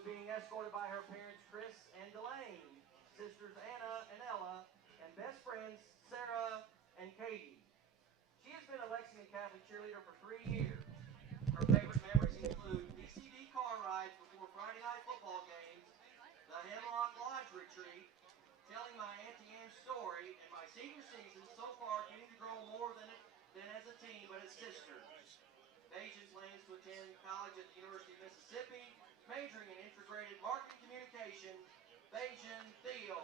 is being escorted by her parents, Chris and Delane, sisters Anna and Ella, and best friends, Sarah and Katie. She has been a Lexington Catholic cheerleader for 3 years. Her favorite memories include PCD car rides before Friday night football games, the Hemlock Lodge retreat, telling my Auntie Ann's story, and my senior season so far getting to grow more than as a teen, but as sisters. Bajan plans to attend college at the University of Mississippi, majoring in integrated marketing communication. Bajan Theo.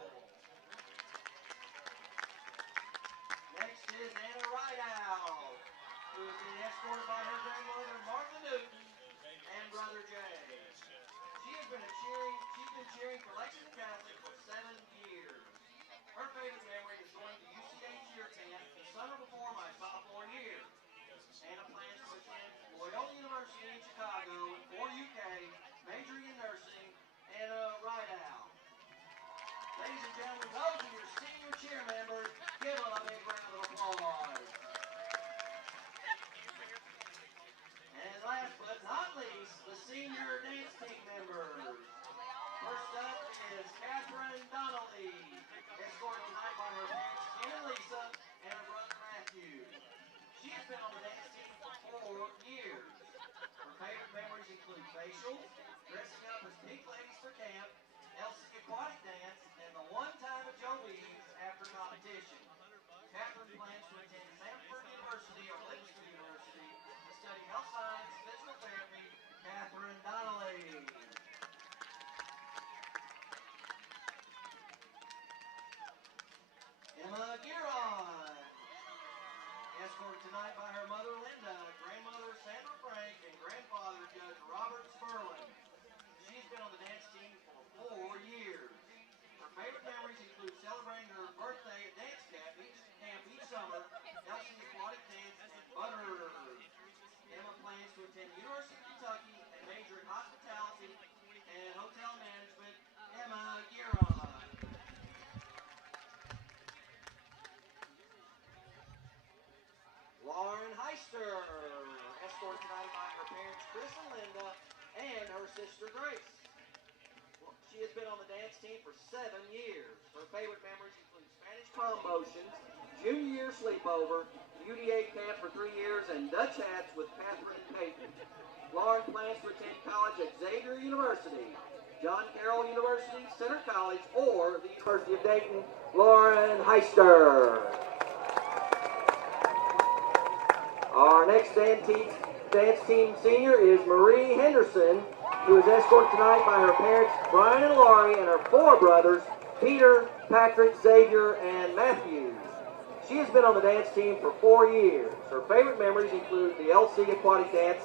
Next is Anna Rideout, who is being escorted by her grandmother Martha Newton and brother Jay. She's been cheering for Lexington Catholic for 7 years. Her favorite memory is going to UCA cheer camp the summer before my sophomore year. Anna plans to attend Loyola University in Chicago or UK, majoring in nursing. Anna Rideout. Ladies and gentlemen, those are your senior cheer members. Give them a big round of applause. And last but not least, the senior dance team members. First up is Catherine Donnelly, escorted tonight by her parents Ken and Lisa and her brother Matthew. She has been on the dance team for 4 years. Her favorite memories include facials, dressing up as pink ladies for camp, Elsie aquatic dance, and the one time at Joe Lee's after competition. Catherine plans to attend Samford University or Lexington University to study health science, physical therapy. Catherine Donnelly. Emma Garrard, escorted tonight by her mother Linda, grandmother Sandra Frank, and grandfather Judge Robert Sperling. She's been on the dance team for 4 years. Her favorite memories include celebrating her birthday at dance camp each summer, Elsie aquatic dance, and butter. Emma plans to attend the University of Kentucky and major in hospitality and hotel management. Emma Garrard. Lauren Heister, escorted tonight by her parents Chris and Linda and her sister Grace. She has been on the dance team for 7 years. Her favorite memories include Spanish promotions, junior year sleepover, UDA camp for 3 years, and Dutch hats with Catherine and Peyton. Lauren plans to attend college at Xavier University, John Carroll University, Center College, or the University of Dayton. Lauren Heister. Our next dance team senior is Marie Henderson, who is escorted tonight by her parents Brian and Laurie and her 4 brothers Peter, Patrick, Xavier, and Matthew. She has been on the dance team for 4 years. Her favorite memories include the LC aquatic dance,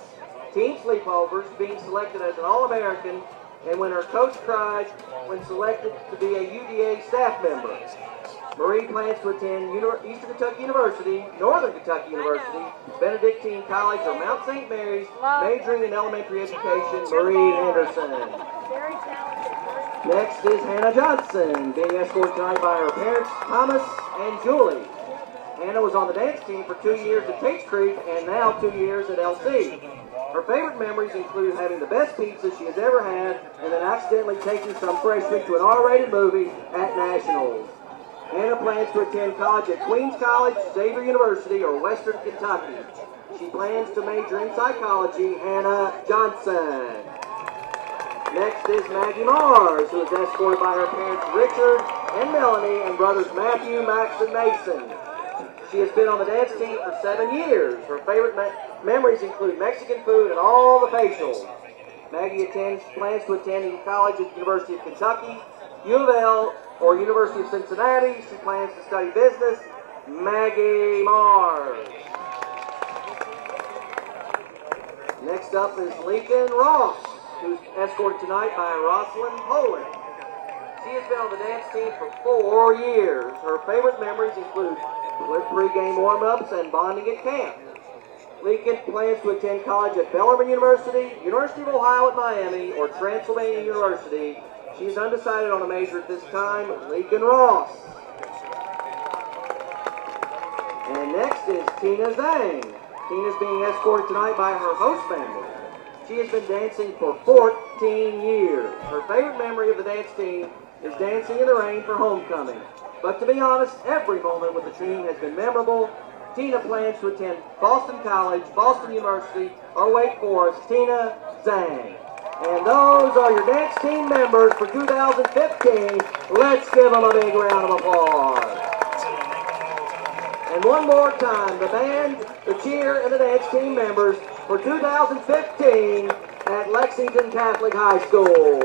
team sleepovers, being selected as an All-American, and when her coach cried when selected to be a UDA staff member. Marie plans to attend Eastern Kentucky University, Northern Kentucky University, Benedictine College, or Mount St. Mary's, majoring in elementary education. Marie Anderson. Next is Hannah Johnson, being escorted tonight by her parents, Thomas and Julie. Hannah was on the dance team for 2 years at Tate's Creek and now 2 years at LC. Her favorite memories include having the best pizza she has ever had and then accidentally taking some freshman to an R-rated movie at Nationals. Hannah plans to attend college at Queens College, Xavier University, or Western Kentucky. She plans to major in psychology. Hannah Johnson. Next is Maggie Mars, who is escorted by her parents Richard and Melanie and brothers Matthew, Max, and Mason. She has been on the dance team for 7 years. Her favorite memories include Mexican food and all the facials. Maggie plans to attend college at the University of Kentucky, U of L, or University of Cincinnati. She plans to study business. Maggie Mars. Next up is Lincoln Ross, who's escorted tonight by Rosalind Poland. She has been on the dance team for 4 years. Her favorite memories include pre-game warm-ups and bonding at camp. Lincoln plans to attend college at Bellarmine University, University of Ohio at Miami, or Transylvania University. She is undecided on a major at this time. Lincoln Ross. And next is Tina Zhang. Tina's being escorted tonight by her host family. She has been dancing for 14 15 years. Her favorite memory of the dance team is dancing in the rain for homecoming. But to be honest, every moment with the team has been memorable. Tina plans to attend Boston College, Boston University, or Wake Forest. Tina Zhang. And those are your dance team members for 2015. Let's give them a big round of applause. And one more time, the band, the cheer, and the dance team members for 2015 at Lexington Catholic High School.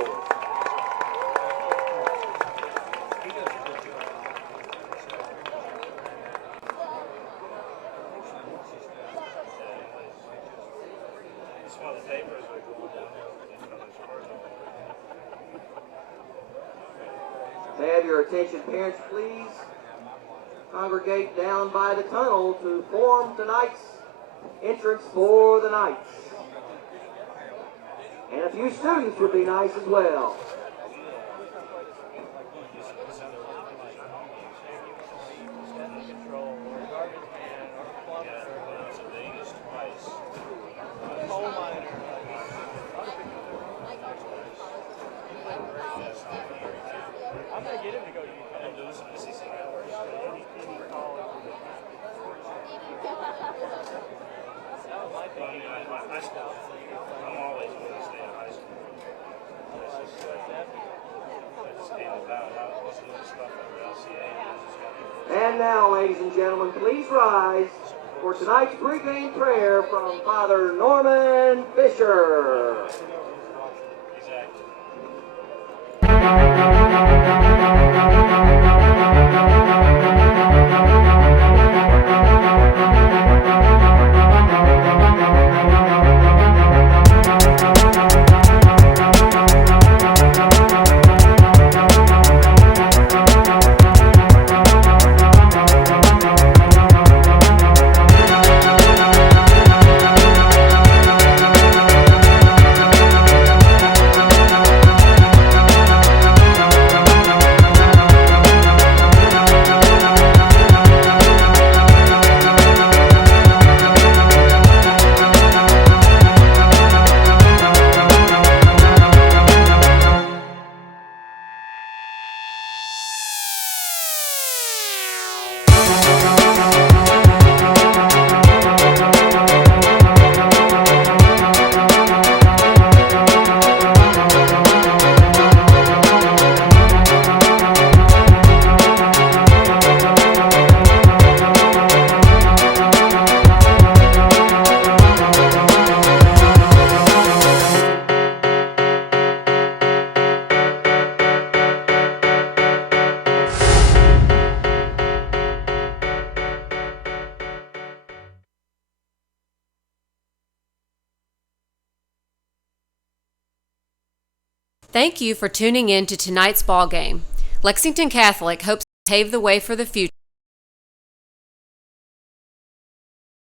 May I have your attention, parents, please congregate down by the tunnel to form tonight's entrance for the Knights. And a few students would be nice as well. And now, ladies and gentlemen, please rise for tonight's pregame prayer from Father Norman Fisher. Thank you for tuning in to tonight's ball game. Lexington Catholic hopes to pave the way for the future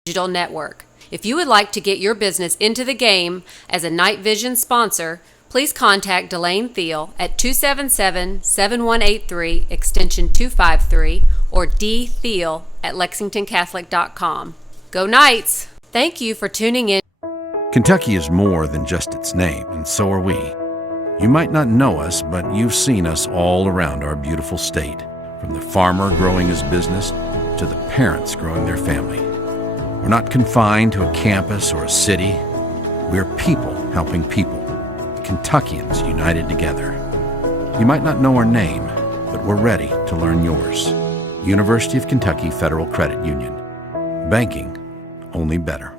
digital network. If you would like to get your business into the game as a Night Vision sponsor, please contact Delane Thiel at 277-7183 extension 253 or dthiel@lexingtoncatholic.com. Go Knights! Thank you for tuning in. Kentucky is more than just its name, and so are we. You might not know us, but you've seen us all around our beautiful state, from the farmer growing his business to the parents growing their family. We're not confined to a campus or a city. We're people helping people, Kentuckians united together. You might not know our name, but we're ready to learn yours. University of Kentucky Federal Credit Union. Banking only better.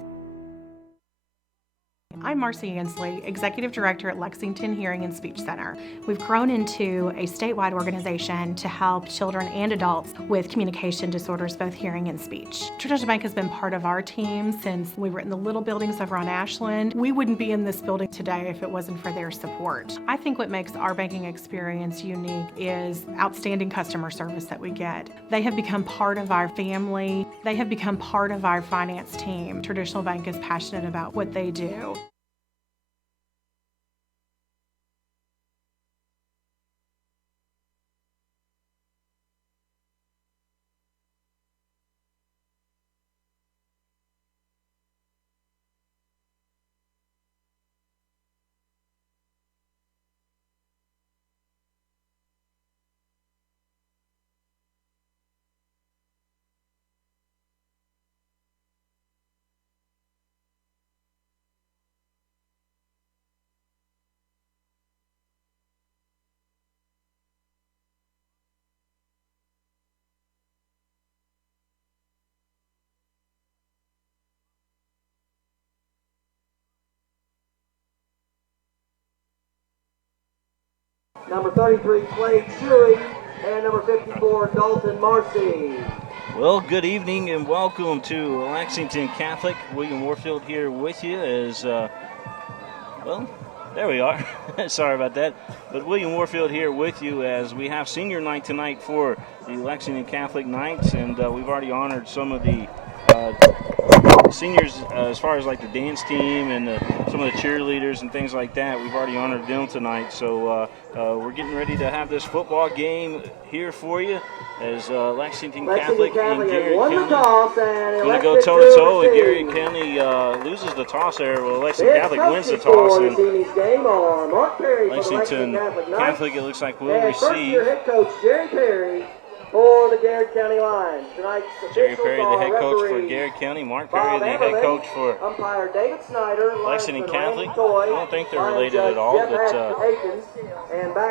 I'm Marcy Ansley, Executive Director at Lexington Hearing and Speech Center. We've grown into a statewide organization to help children and adults with communication disorders, both hearing and speech. Traditional Bank has been part of our team since we were in the little buildings over on Ashland. We wouldn't be in this building today if it wasn't for their support. I think what makes our banking experience unique is outstanding customer service that we get. They have become part of our family. They have become part of our finance team. Traditional Bank is passionate about what they do. number 33, Clay Chewy, and number 54, Dalton Marcy. Well, good evening and welcome to Lexington Catholic. William Warfield here with you as, well, there we are. Sorry about that. But William Warfield here with you as we have senior night tonight for the Lexington Catholic Knights, and we've already honored some of the seniors as far as like the dance team and some of the cheerleaders and things like that. We've already honored them tonight, so we're getting ready to have this football game here for you as Lexington Catholic and Garrard County going to go toe-to-toe, and Garrard County loses the toss there. Well, Lexington Catholic wins the toss, and Lexington Catholic, it looks like, will receive. Head coach Jerry Perry for the Garrard County Lions. Tonight's Jerry Perry, the head coach for Garrard County. Mark Perry, the head coach for umpire David Snyder, Lexington Catholic. I don't think they're related at all, but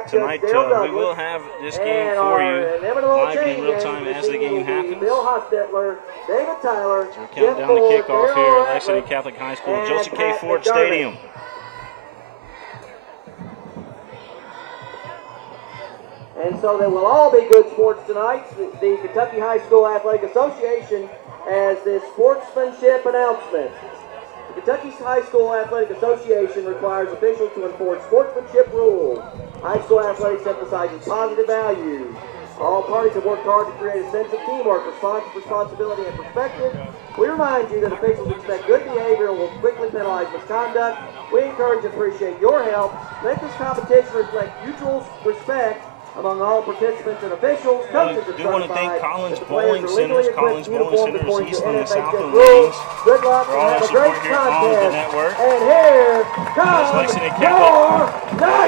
tonight we will have this game for you live in real time as the game happens. Bill Hostetler, David Tyler, So we're counting down the kickoff here at Lexington Catholic High School, Joseph K. Ford Stadium. And so they will all be good sports tonight. The Kentucky High School Athletic Association has this sportsmanship announcement. The Kentucky High School Athletic Association requires officials to enforce sportsmanship rules. High school athletics emphasizes positive values. All parties have worked hard to create a sense of teamwork, responsibility, and perspective. We remind you that officials expect good behavior and will quickly penalize misconduct. We encourage and appreciate your help. Let this competition reflect mutual respect among all participants and officials. I do want to thank Collins Bowling Centers, Collins Bowling Centers, Eastland and Southland Lanes, good luck for all their support here on the network. And here As Lexington Catholic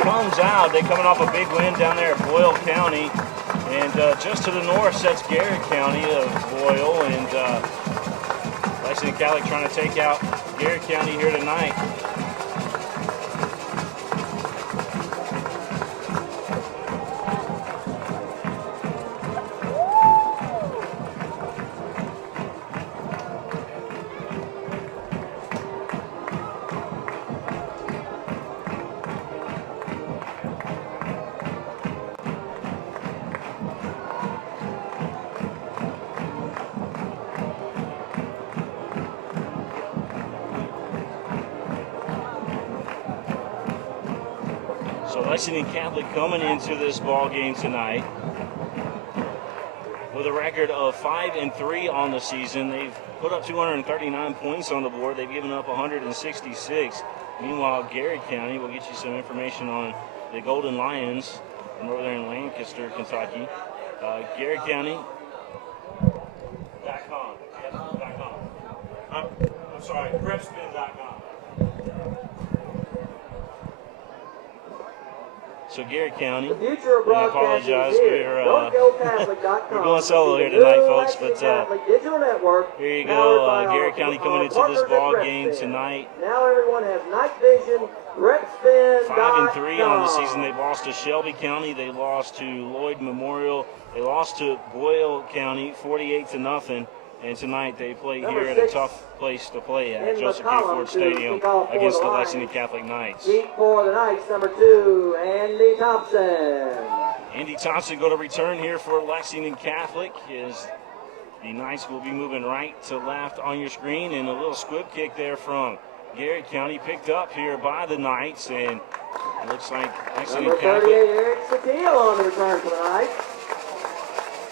comes out, they're coming off a big win down there at Boyle County. And just to the north sets Garrard County of Boyle, and Lexington Catholic trying to take out Garrard County here tonight. So Lexington Catholic coming into this ball game tonight with a record of 5-3 on the season. They've put up 239 points on the board. They've given up 166. Meanwhile, Garrard County, we'll get you some information on the Golden Lions from over there in Lancaster, Kentucky. Garrard County. .com. I'm sorry, PrepSpin.com. So Garrard County, the future of I apologize, we're going solo here the tonight, folks, but Digital Network, here you go, Garrard County coming into this ball game tonight. Now everyone has night vision, PrepSpin. 5-3 on the season. They lost to Shelby County, they lost to Lloyd Memorial, they lost to Boyle County 48-0. And tonight they play here at a tough place to play at, Joseph K. Ford Stadium, against the Lexington Catholic Knights. For the Knights, number 2, Andy Thompson. Andy Thompson going to return here for Lexington Catholic. As the Knights will be moving right to left on your screen, and a little squib kick there from Garrard County picked up here by the Knights, and it looks like Lexington Catholic. Number 38, Eric Satil on the return for the Knights.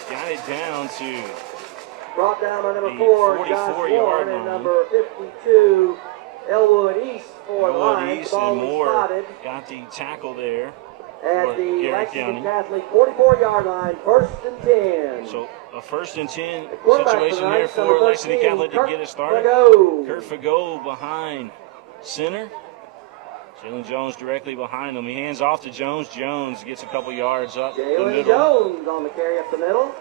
Got it down to brought down by number 4, Josh Warren, and number 52, Elwood East for the Lions. East and Moore got the tackle there at the Lexington Catholic 44-yard line, 1st and 10. So a 1st and 10 situation here for Lexington Catholic to get it started. Kurt Fagot behind center. Jalen Jones directly behind him. He hands off to Jones. Jones gets a couple yards up the middle. Jalen Jones on the carry up the middle.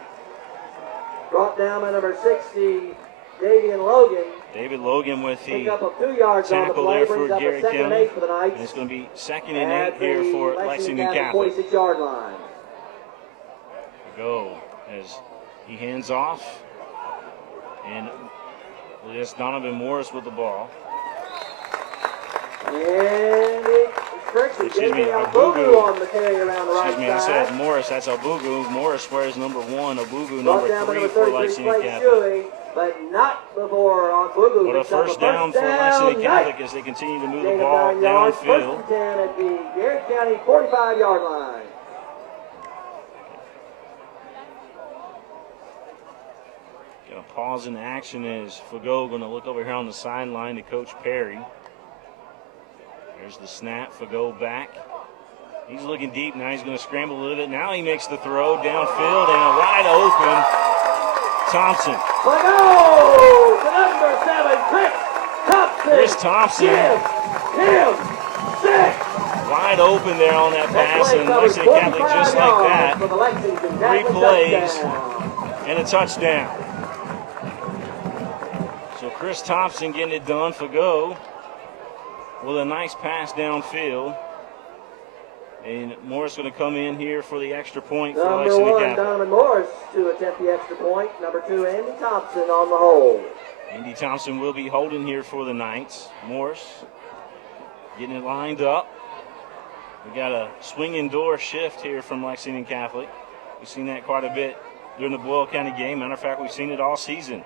Brought down by number 60, David Logan. David Logan with the tackle there for Garrard County. And it's going to be 2nd and 8 here for Lexington Catholic. 46-yard line. Go as he hands off. And it's Donovan Morris with the ball. And it Excuse me, Albugu on the carry around the right Excuse me, I side. said Morris. That's Albugu. Morris wears number 1. Albugu Brought number down by 3 number for 33, Lexington Clay Catholic. Shuey, but not before Albugu. But a picks up first down for Lexington Catholic as they continue to move the Gain of ball 9 yards. downfield. First and 10 at the Garrett County 45-yard line. Gonna pause in action as Fago going to look over here on the sideline to Coach Perry. There's the snap. Fago back. He's looking deep now. He's going to scramble a little bit. Now he makes the throw downfield and a wide open Thompson. Fago to number 7, Chris Thompson. Chris Thompson. Him. 6. Wide open there on that pass, and Lexington Catholic just like that. 3 plays and a touchdown. So Chris Thompson getting it done for go with a nice pass downfield. And Morris going to come in here for the extra point for Number Lexington 1, Catholic. Donovan Morris to attempt the extra point. Number 2, Andy Thompson on the hold. Andy Thompson will be holding here for the Knights. Morris getting it lined up. We got a swinging door shift here from Lexington Catholic. We've seen that quite a bit during the Boyle County game. Matter of fact, we've seen it all season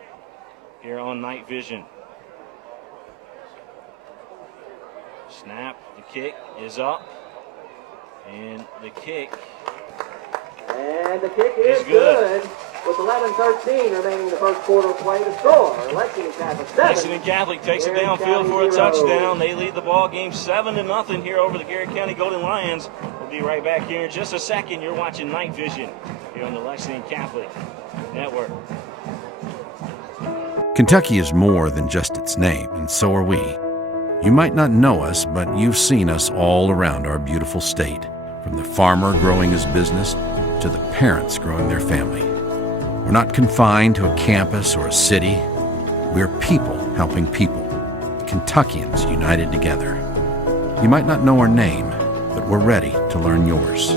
here on Night Vision. Snap, the kick is up, and the kick is good. With 11:13 remaining in the first quarter of play to score. Lexington Catholic 7. Lexington Catholic takes it Garrett downfield County for a 0. touchdown. They lead the ball game 7-0 here over the Garrett County Golden Lions. We'll be right back here in just a second. You're watching Night Vision here on the Lexington Catholic Network. Kentucky is more than just its name, and so are we. You might not know us, but you've seen us all around our beautiful state, from the farmer growing his business to the parents growing their family. We're not confined to a campus or a city. We're people helping people, Kentuckians united together. You might not know our name, but we're ready to learn yours.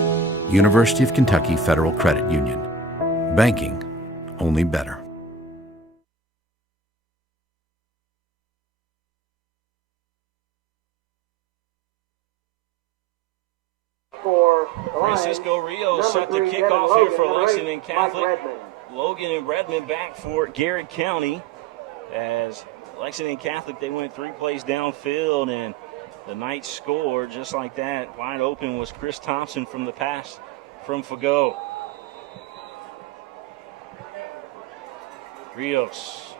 University of Kentucky Federal Credit Union. Banking only better. For the Lions, Francisco Rios number set the 3, kickoff Devin here for Logan, number 8, Lexington Mike Catholic. Redmond. Logan and Redmond back for Garrett County as Lexington Catholic, they went 3 plays downfield and the Knights scored just like that. Wide open was Chris Thompson from the pass from Fago. Rios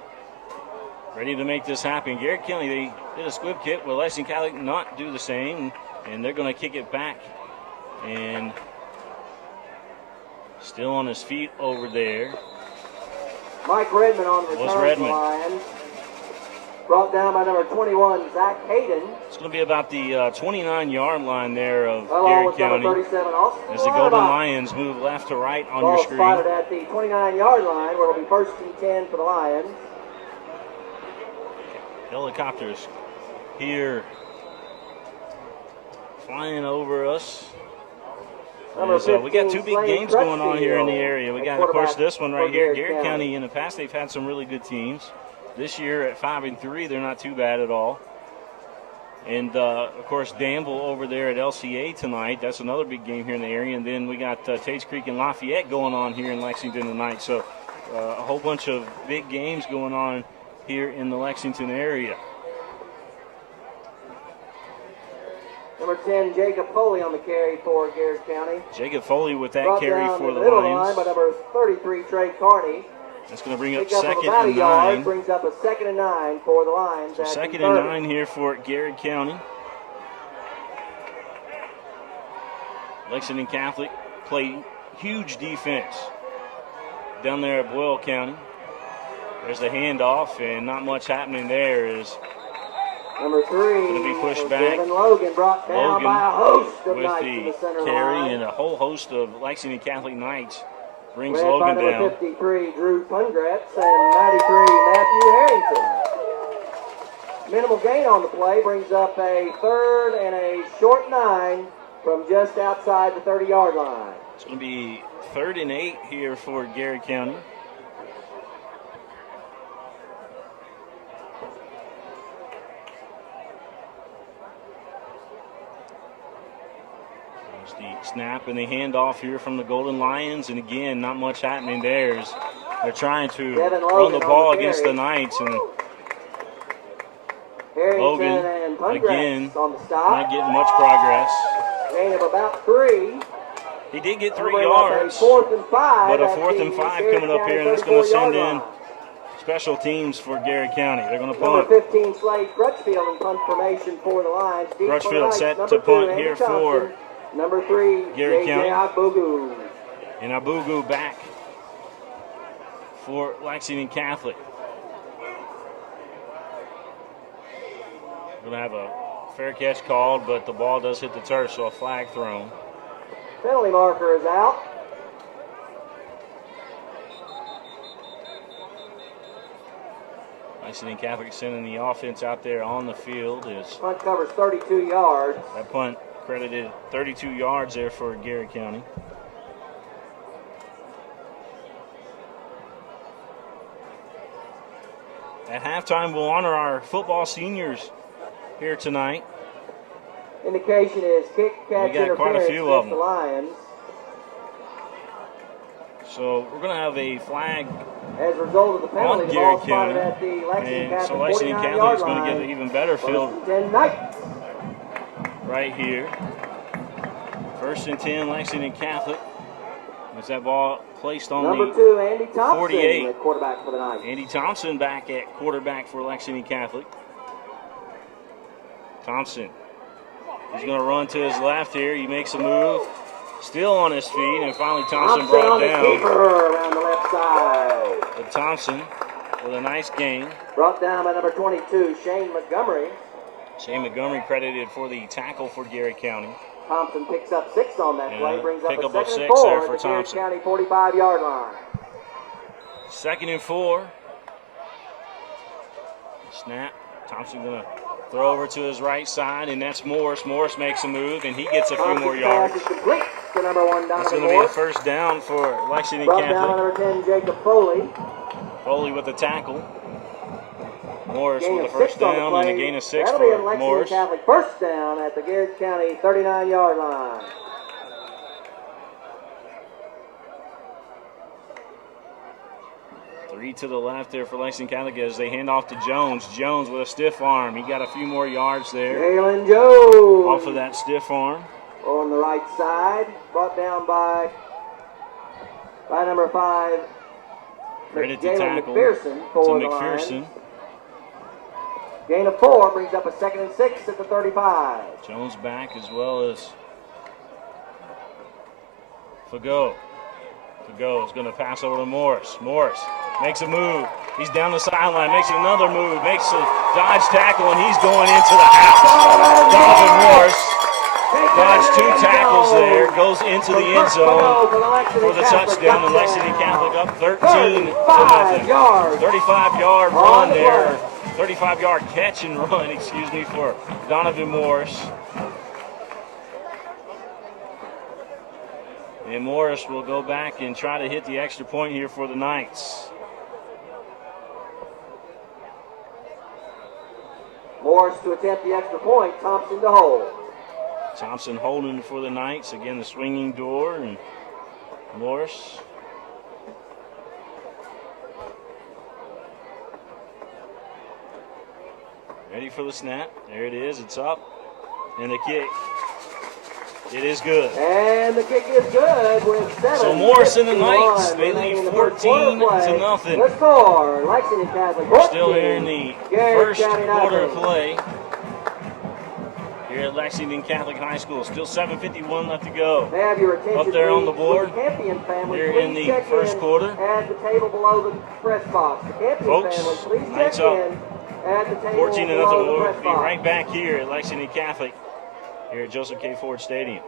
ready to make this happen. Garrett County, they did a squib kick. Will Lexington Catholic not do the same? And they're going to kick it back. And still on his feet over there. Mike Redmond on the return for the Lions. Brought down by number 21, Zach Hayden. It's going to be about the 29-yard line there of Along Garrett with number County 37, Austin as the Golden Lions move left to right on your ball screen. spotted at the 29-yard line where it'll be first and 10 for the Lions. Helicopters here flying over us. As, we got 2 big games going on here in the area. We got, of course, this one right here. Garrett County, in the past, they've had some really good teams. This year at 5-3, they're not too bad at all. And, of course, Danville over there at LCA tonight. That's another big game here in the area. And then we got Tates Creek and Lafayette going on here in Lexington tonight. So a whole bunch of big games going on here in the Lexington area. Number 10, Jacob Foley on the carry for Garrett County. Jacob Foley with that Brought carry down for the middle Lions. Line by number 33, Trey Carney. That's going to bring up Pick up second about a and yard, 9. brings up a 2nd and 9 for the Lions. So second and 9 here for Garrett County. Lexington Catholic played huge defense down there at Boyle County. There's the handoff, and not much happening there. Is number 3 going to be pushed back. Devin Logan brought down Logan by a host of with Knights in the center carry line. and a whole host of Lexington Catholic Knights brings Led Logan by number down. 53, Drew Pungratz, and 93, Matthew Harrington. Minimal gain on the play brings up a 3rd and a short 9 from just outside the 30-yard line. It's going to be 3rd and 8 here for Garrett County. Snap and the handoff here from the Golden Lions, and again, not much happening there. They're trying to run the ball against the Knights, and Logan, again, not getting much progress. Gain of about 3. He did get 3 yards, but a 4th and 5 coming up here, and that's going to send in special teams for Garrard County. They're going to punt. Number 15, Slade Crutchfield in punt formation for the Lions. Crutchfield set to punt here for number 3, Garrard County. Abugu. And Abugu back for Lexington Catholic. We're going to have a fair catch called, but the ball does hit the turf, so a flag thrown. Penalty marker is out. Lexington Catholic sending the offense out there on the field. Punt covers 32 yards. That punt credited 32 yards there for Garrard County. At halftime, we'll honor our football seniors here tonight. Indication is kick, catch, we got quite a few of them. The Lions. So we're going to have a flag as a result of the penalty, on Garrard County. At the Lexington Catholic, so Lexington Catholic is going to get an even better field right here. 1st and 10, Lexington Catholic. As that ball placed on number the 2, Andy Thompson, 48. Quarterback for the Knights. Andy Thompson back at quarterback for Lexington Catholic. Thompson. He's going to run to his left here. He makes a move. Still on his feet, and finally Thompson brought down. Around the left side. But Thompson with a nice gain. Brought down by number 22, Shane Montgomery. Shane Montgomery credited for the tackle for Garrard County. Thompson picks up 6 on that play, brings up a 2nd and 6 4 there for at the Garrard Thompson. County 45-yard line. 2nd and 4. Snap. Thompson going to throw over to his right side, and that's Morris. Morris makes a move, and he gets a few more yards. It's going to be a first down for Lexington Catholic. Down by number 10, Jacob Foley. Foley with the tackle. Morris with a first down and a gain of 6 That'll be a for Lexington Morris. Catholic first down at the Garrard County 39-yard line. Three to the left there for Lexington Catholic as they hand off to Jones. Jones with a stiff arm. He got a few more yards there. Jalen Jones. Off of that stiff arm. On the right side. Brought down by number 5. Ready to tackle to McPherson for McPherson. Gain of 4 brings up a 2nd and 6 at the 35. Jones back as well as Fago. Fago is going to pass over to Morris. Morris makes a move. He's down the sideline, makes another move, makes a dodge tackle, and he's going into the house. Donovan Morris dodged 2 tackles there, goes into the end zone for the touchdown, and Lexington Catholic up 13-0. 35-yard run there. 35-yard catch and run, for Donovan Morris. And Morris will go back and try to hit the extra point here for the Knights. Morris to attempt the extra point, Thompson to hold. Thompson holding for the Knights. Again, the swinging door, and Morris. Ready for the snap. There it is. It's up. And the kick. It is good. And the kick is good with 7. So Morris and the Knights, they lead 14-0. The score, Lexington Catholic. We're still here in the first quarter of play here at Lexington Catholic High School. Still 7:51 left to go. They have your attention, up there on the board. The Campion family, here in the first quarter. At the table below the press box. The Campion Folks, family, please Knights check up in at the table 14-0. below the We'll press be box. right back here at Lexington Catholic here at Joseph K. Ford Stadium.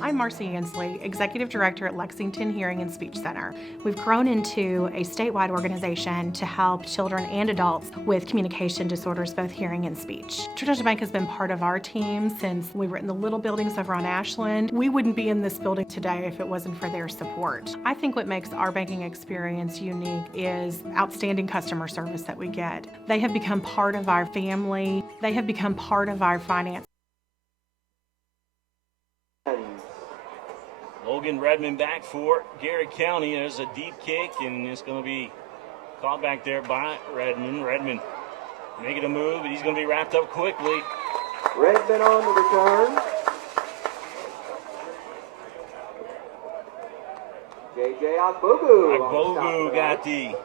I'm Marcy Ansley, Executive Director at Lexington Hearing and Speech Center. We've grown into a statewide organization to help children and adults with communication disorders, both hearing and speech. Traditional Bank has been part of our team since we were in the little buildings over on Ashland. We wouldn't be in this building today if it wasn't for their support. I think what makes our banking experience unique is outstanding customer service that we get. They have become part of our family. They have become part of our finance. Logan Redmond back for Garrard County. There's a deep kick, and it's going to be caught back there by Redmond. Redmond making a move, and he's going to be wrapped up quickly. Redmond on the return. J.J. Agbogu. Agbogu got the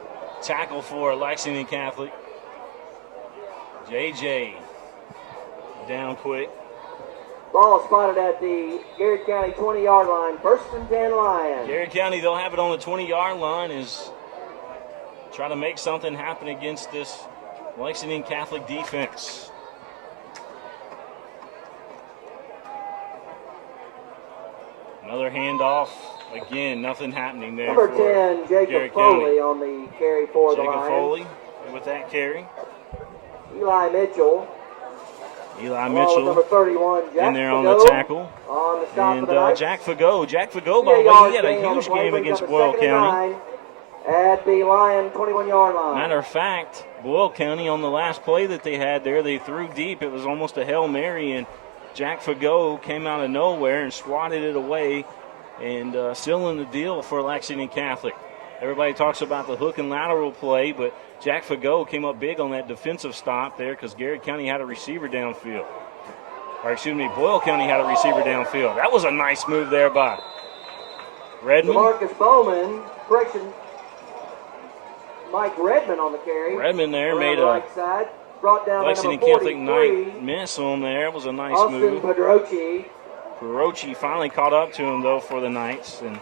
tackle for Lexington Catholic. J.J. down quick. Ball spotted at the Garrard County 20-yard line. 1st and 10 Lions. Garrard County, they'll have it on the 20-yard line, is trying to make something happen against this Lexington Catholic defense. Another handoff. Again, nothing happening there. Number for 10, Jacob Garrard Foley County. on the carry for the Jacob Lions. Foley with that carry. Eli Mitchell. Eli along with number Mitchell 31, Jack in there Fagot, on the tackle. On the stop And of the night. Jack Fagot, by the way, he had a huge game against Boyle County. At the Lion 21-yard line. Matter of fact, Boyle County on the last play that they had there, they threw deep. It was almost a Hail Mary, and Jack Fagot came out of nowhere and swatted it away, and sealing the deal for Lexington Catholic. Everybody talks about the hook and lateral play, but Jack Fagot came up big on that defensive stop there because Garrard County had a receiver downfield. Or excuse me, Boyle County had a receiver downfield. That was a nice move there by Redmond. Marcus Bowman, correction, Mike Redmond on the carry. Redmond there Around made the a right side, brought down Lexington by number Catholic 43, Knight miss on there. It was a nice Austin move. Pedrochi. Pedrochi finally caught up to him, though, for the Knights. And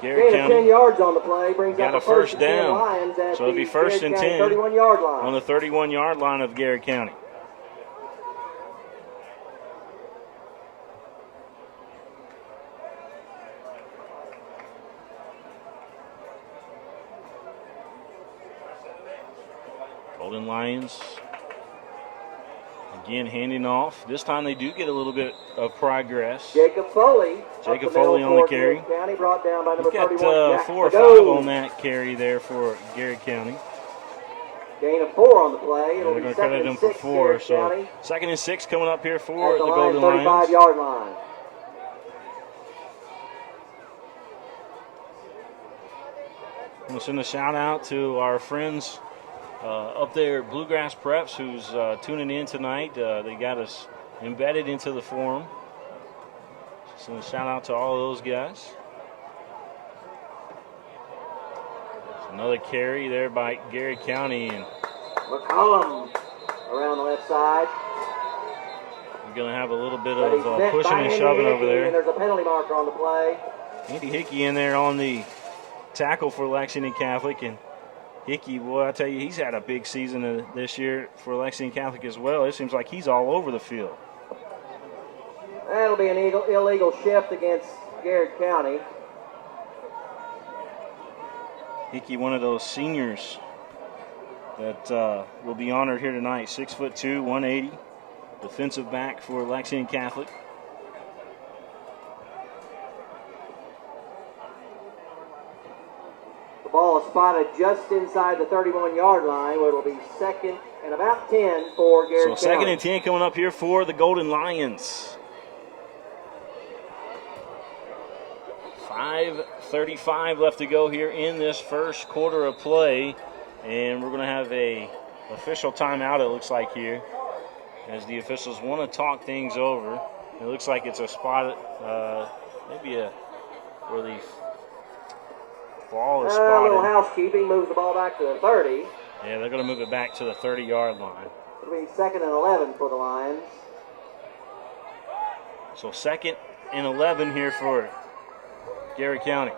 Garrard Gain of 10 County yards on the play, brings got up a a first and 10 down. Lions at So it'll be the first and Garrard County 10 31-yard line. on the 31-yard line of Garrard County. Golden Lions again handing off. This time they do get a little bit of progress. Jacob Foley. Jacob up the middle Foley on the for carry. Garrard County, brought down by number We've got 31, Jack 4 or Fagot. 5 on that carry there for Garrard County. Gain of 4 on the play. It'll They're be going to second credit and them for 6 4. Garrard So County 2nd and 6 coming up here for at the the Golden Lions Lions. 35-yard line. I'm going to send a shout out to our friends up there at Bluegrass Preps who's tuning in tonight. They got us embedded into the forum. Send a shout out to all of those guys. Another carry there by Garrard County, and McCollum around the left side. we're going to have a little bit But he's of met pushing by and Andy shoving over Hickey, there. And there's a penalty marker on the play. Andy Hickey in there on the tackle for Lexington Catholic, and Hickey, boy, I tell you, he's had a big season this year for Lexington Catholic as well. It seems like he's all over the field. That'll be an illegal shift against Garrard County. Hickey, one of those seniors that will be honored here tonight. 6'2", 180, defensive back for Lexington Catholic. The ball is spotted just inside the 31-yard line, where it'll be 2nd and about 10 for Garrard So County. 2nd and 10 coming up here for the Golden Lions. 5:35 left to go here in this first quarter of play, and we're going to have a official timeout, it looks like here, as the officials want to talk things over. It looks like it's a spot, maybe where the ball is A little spotted. housekeeping, moves the ball back to the 30. Yeah, they're going to move it back to the 30-yard line. It'll be 2nd and 11 for the Lions. So 2nd and 11 here for Garrard County.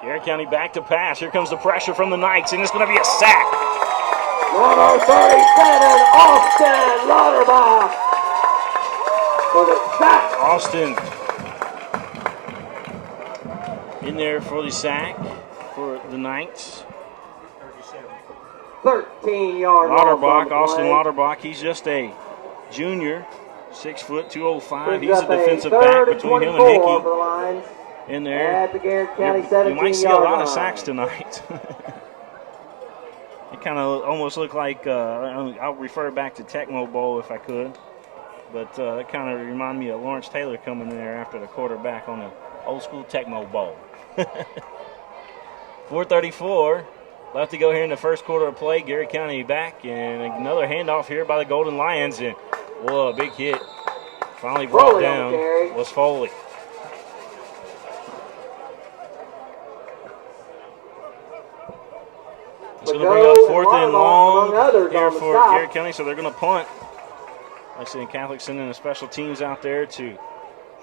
Garrard County back to pass. Here comes the pressure from the Knights, and it's going to be a sack. Number 37, Austin Lauterbach for the sack. Austin in there for the sack for the Knights. 13-yard Lauterbach, Austin Lauterbach, he's just a junior, 6 foot, 205. He's a defensive back between him and Hickey for the Lions in there. at the Garrard County You might see a 17-yard lot line. of sacks tonight. It kind of almost looked like, I'll refer back to Tecmo Bowl if I could. but that kind of reminded me of Lawrence Taylor coming in there after the quarterback on the old school Tecmo Bowl. 4:34 left to go here in the first quarter of play. Garrard County back, and another handoff here by the Golden Lions, and whoa, a big hit. Finally brought down was Foley. It's going to bring up 4th and long here for Garrard County, so they're going to punt. Lexington Catholic sending the special teams out there to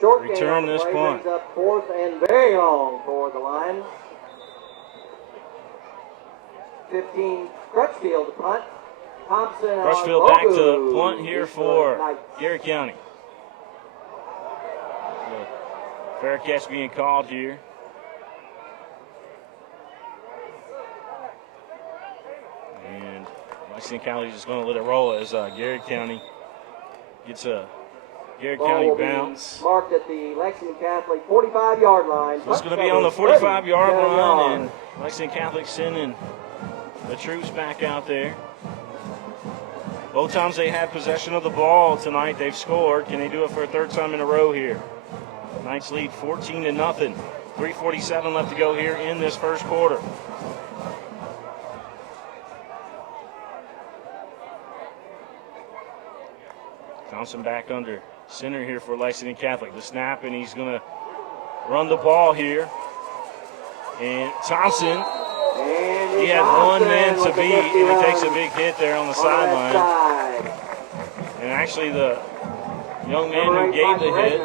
return this punt. Brings up 4th and very long for the Lions. 15, Crutchfield to punt. Thompson. Crutchfield back to punt here for Garrard County. Fair catch being called here. And Lexington County is just going to let it roll as Garrard County gets a Garrard County bounce. Marked at the Lexington Catholic 45-yard line. So it's going to be on the 45-yard line, and Lexington Catholic sending the troops back out there. Both times they had possession of the ball tonight, they've scored. Can they do it for a third time in a row here? Knights lead 14-0. 3:47 left to go here in this first quarter. Thompson back under center here for Lexington Catholic. The snap, and he's going to run the ball here. And Thompson, he had one man to beat, and he takes a big hit there on the sideline. And actually the young man who gave the hit,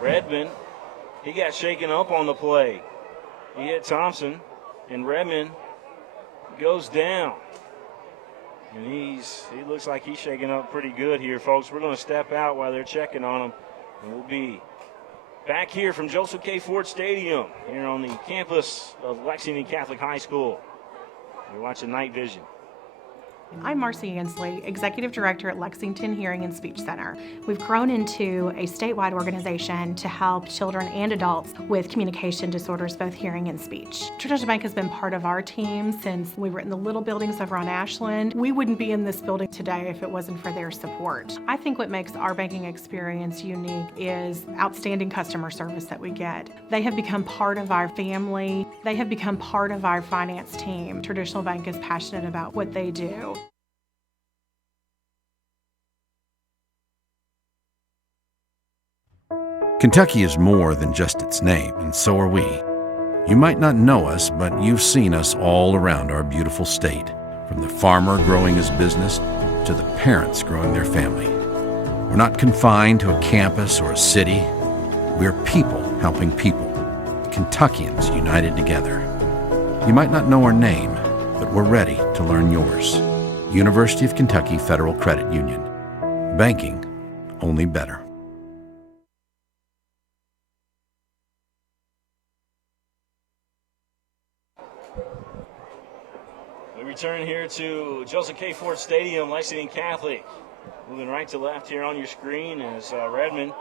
Redmond, he got shaken up on the play. He hit Thompson, and Redmond goes down. And he looks like he's shaking up pretty good here, folks. We're going to step out while they're checking on him, and we'll be back here from Joseph K. Ford Stadium here on the campus of Lexington Catholic High School. You're watching Night Vision. I'm Marcy Ansley, Executive Director at Lexington Hearing and Speech Center. We've grown into a statewide organization to help children and adults with communication disorders, both hearing and speech. Traditional Bank has been part of our team since we were in the little buildings over on Ashland. We wouldn't be in this building today if it wasn't for their support. I think what makes our banking experience unique is outstanding customer service that we get. They have become part of our family. They have become part of our finance team. Traditional Bank is passionate about what they do. Kentucky is more than just its name, and so are we. You might not know us, but you've seen us all around our beautiful state, from the farmer growing his business to the parents growing their family. We're not confined to a campus or a city. We're people helping people, Kentuckians united together. You might not know our name, but we're ready to learn yours. University of Kentucky Federal Credit Union. Banking only better. We return here to Joseph K. Ford Stadium, Lexington Catholic. Moving right to left here on your screen is Redmond.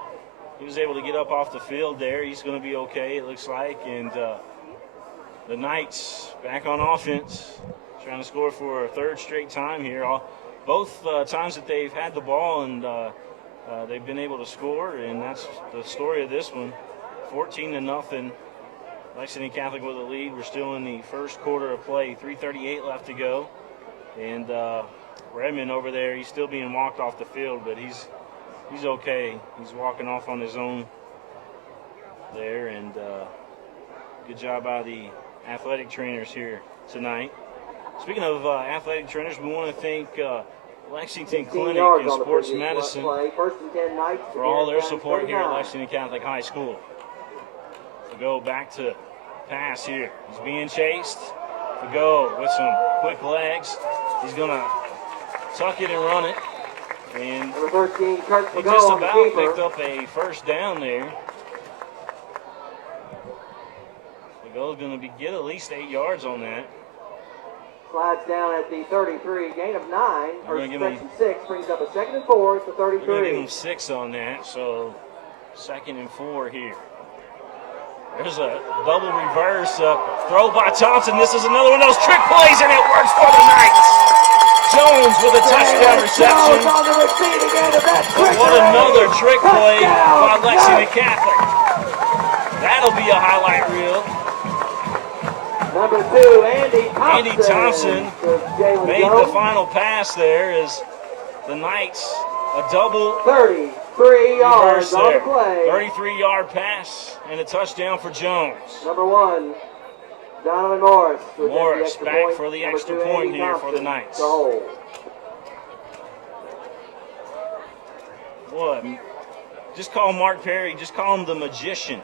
He was able to get up off the field there. He's going to be okay, it looks like. And the Knights back on offense, trying to score for a third straight time here. Both times that they've had the ball and they've been able to score, and that's the story of this one. 14-0. Lexington Catholic with a lead. We're still in the first quarter of play. 3:38 left to go. And Redmond over there, he's still being walked off the field, but he's okay. He's walking off on his own there, and good job by the athletic trainers here tonight. Speaking of athletic trainers, we want to thank Lexington Clinic and Sports Medicine for all their support here at Lexington Catholic High School. To go back to pass here. He's being chased. To go with some quick legs. He's going to tuck it and run it. And he just about picked up a first down there. Lego's going to get at least 8 yards on that. Slides down at the 33, gain of 9, or section 6, brings up a 2nd and 4 at the 33. We're going to give him 6 on that, so 2nd and 4 here. There's a double reverse throw by Thompson. This is another one of those trick plays, and it works for the Knights. Jones with a touchdown reception. Jones on the receiving end of that trick What play. another trick play by Touchdown, Lexington Ducks. Catholic. That'll be a highlight reel. Number 2, Andy Thompson. Andy Thompson to Jalen made Jones. the final pass there as the Knights a double 33 yards reverse on the there. play. 33-yard pass and a touchdown for Jones. Number 1, Donovan Morris. to attempt the Morris extra back point. for the Number extra 2, point Andy here for the Thompson Knights. to hold. What? Just call Mark Perry, just call him the magician.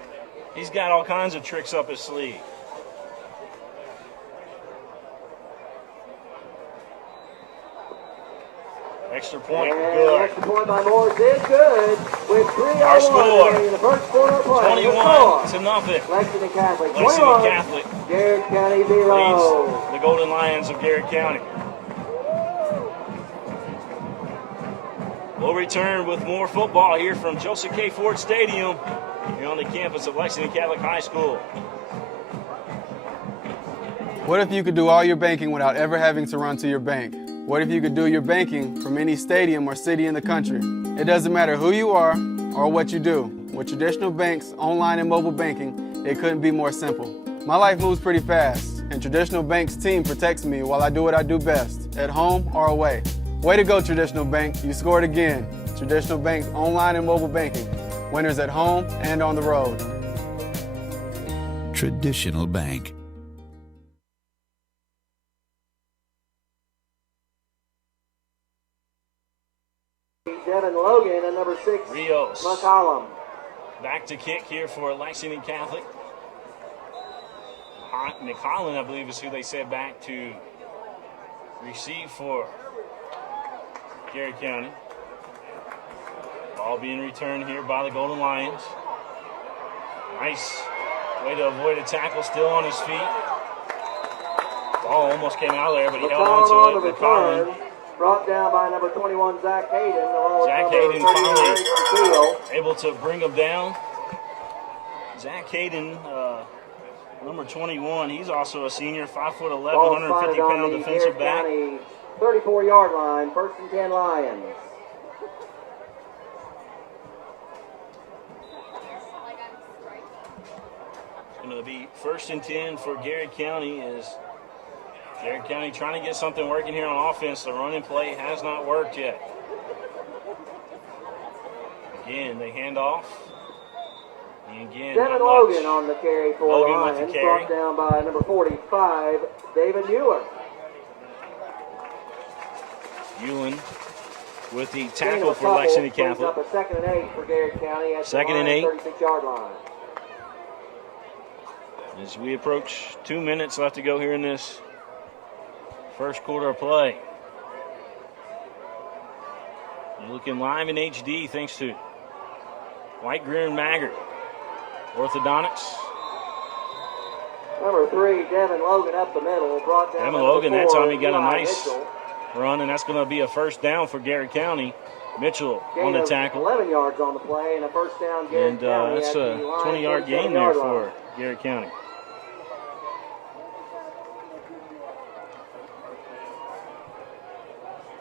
He's got all kinds of tricks up his sleeve. Extra point, And good. extra point by Morris is good with 3:01 Our score, remaining in the first quarter of play. 21 to nothing. Lexington Catholic Lexington 21, Catholic Garrard County leads 0. the Golden Lions of Garrard County. We'll return with more football here from Joseph K. Ford Stadium here on the campus of Lexington Catholic High School. What if you could do all your banking without ever having to run to your bank? What if you could do your banking from any stadium or city in the country? It doesn't matter who you are or what you do. With traditional banks, online and mobile banking, it couldn't be more simple. My life moves pretty fast, and Traditional Bank's team protects me while I do what I do best, at home or away. Way to go, Traditional Bank. You scored again. Traditional Bank's online and mobile banking. Winners at home and on the road. Traditional Bank. Devin Logan and number 6, Rios. McCollum. Back to kick here for Lexington Catholic. McCollum, I believe, is who they said back to receive for Garrard County. Ball being returned here by the Golden Lions. Nice way to avoid a tackle, still on his feet. Ball almost came out of there, but he held on McCollum on to the it. McCollum. return. Brought down by number 21, Zach Hayden. Zach Hayden finally able to bring him down. Zach Hayden, number 21, he's also a senior, 5'11", 150-pound defensive back. 34-yard line, 1st and 10 Lions. It's going to be 1st and 10 for Garrard County as Garrard County trying to get something working here on offense. The running play has not worked yet. Again, they hand off. And again, Devin not Logan much. on the carry for Logan the with the Lions. carry. Brought down by number 45, David Mueller. Ewan with the Gain tackle of a for couple, Lexington brings Catholic. up a 2nd and 8 for Garrard County at Second the and 8. 36-yard line. As we approach 2 minutes left to go here in this first quarter of play. You're looking live in HD thanks to White, Greer, and Maggard. Orthodontics. Number 3, Devin Logan up the middle. Brought down Devin by Logan, number that 4, time he got a Eli nice Mitchell. run, and that's going to be a first down for Garrard County. Mitchell Gain on the of tackle. 11 yards on the play and a first down Garrard And County that's at a the line, 20-yard gain 47 there yard for line. Garrard County.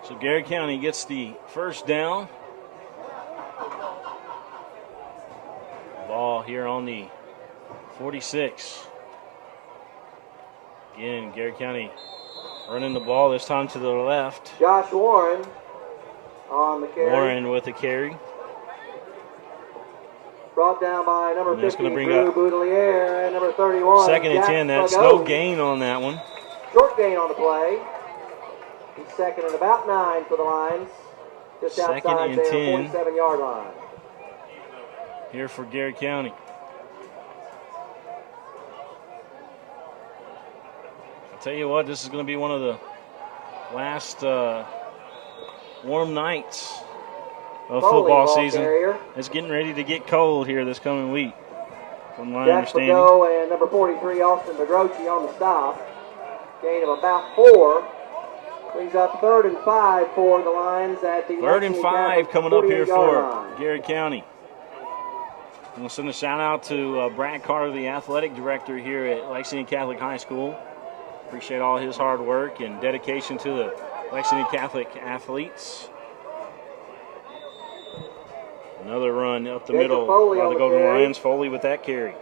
So Garrard County gets the first down. Ball here on the 46. Again, Garrard County running the ball this time to the left. Josh Warren on the carry. Warren with the carry. Brought down by number And that's 50, gonna bring Drew up Boudelier, and number 31, 2nd and Jack 10. That's Fago. no gain on that one. Short gain on the play. He's 2nd and about 9 for the Lions. Just 2nd outside and their 10. 47-yard line. Here for Garrard County. I'll tell you what, this is going to be one of the last warm nights of Foley, football ball season. carrier. It's getting ready to get cold here this coming week, from my Jack understanding. Fago and number 43, Austin Begrochi on the stop. Gain of about 4. Brings up 3rd and 5 for the Lions at the 3rd and Lexington 5 Catholic coming up here 48-yard for line. Garrard County. I'm going to send a shout out to Brad Carter, the athletic director here at Lexington Catholic High School. Appreciate all his hard work and dedication to the Lexington Catholic athletes. Another run up the middle by the Golden Lions. Foley with that carry.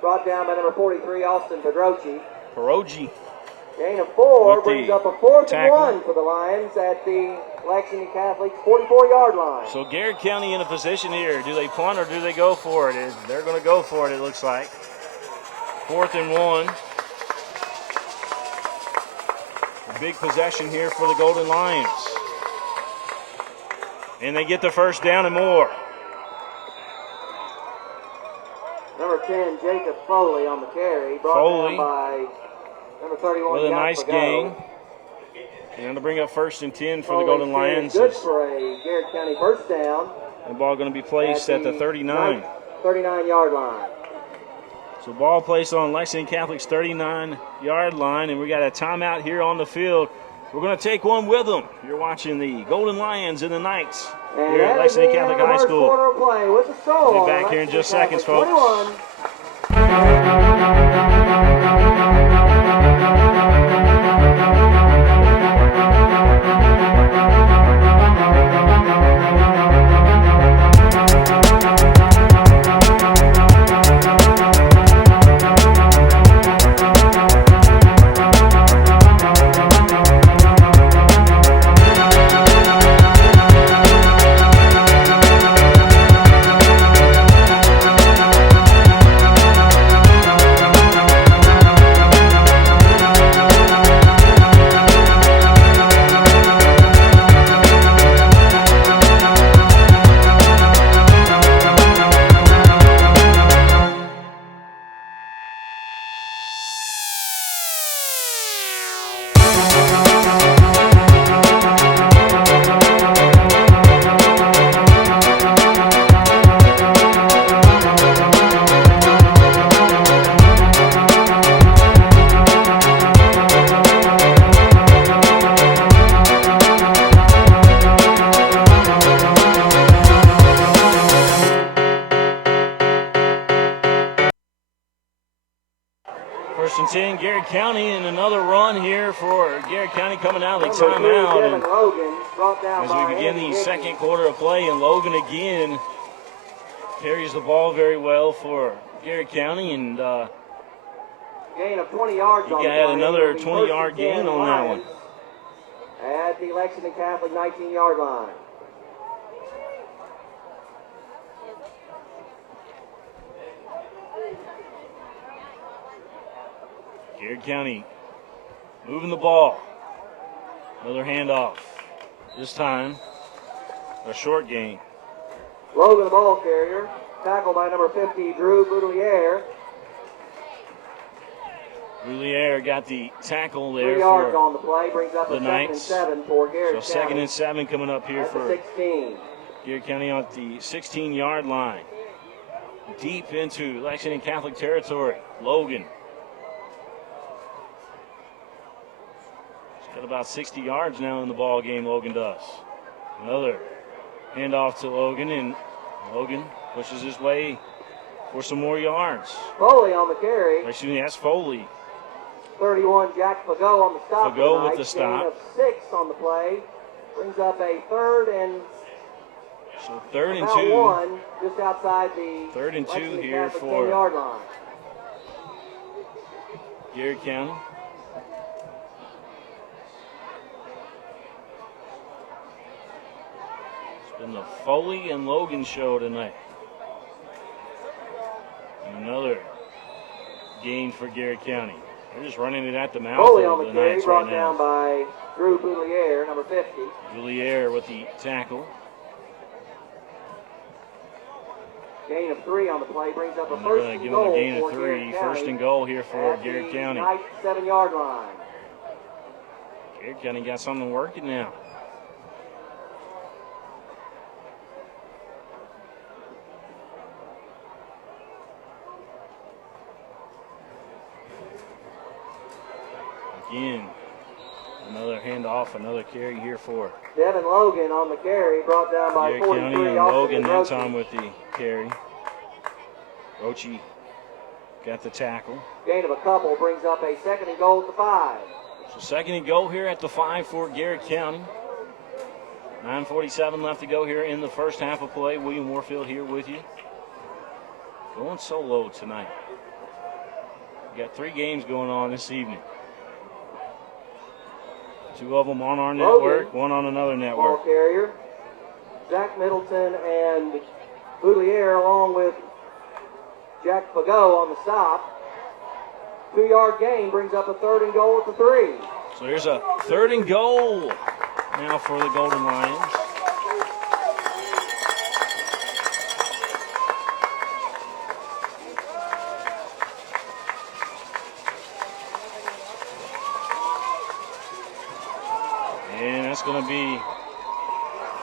Brought down by number 43, Austin Pedrochi. Perogi. Gain of 4 With brings the up a 4th and tackle. 1 for the Lions at the Lexington Catholic 44-yard line. So Garrard County in a position here. Do they punt or do they go for it? They're going to go for it, it looks like. 4th and 1. A big possession here for the Golden Lions. And they get the first down and more. Number 10, Jacob Foley on the carry. Brought down by number 31, with a nice Pago. gain. And to bring up 1st and 10 for the Foley's Golden carry Lions. Good for a Garrard County first down. The ball going to be placed at the 39. 39-yard line. So ball placed on Lexington Catholic's 39-yard line, and we got a timeout here on the field. We're going to take one with them. You're watching the Golden Lions and the Knights And here at Lexington Catholic High School. Quarter of play with the score. We'll be back here in just seconds, folks. 21. First and 10, Garrard County, and another run here for Garrard County coming out of the Number 2, timeout. Devin And Logan, brought down as by we begin Andy the Hickey. second quarter of play, and Logan again carries the ball very well for Garrard County, and Gain of 20 yards he on the had play. another It'll be 20-yard 1st and gain 10 on that one. Lions at the Lexington Catholic 19-yard line. Garrard County moving the ball. Another handoff. This time, a short gain. Logan, the ball carrier, tackled by number 50, Drew Boudelier. Roulier got the tackle 3 there yards for on the play, brings up the a 2nd and Knights. 7 for Garrard So County. 2nd and 7 coming up here At the for 16. Garrard County on the 16-yard line. Deep into Lexington Catholic territory. Logan. He's got about 60 yards now in the ball game, Logan does. Another handoff to Logan, and Logan pushes his way for some more yards. Foley on the carry. Excuse me, that's Foley. 31, Jack Pago on the stop. Pago tonight. with the stop. Gain of 6 on the play. Brings up a 3rd and So 3rd and about 2. 1, just outside the 3rd and 2 Lexington here Catholic for 10-yard line. Garrard County. It's been the Foley and Logan show tonight. And another gain for Garrard County. They're just running it at the mouth Foley on of the the carry, Knights brought right down now. by Drew Boudelier, number 50. Julier with the tackle. Gain of 3 on the play, brings up a And they're 1st going to and give them a goal gain of for 3. Garrard County 1st and goal here for at Garrard the County. Knights 7-yard line. Garrard County got something working now. Again, another handoff, another carry here for Devin Logan on the carry, brought down by Garrard 43. County, and Austin Logan that Roche. time with the carry. Roche got the tackle. Gain of a couple brings up a 2nd and goal at the 5. So second and goal here at the 5 for Garrett County. 9:47 left to go here in the first half of play. William Warfield here with you. Going solo tonight. We got 3 games going on this evening. 2 of them on our network, 1 on another network. Ball carrier. Jack Middleton and Boulier along with Jack Fagot on the stop. 2-yard gain brings up a 3rd and goal at the 3. So here's a 3rd and goal now for the Golden Lions. And that's going to be,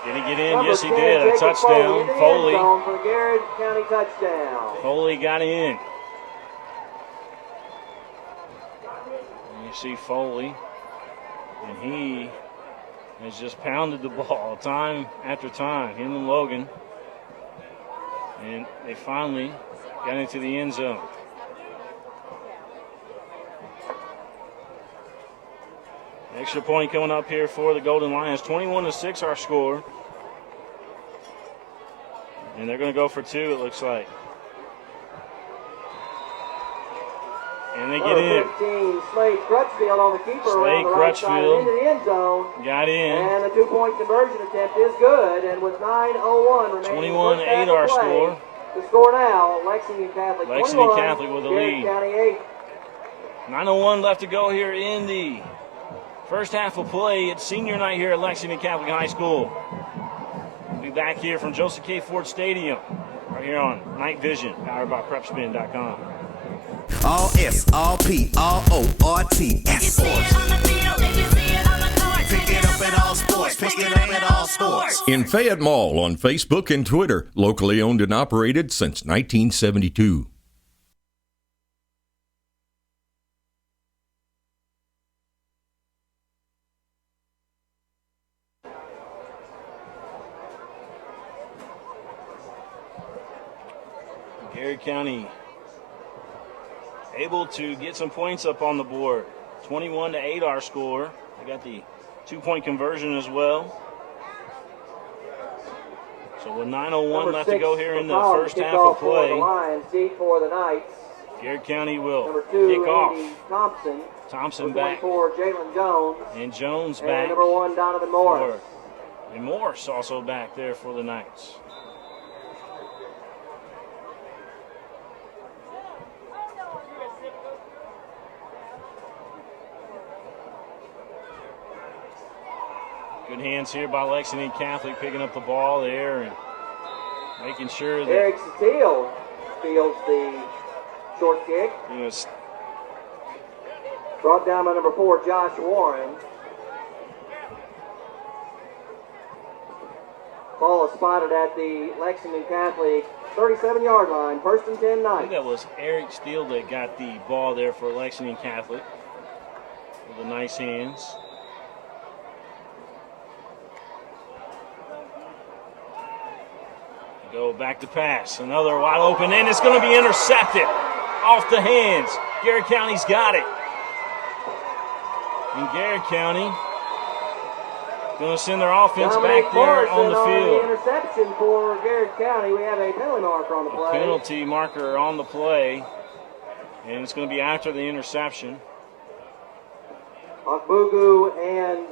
did he get in? Number Yes, he 10, did. A Jacob touchdown. in the end Foley. zone for the Garrett County touchdown. Foley got in. And you see Foley, and he has just pounded the ball time after time, him and Logan. And they finally got into the end zone. Extra point coming up here for the Golden Lions. 21-6 our score. And they're going to go for 2, it looks like. And they get in. 15, Slade Crutchfield on the keeper Slade around the right side Crutchfield into the end zone. Got in. And the 2-point conversion attempt is good. And with 9:01 remaining, 21-8 our score. The score now, Lexington Catholic 21, Catholic with a Garrett lead. County 8. 9:01 left to go here in the first half of play. It's senior night here at Lexington Catholic High School. We'll be back here from Joseph K. Ford Stadium, right here on Night Vision, powered by PrepSpin.com. All S, all P, all O, R, T, S. Pick it up at all sports. Pick it up at all sports. In Fayette Mall on Facebook and Twitter, locally owned and operated since 1972. Garrett County able to get some points up on the board. 21-8 our score. They got the 2-point conversion as well. So with 9:01 left to go here in the first half of play, The Lions deep for the Knights. Garrett County will Number 2, kick off. Andy Thompson. Thompson Number back 24, Jalen Jones. and Jones And back. number 1, Donovan Morris. And Morris also back there for the Knights. Good hands here by Lexington Catholic, picking up the ball there and making sure that Eric Steele fields the short kick. Brought down by number 4, Josh Warren. Ball is spotted at the Lexington Catholic 37-yard line. First and 10 I think Knights. that was Eric Steele that got the ball there for Lexington Catholic with the nice hands. Go back to pass. Another wide open, and it's going to be intercepted off the hands. Garrett County's got it. And Garrett County going to send their offense Dominic back there on the Morrison field. the interception for Garrett County. We have a penalty marker on the play. Penalty marker on the play, and it's going to be after the interception. Okbugu and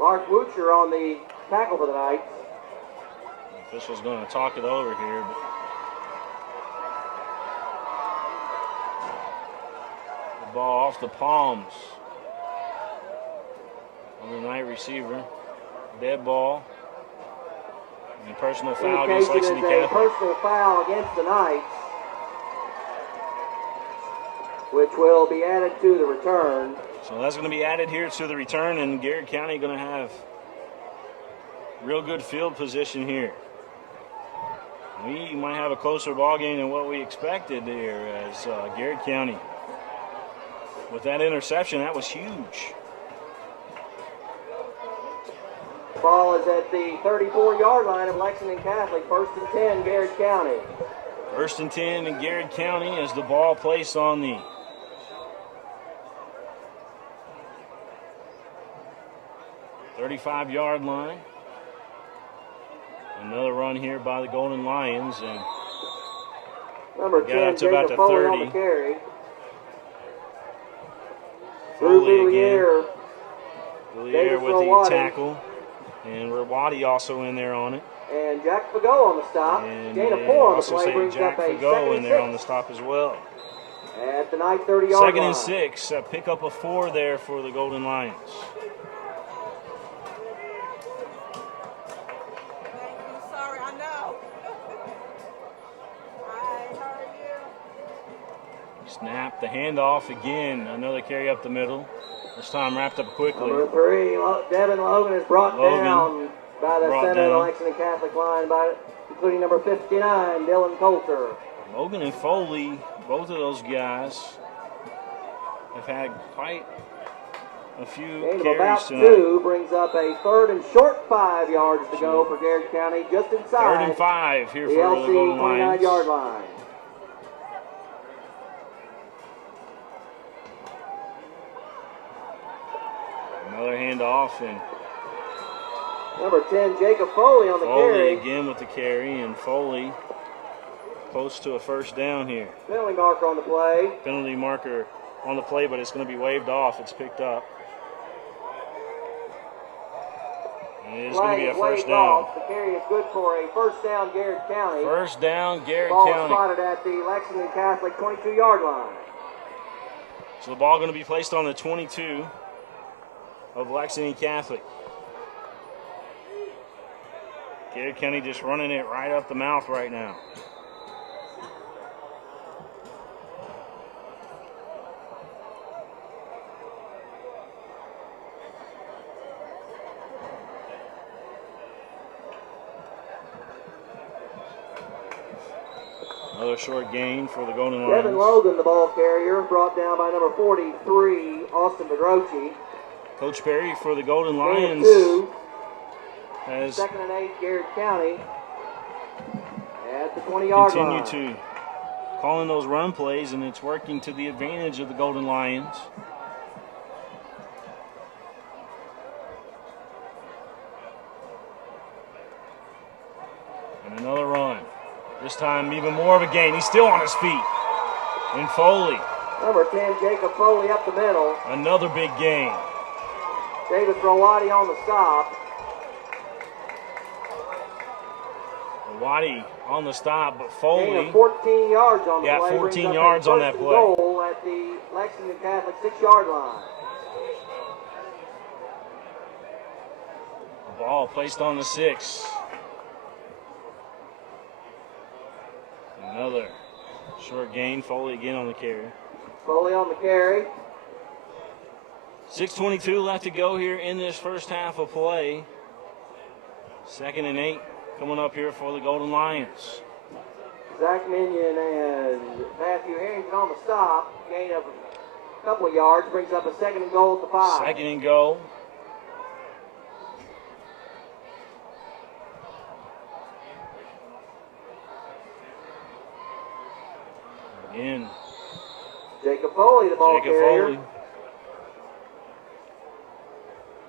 Lark Woocher on the tackle for the Knights. The official's going to talk it over here. But the ball off the palms of the Knight receiver. Dead ball. And a personal foul against Indication Lexington is a Catholic. personal foul against the Knights, which will be added to the return. So that's going to be added here to the return, and Garrett County going to have real good field position here. We might have a closer ball game than what we expected here as Garrett County. With that interception, that was huge. Ball is at the 34-yard line of Lexington Catholic. First and 10, Garrett County. First and 10 in Garrett County as the ball placed on the 35-yard line. Another run here by the Golden Lions, and Number got 10, up to about Jacob the Foley 30. on the carry. Foley Drew again. Villiers. Villiers Davis with the Rawadi. tackle, and Rawadi also in there on it. And Jack Fagot on the stop. And Gain of they 4 on the also play say brings Jack up a Fagot in there on the 2nd stop as well. and 6 at the 30-yard line. Second and 6, pick up a 4 there for the Golden Lions. Sorry, I know. I heard you. Snap, the handoff again. Another carry up the middle. This time wrapped up quickly. Number 3, Devin Logan is brought down by the center of the down. Lexington Catholic line, including number 59, Dylan Coulter. Logan and Foley, both of those guys, have had quite a few Gain of carries about tonight. 2 brings up a 3rd and short 5 yards to go for Garrard County, just inside 3rd and 5 here the for the LC Golden Lions. 29-yard line. Another handoff, and Number 10, Jacob Foley on the Foley carry. again with the carry, and Foley close to a first down here. Penalty marker on the play. Penalty marker on the play, but it's going to be waved off. It's picked up. And it is going to be a Flag is first waved down. off. The carry is good for a first down, Garrard County. First down, Garrard Ball is County. spotted at the Lexington Catholic 22-yard line. So the ball going to be placed on the 22 of Lexington Catholic. Garrard County just running it right up the mouth right now. Another short gain for the Golden Lions. Devin Logan, the ball carrier, brought down by number 43, Austin Pedrochi. Coach Perry for the Golden Gain of Lions 2. has 2nd and 8, Garrard County at the 20-yard line. continued to call in those run plays, and it's working to the advantage of the Golden Lions. And another run. This time even more of a gain. He's still on his feet. And Foley, Number 10, Jacob Foley up the middle. another big gain. Davis Rawadi on the stop. Waddy on the stop, but Gain Foley of 14 yards on the got play. 14 brings up a yards on first that and play. Goal at the Lexington Catholic 6-yard line. ball placed on the 6. Another short gain. Foley again on the carry. Foley on the carry. 6:22 left to go here in this first half of play. 2nd and 8 coming up here for the Golden Lions. Zach Minion and Matthew Harrington on the stop. Gain of a couple of yards. Brings up a 2nd and goal at the 5. 2nd and goal. Again, Jacob Foley, the ball Jacob carrier. Foley.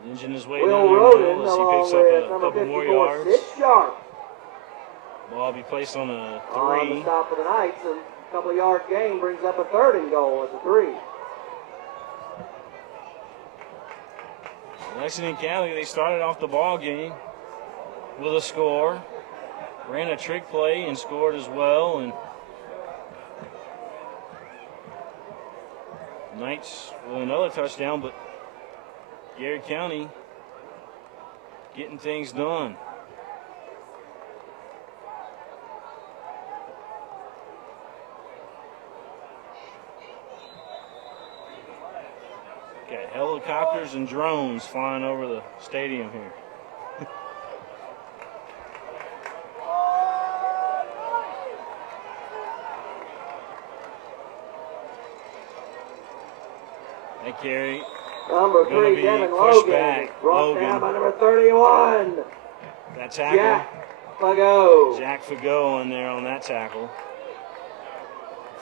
Engine his way Will down the Roden middle as he along picks with up a number couple more 54, yards. Sid Sharp. Ball be placed on a On the 3. stop for the Knights. A couple of yards gain brings up a 3rd and goal at the 3. Lexington County, they started off the ball game with a score. Ran a trick play and scored as well. And Knights with another touchdown, but Garrard County getting things done. Got helicopters and drones flying over the stadium here. That carry. Number Gonna 3, be Devin pushed Logan. back. Brought Logan. down by number 31, That tackle. Jack Fagot. Jack Fagot in there on that tackle.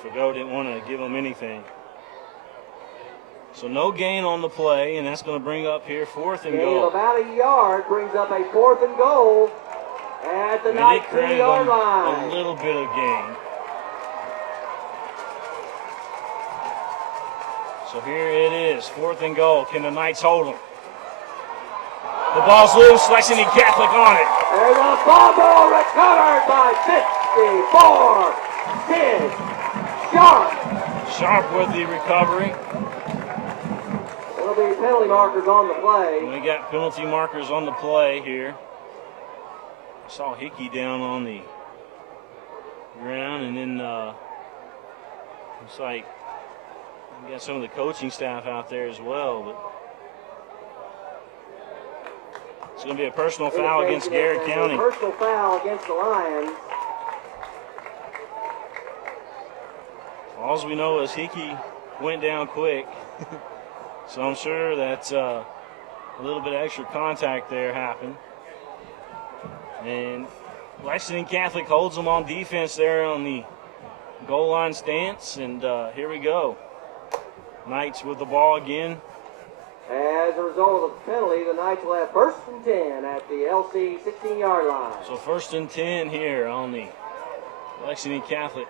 Fagot didn't want to give him anything. So no gain on the play, and that's going to bring up here 4th and Gain goal. of about a yard brings up a 4th and goal at the And Knights it created 2-yard a line. little bit of gain. So here it is, 4th and goal. Can the Knights hold them? The ball's loose. Lexington Catholic on it. There's a fumble recovered by 54. Sid Sharp. Sharp with the recovery. There'll be penalty markers on the play. And we got penalty markers on the play here. I saw Hickey down on the ground, and then looks like we got some of the coaching staff out there as well. But it's going to be a personal foul against Garrard County. Personal foul against the Lions. All we know is Hickey went down quick. So I'm sure that a little bit of extra contact there happened. And Lexington Catholic holds them on defense there on the goal line stance. And here we go. Knights with the ball again. As a result of the penalty, the Knights will have 1st and 10 at the LC 16-yard line. So 1st and 10 here on the Lexington Catholic.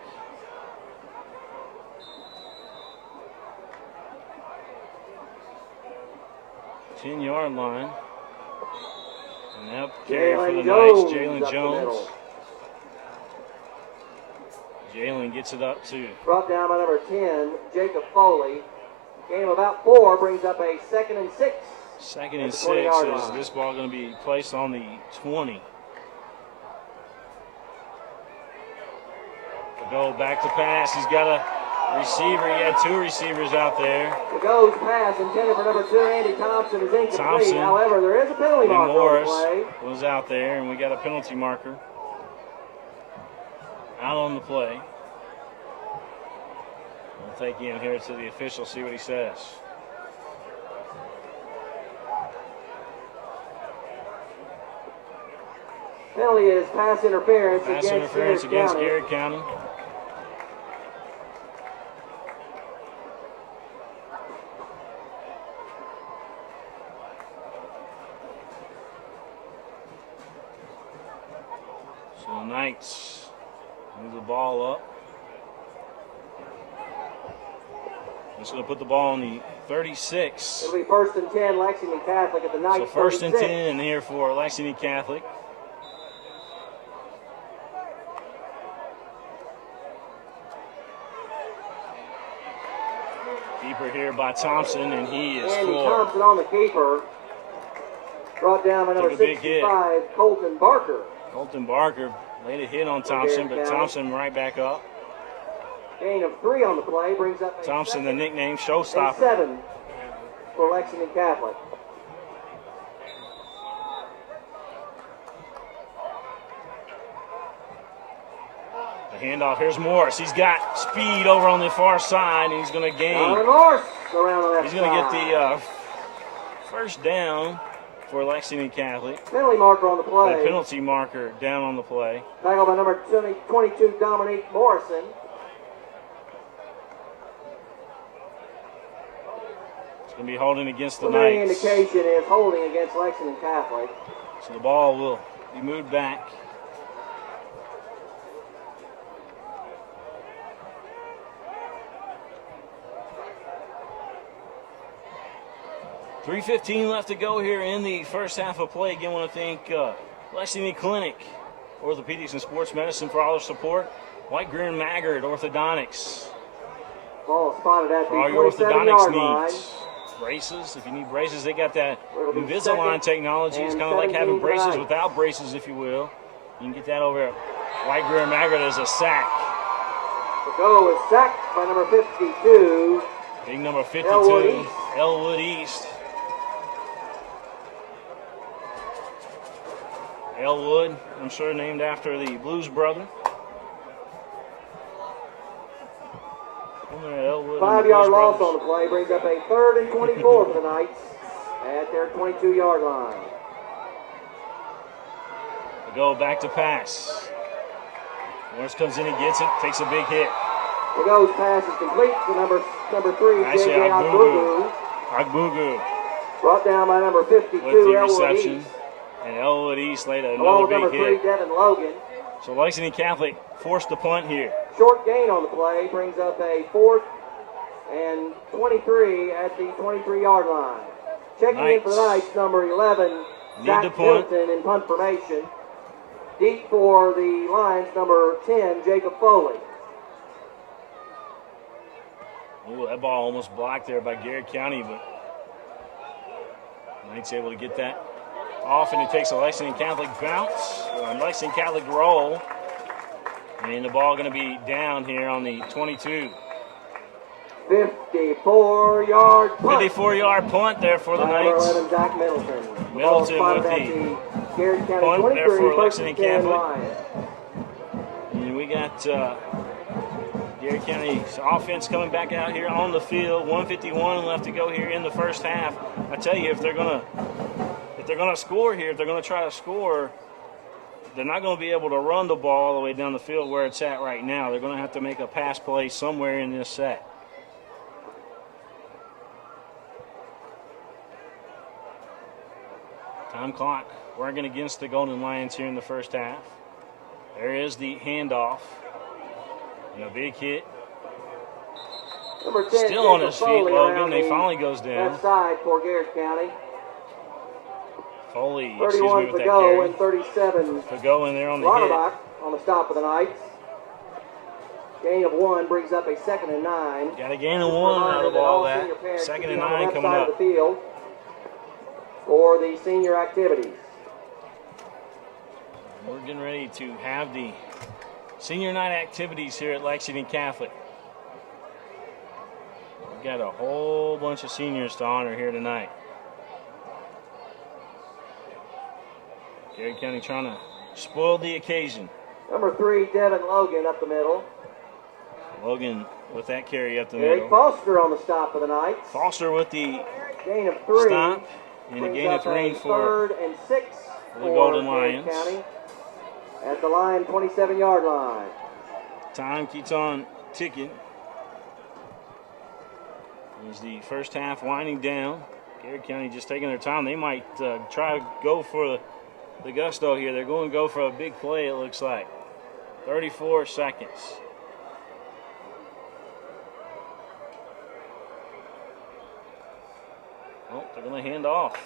Ten-yard line. And now carry for the Knights, Jalen Jones. Jalen gets it up to. Brought down by number 10, Jacob Foley. Gain of about 4 brings up a 2nd and 6. 2nd and 6 is this ball going to be placed on the 20. To go back to pass. He's got a receiver. He had 2 receivers out there. The goes pass intended for number 2, Andy Thompson, is incomplete. Thompson. However, there is a penalty marker Morris on the play. was out there, and we got a penalty marker out on the play. We'll take him here to the official, see what he says. Penalty is pass interference Against Garrard County. So the Knights move the ball up. Just going to put the ball on the 36. It'll be 1st and 10, Lexington Catholic at the Knights. So 1st and 36. 10 here for Lexington Catholic. Keeper here by Thompson, and he is Andy for. Thompson on the keeper. Brought down by number Took a big hit. 65, Colton Barker. Colton Barker laid a hit on Thompson, but Thompson right back up. Gain of 3 on the play brings up a Thompson, the nickname and Showstopper. 7 for Lexington Catholic. The handoff, here's Morris. He's got speed over on the far side, and he's going to gain. Alan Morris around the left He's going to get side. the first down for Lexington Catholic. Penalty marker on the The play. penalty marker down on the play. Tackled by number 22, Dominique Morrison. It's going to be holding against the Preliminary Knights. indication is holding against Lexington Catholic. So the ball will be moved back. .3:15 left to go here in the first half of play. Again, I want to thank Lexington Clinic, Orthopedics and Sports Medicine for all their support. White Greer and Maggard Orthodontics Ball spotted at for all the your 27-yard orthodontics line. needs. Braces, if you need braces, they got that It'll be Invisalign 2nd technology. It's and kind of like having 17 braces tonight. without braces, if you will. You can get that over at White Greer and Maggard as a sack. The goal is sacked by number 52. Big number 52, Elwood East. Elwood East. Elwood, I'm sure named after the Blues brother. 5-yard loss on the play brings up a 3rd and 24 for the Knights at their 22-yard line. To go back to pass. Morris comes in and gets it, takes a big hit. The goes pass is complete to number 3, Actually, J.J. Agbubu. Agbubu. Agbugu Brought down by number 52, with the Elwood reception. East. And Elwood East laid Along another with number big 3, hit. Devin Logan. So Lexington Catholic forced the punt here. Short gain on the play brings up a 4th and 23 at the 23-yard line. Checking in for the Knights, number 11, Need to Zach punt. Middleton in punt formation. Deep for the Lions, number 10, Jacob Foley. Ooh, that ball almost blocked there by Garrard County, but Knights able to get that off, and it takes a Lexington Catholic bounce, or a Lexington Catholic roll. And the ball going to be down here on the 22. 54-yard punt. 54-yard punt there for the Number Knights. 11, Zach Middleton. Middleton Ball with spotted the at Garrard County punt 23, there for first and Lexington 10 Catholic. Lions. And we got Garrard County's offense coming back out here on the field. 1:51 left to go here in the first half. I tell you, if they're gonna score here, if they're gonna try to score, they're not going to be able to run the ball all the way down the field where it's at right now. They're going to have to make a pass play somewhere in this set. Time clock working against the Golden Lions here in the first half. There is the handoff. And a big hit. Number 10, Still on Jacob his feet, Foley Logan. around They the finally goes down. left side for Garrard County. Foley, 31 with to that go carry. and 37 To go in there on the hit. Lauterbach on the stop of the Knights. Gain of 1 brings up a 2nd and 9. Got a gain of 1 out of all that. 2nd and 9 coming Of up. the field for the senior activities. We're getting ready to have the senior night activities here at Lexington Catholic. We've got a whole bunch of seniors to honor here tonight. Garrard County trying to spoil the occasion. Number 3, Devin Logan up the middle. Logan with that carry up the Eric middle. Foster on the stop for the Knights. Foster with the Gain of 3. stop and a Brings gain of up 3 a for 3rd and 6 the for Golden Garrard Lions. County at the line, 27-yard line. Time keeps on ticking. As the first half winding down. Garrard County just taking their time. They might try to go for the gusto here. They're going to go for a big play, it looks like. 34 seconds. Oh, they're going to hand off.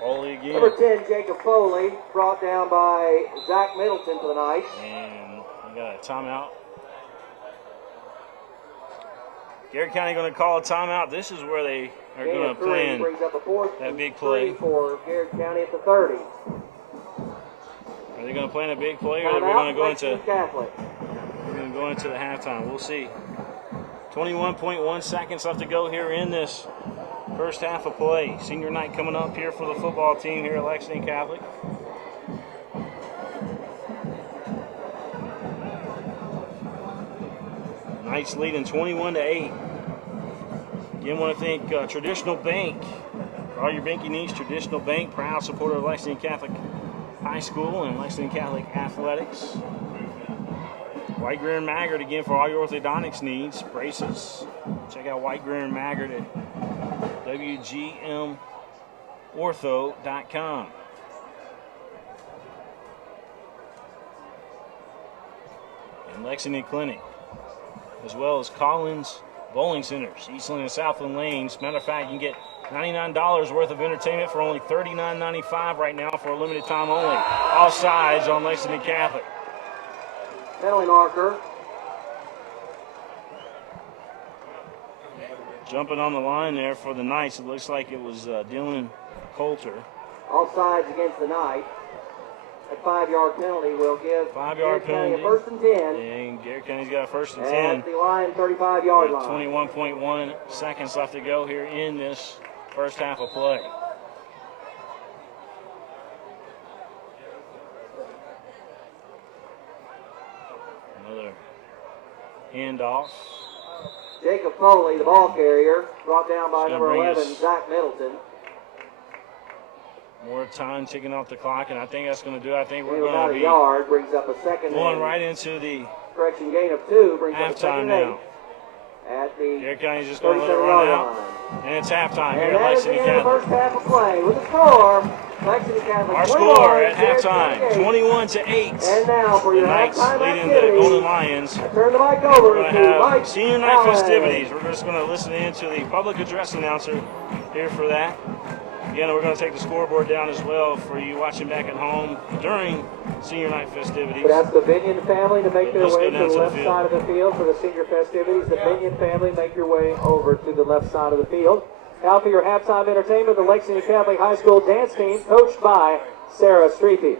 Foley again. Number 10, Jacob Foley, brought down by Zach Middleton for the Knights. And we got a timeout. Garrard County going to call a timeout. This is where they are Gain going to of 3 plan brings up a 4th that and big 3 play. for Garrard County at the 30. Are they going to plan a big play, or are we Timeout, going to go Lexington into Catholic. we're going to go into the halftime? We'll see. 21.1 seconds left to go here in this first half of play. Senior night coming up here for the football team here at Lexington Catholic. Knights leading 21-8. Again, want to thank Traditional Bank. For all your banking needs, Traditional Bank, proud supporter of Lexington Catholic High School and Lexington Catholic Athletics. White Greer and Maggard again for all your orthodontics needs, braces. Check out White Greer and Maggard at WGMortho.com. And Lexington Clinic, as well as Collins Bowling Centers, Eastland and Southland Lanes. Matter of fact, you can get $99 worth of entertainment for only $39.95 right now for a limited time only. All sides on Lexington Catholic. Penalty marker. Jumping on the line there for the Knights, it looks like it was Dylan Coulter. All sides against the Knights. A 5-yard penalty will give 5-yard Garrard County penalty. a 1st and 10. And Garrard County's got a 1st and 10. At the line, 35-yard With line. 21.1 seconds left to go here in this first half of play. Another handoff. Jacob Foley, the ball carrier, brought down by It's gonna number bring 11, us- Zach Middleton. More time ticking off the clock, and I think that's going to do it. I think we're Gain of going about to a be yard, brings up a 2nd going and right into the correction gain of 2, brings up a 2nd halftime and now. 8. at the Garrett County's just going to let it 37-yard run out. line. And it's halftime here And at that is the Lexington end of the Catholic. first half of play. With the score, Lexington Catholic Our 21, score at Garrett halftime, County 21-8. And now for The your Knights halftime leading the activities, Golden Lions. I turn the mic We're over going to to have Mike senior night Allen. festivities. We're just going to listen in to the public address announcer here for that. Again, we're going to take the scoreboard down as well for you watching back at home during senior night festivities. But that's the Binion family to make their Let's way go to down the to the left field. side of the field for the senior festivities. The Binion family make your way over to the left side of the field. Now for your halftime entertainment, the Lexington Catholic High School dance team, coached by Sarah Streepy.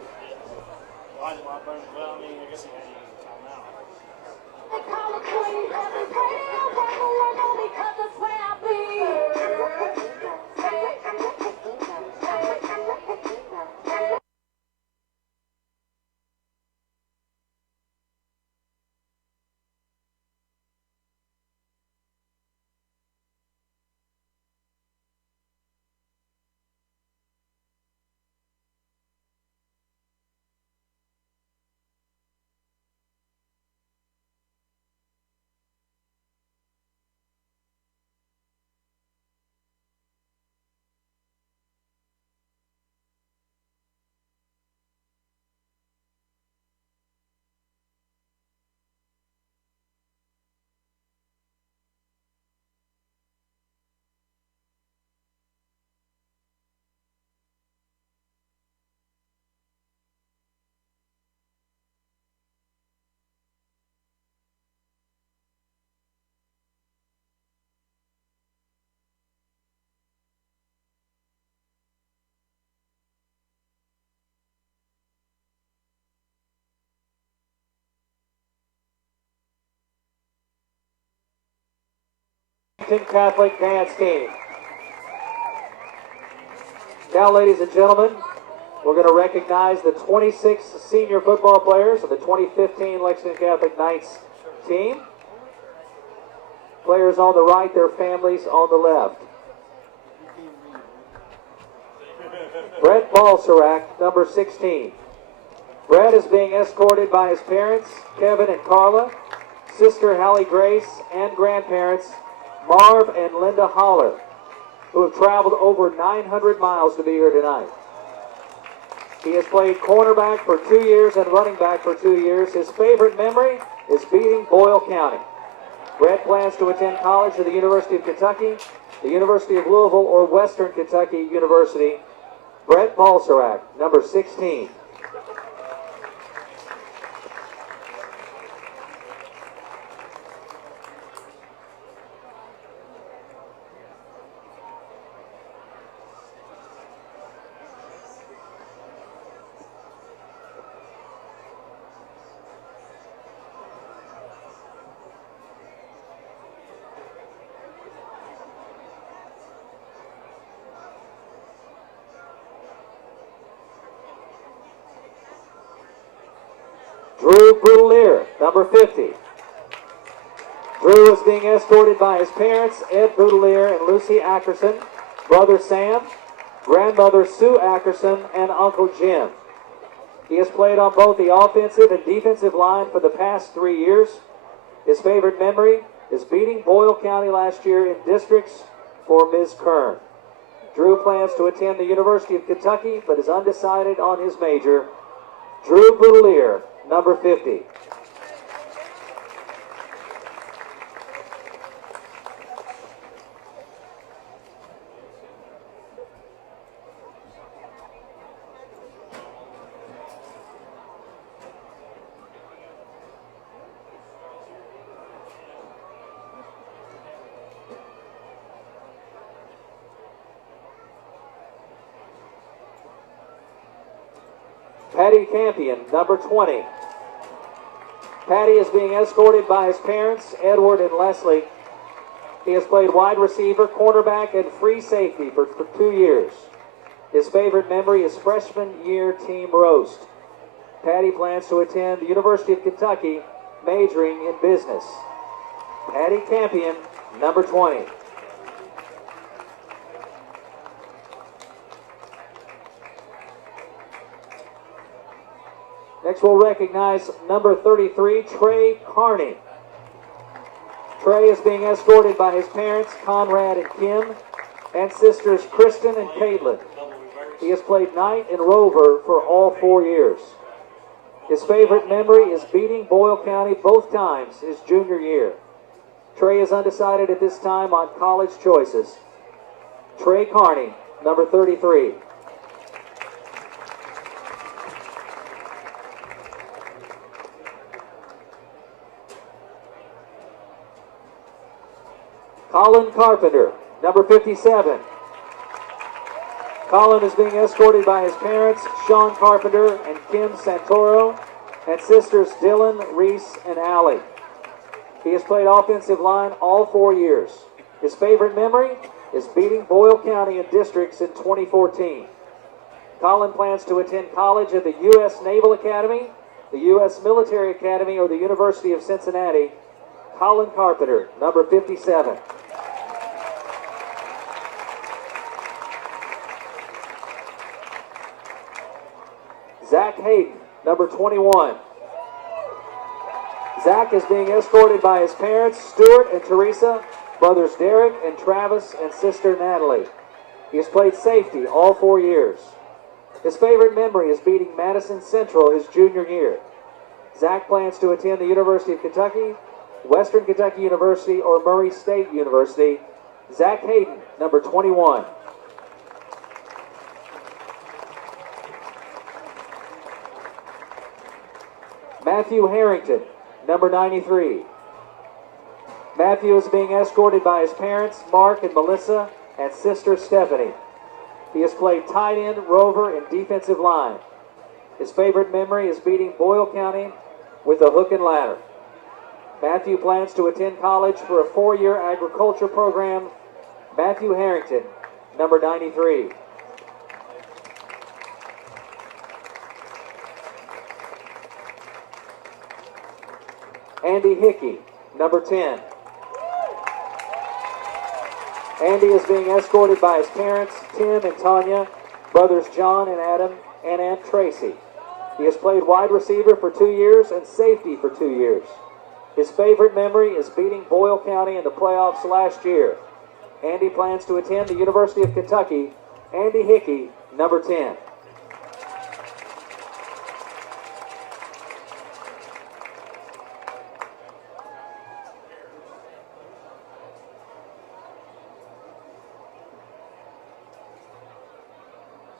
Catholic dance team. Now, ladies and gentlemen, we're going to recognize the 26 senior football players of the 2015 Lexington Catholic Knights team. Players on the right, their families on the left. Brett Balserac, number 16. Brett is being escorted by his parents, Kevin and Carla, sister Hallie Grace, and grandparents, Marv and Linda Holler, who have traveled over 900 miles to be here tonight. He has played cornerback for 2 years and running back for 2 years. His favorite memory is beating Boyle County. Brett plans to attend college at the University of Kentucky, the University of Louisville, or Western Kentucky University. Brett Balserac, number 16. Drew Boudelier, number 50. Drew is being escorted by his parents, Ed Boudelier and Lucy Ackerson, brother Sam, grandmother Sue Ackerson, and Uncle Jim. He has played on both the offensive and defensive line for the past 3 years. His favorite memory is beating Boyle County last year in districts for Ms. Kern. Drew plans to attend the University of Kentucky, but is undecided on his major. Drew Boudelier, number 50. Patty Campion, number 20. Patty is being escorted by his parents, Edward and Leslie. He has played wide receiver, cornerback, and free safety for 2 years. His favorite memory is freshman year team roast. Patty plans to attend the University of Kentucky, majoring in business. Patty Campion, number 20. Next, we'll recognize number 33, Trey Carney. Trey is being escorted by his parents, Conrad and Kim, and sisters Kristen and Caitlin. He has played Knight and Rover for all 4 years. His favorite memory is beating Boyle County both times his junior year. Trey is undecided at this time on college choices. Trey Carney, number 33. Colin Carpenter, number 57. Colin is being escorted by his parents, Sean Carpenter and Kim Santoro, and sisters Dylan, Reese, and Allie. He has played offensive line all 4 years. His favorite memory is beating Boyle County in districts in 2014. Colin plans to attend college at the U.S. Naval Academy, the U.S. Military Academy, or the University of Cincinnati. Colin Carpenter, number 57. Zach Hayden, number 21. Zach is being escorted by his parents, Stuart and Teresa, brothers Derek and Travis, and sister Natalie. He has played safety all 4 years. His favorite memory is beating Madison Central his junior year. Zach plans to attend the University of Kentucky, Western Kentucky University, or Murray State University. Zach Hayden, number 21. Matthew Harrington, number 93. Matthew is being escorted by his parents, Mark and Melissa, and sister Stephanie. He has played tight end, rover, and defensive line. His favorite memory is beating Boyle County with a hook and ladder. Matthew plans to attend college for a 4-year agriculture program. Matthew Harrington, number 93. Andy Hickey, number 10. Andy is being escorted by his parents, Tim and Tanya, brothers John and Adam, and Aunt Tracy. He has played wide receiver for 2 years and safety for 2 years. His favorite memory is beating Boyle County in the playoffs last year. Andy plans to attend the University of Kentucky. Andy Hickey, number 10.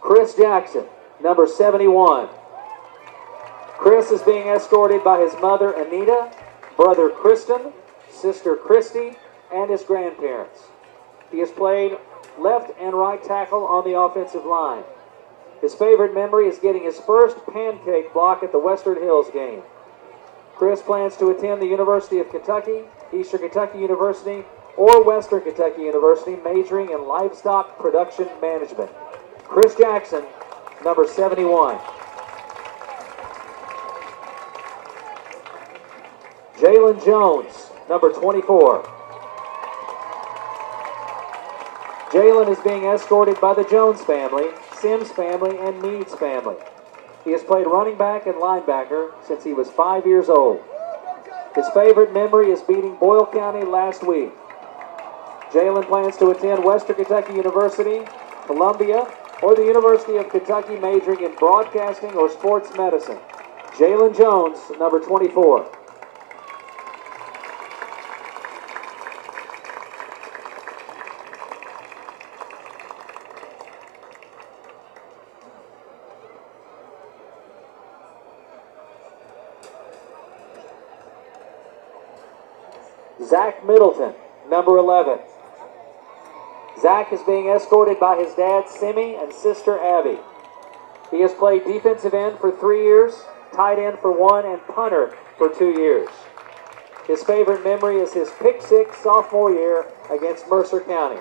Chris Jackson, number 71. Chris is being escorted by his mother, Anita, brother Kristen, sister Christy, and his grandparents. He has played left and right tackle on the offensive line. His favorite memory is getting his first pancake block at the Western Hills game. Chris plans to attend the University of Kentucky, Eastern Kentucky University, or Western Kentucky University, majoring in livestock production management. Chris Jackson, number 71. Jalen Jones, number 24. Jalen is being escorted by the Jones family, Sims family, and Meads family. He has played running back and linebacker since he was 5 years old. His favorite memory is beating Boyle County last week. Jalen plans to attend Western Kentucky University, Columbia, or the University of Kentucky, majoring in broadcasting or sports medicine. Jalen Jones, number 24. Zach Middleton, number 11. Zach is being escorted by his dad, Simi, and sister, Abby. He has played defensive end for 3 years, tight end for 1, and punter for 2 years. His favorite memory is his pick six sophomore year against Mercer County.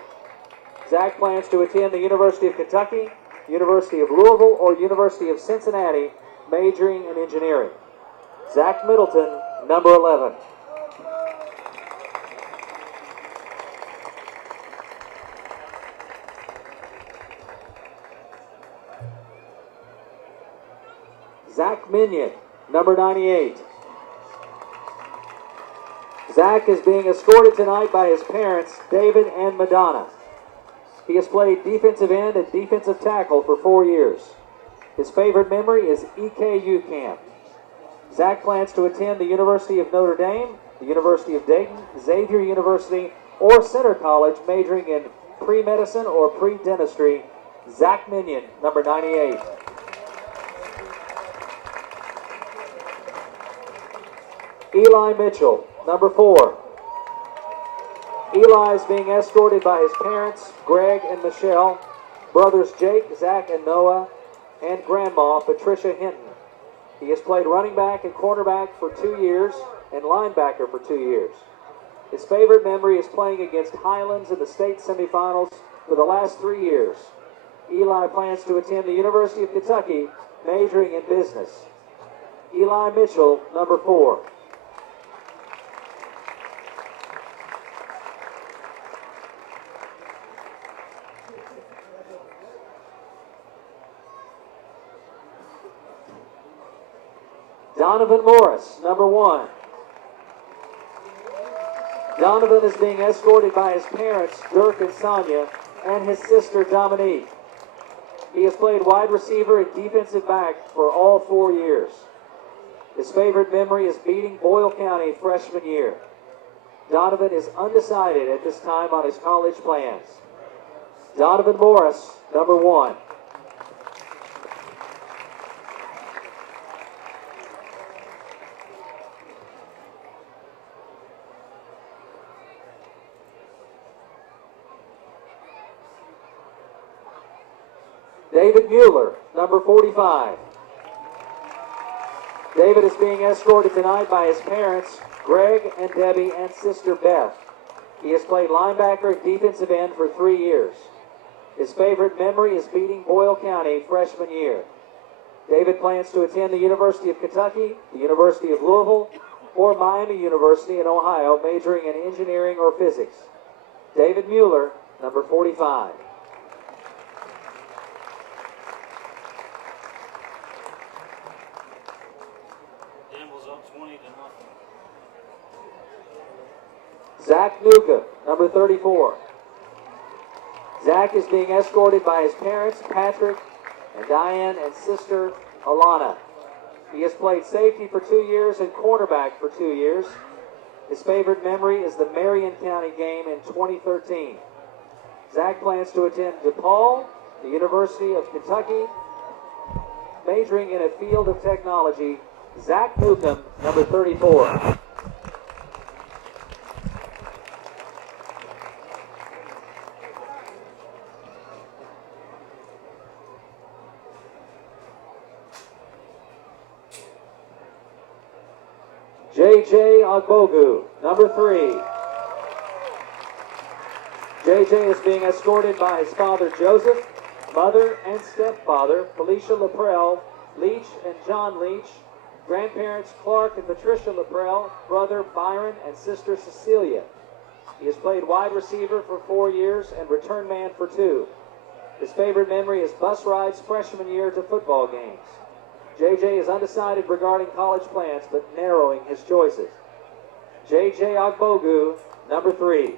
Zach plans to attend the University of Kentucky, University of Louisville, or University of Cincinnati, majoring in engineering. Zach Middleton, number 11. Zach Minion, number 98. Zach is being escorted tonight by his parents, David and Madonna. He has played defensive end and defensive tackle for 4 years. His favorite memory is EKU camp. Zach plans to attend the University of Notre Dame, the University of Dayton, Xavier University, or Center College, majoring in pre-medicine or pre-dentistry. Zach Minion, number 98. Eli Mitchell, number 4. Eli is being escorted by his parents, Greg and Michelle, brothers Jake, Zach, and Noah, and grandma, Patricia Hinton. He has played running back and cornerback for 2 years and linebacker for 2 years. His favorite memory is playing against Highlands in the state semifinals for the last 3 years. Eli plans to attend the University of Kentucky, majoring in business. Eli Mitchell, number 4. Donovan Morris, number 1. Donovan is being escorted by his parents, Dirk and Sonia, and his sister, Dominique. He has played wide receiver and defensive back for all 4 years. His favorite memory is beating Boyle County freshman year. Donovan is undecided at this time on his college plans. Donovan Morris, number 1. David Mueller, number 45. David is being escorted tonight by his parents, Greg and Debbie, and sister Beth. He has played linebacker and defensive end for 3 years. His favorite memory is beating Boyle County freshman year. David plans to attend the University of Kentucky, the University of Louisville, or Miami University in Ohio, majoring in engineering or physics. David Mueller, number 45. Zach Nuka, number 34. Zach is being escorted by his parents, Patrick and Diane, and sister, Alana. He has played safety for 2 years and cornerback for 2 years. His favorite memory is the Marion County game in 2013. Zach plans to attend DePaul, the University of Kentucky, majoring in a field of technology. Zach Newcomb, number 34. JJ Agbogu, number 3. JJ is being escorted by his father Joseph, mother and stepfather Felicia Laprelle, Leach and John Leach, grandparents Clark and Patricia Laprelle, brother Byron, and sister Cecilia. He has played wide receiver for 4 years and return man for 2. His favorite memory is bus rides freshman year to football games. JJ is undecided regarding college plans, but narrowing his choices. JJ Agbogu, number 3.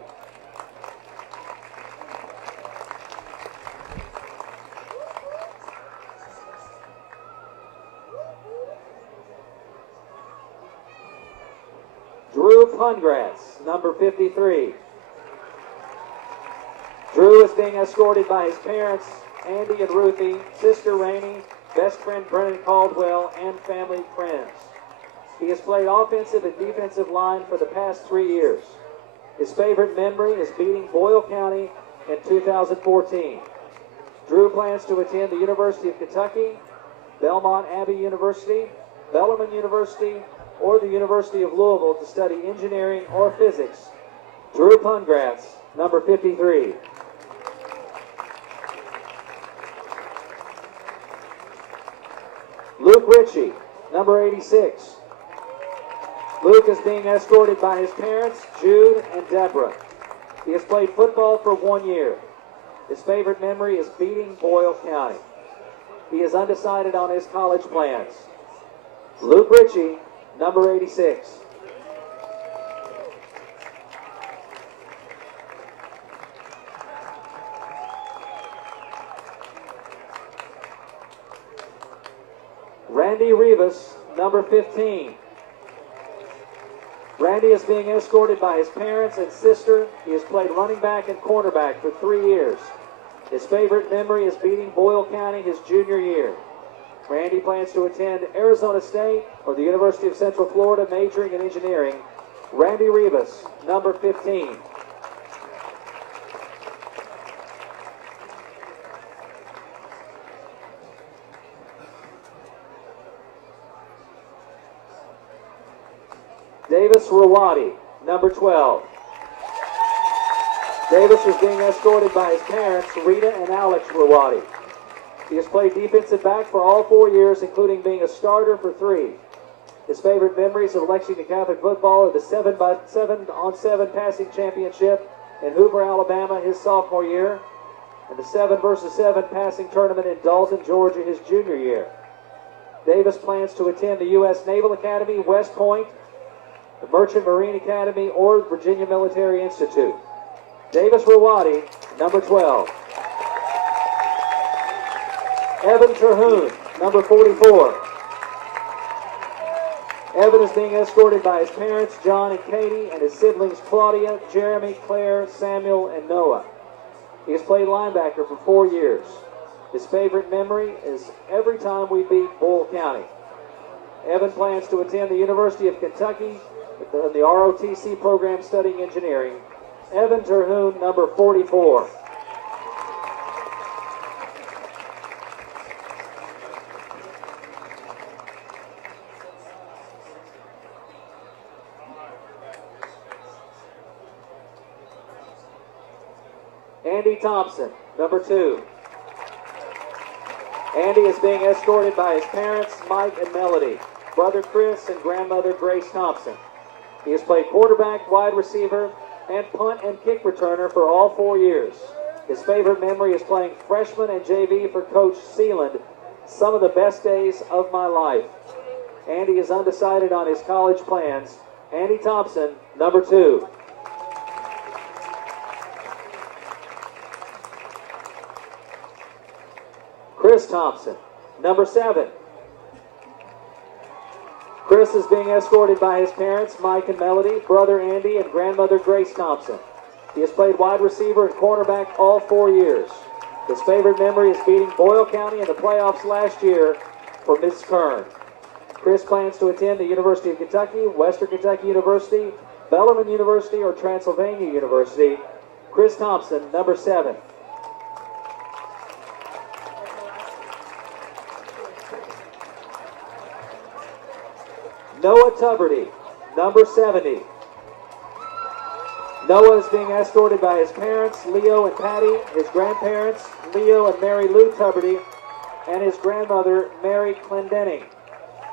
Drew Pungratz, number 53. Drew is being escorted by his parents, Andy and Ruthie, sister Rainey, best friend Brennan Caldwell, and family friends. He has played offensive and defensive line for the past 3 years. His favorite memory is beating Boyle County in 2014. Drew plans to attend the University of Kentucky, Belmont Abbey University, Bellarmine University, or the University of Louisville to study engineering or physics. Drew Pungratz, number 53. Luke Ritchie, number 86. Luke is being escorted by his parents, Jude and Deborah. He has played football for 1 year. His favorite memory is beating Boyle County. He is undecided on his college plans. Luke Ritchie, number 86. Randy Rivas, number 15. Randy is being escorted by his parents and sister. He has played running back and cornerback for 3 years. His favorite memory is beating Boyle County his junior year. Randy plans to attend Arizona State or the University of Central Florida, majoring in engineering. Randy Rivas, number 15. Davis Rawadi, number 12. Davis is being escorted by his parents, Rita and Alex Rawadi. He has played defensive back for all 4 years, including being a starter for 3. His favorite memories of Lexington Catholic football are the 7-on-7 passing championship in Hoover, Alabama, his sophomore year, and the 7-versus-7 passing tournament in Dalton, Georgia, his junior year. Davis plans to attend the U.S. Naval Academy, West Point, the Merchant Marine Academy, or Virginia Military Institute. Davis Rawadi, number 12. Evan Terhune, number 44. Evan is being escorted by his parents, John and Katie, and his siblings, Claudia, Jeremy, Claire, Samuel, and Noah. He has played linebacker for 4 years. His favorite memory is every time we beat Boyle County. Evan plans to attend the University of Kentucky in the ROTC program studying engineering. Evan Terhune, number 44. Andy Thompson, number 2. Andy is being escorted by his parents, Mike and Melody, brother Chris and grandmother Grace Thompson. He has played quarterback, wide receiver, and punt and kick returner for all 4 years. His favorite memory is playing freshman and JV for Coach Sealand, some of the best days of my life. Andy is undecided on his college plans. Andy Thompson, number 2. Chris Thompson, number 7. Chris is being escorted by his parents, Mike and Melody, brother Andy, and grandmother Grace Thompson. He has played wide receiver and cornerback all 4 years. His favorite memory is beating Boyle County in the playoffs last year for Miss Kern. Chris plans to attend the University of Kentucky, Western Kentucky University, Bellarmine University, or Transylvania University. Chris Thompson, number 7. Noah Tuberty, number 70. Noah is being escorted by his parents, Leo and Patty, his grandparents, Leo and Mary Lou Tuberty, and his grandmother, Mary Clendenning.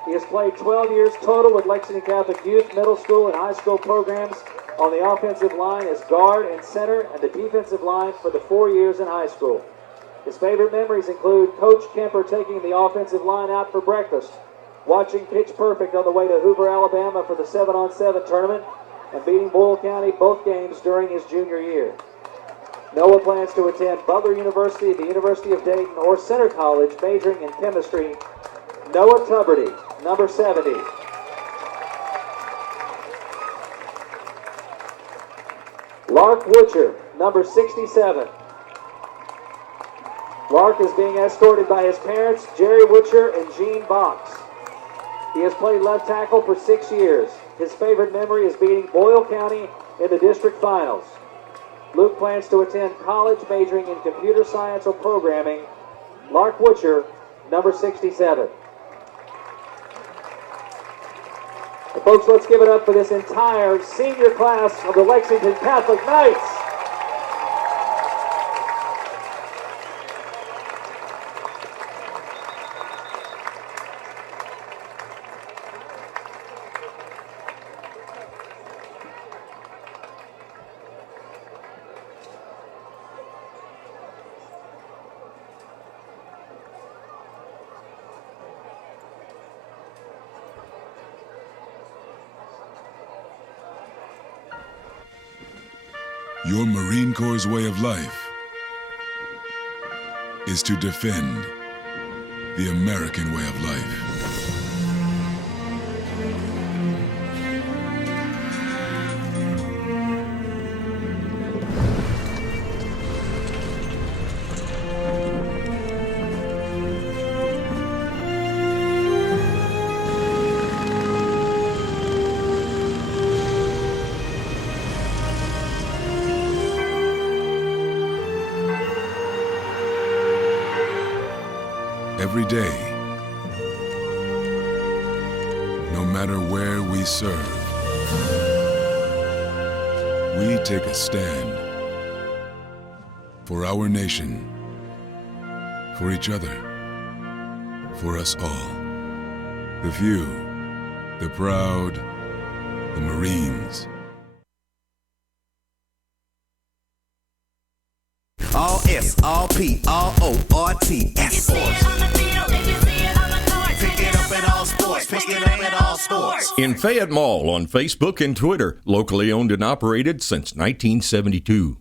He has played 12 years total with Lexington Catholic Youth, middle school, and high school programs on the offensive line as guard and center, and the defensive line for the 4 years in high school. His favorite memories include Coach Kemper taking the offensive line out for breakfast, watching Pitch Perfect on the way to Hoover, Alabama for the 7-on-7 tournament, and beating Boyle County both games during his junior year. Noah plans to attend Butler University, the University of Dayton, or Center College, majoring in chemistry. Noah Tuberty, number 70. Lark Witcher, number 67. Lark is being escorted by his parents, Jerry Witcher and Jean Box. He has played left tackle for 6 years. His favorite memory is beating Boyle County in the district finals. Luke plans to attend college majoring in computer science or programming. Lark Witcher, number 67. And folks, let's give it up for this entire senior class of the Lexington Catholic Knights. Your Marine Corps' way of life is to defend the American way of life. every day. No matter where we serve, we take a stand for our nation, for each other, for us all. The few, the proud, the Marines. All S, all P, all O, R, T, S. Pick it up at all sports. Pick it up at all sports. In Fayette Mall on Facebook and Twitter, locally owned and operated since 1972.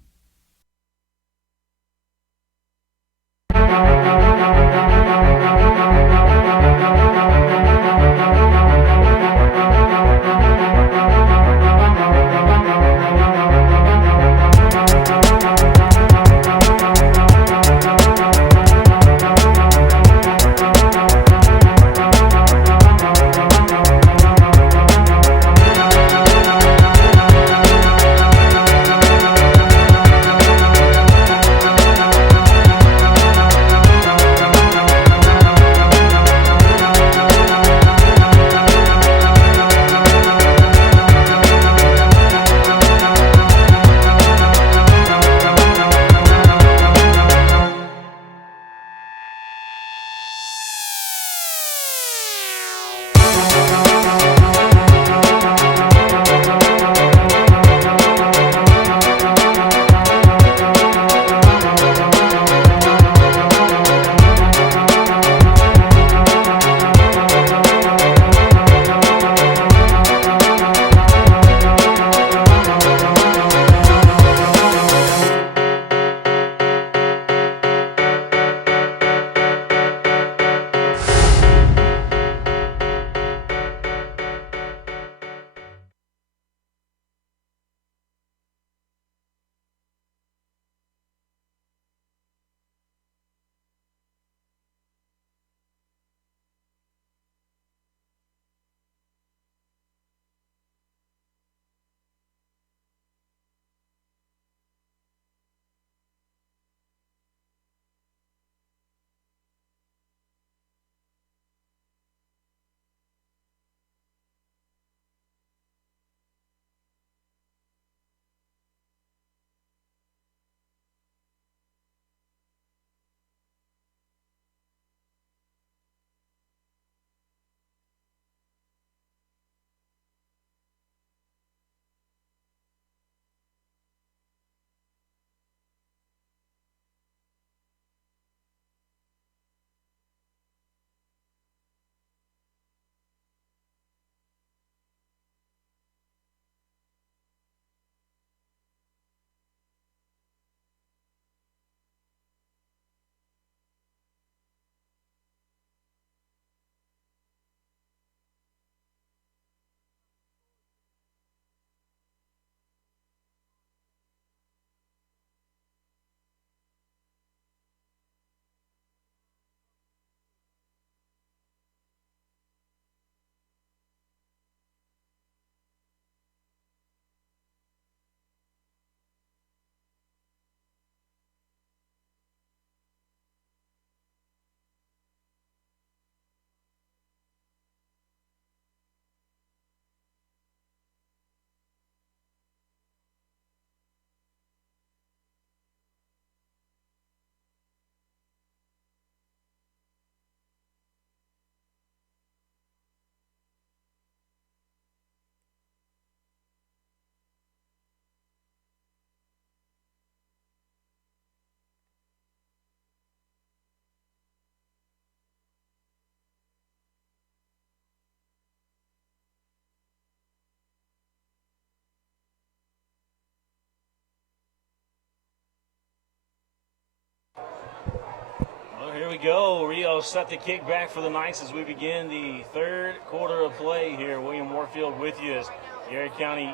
Well, here we go. Rio set the kick back for the Knights as we begin the third quarter of play here. William Warfield with you as Garrard County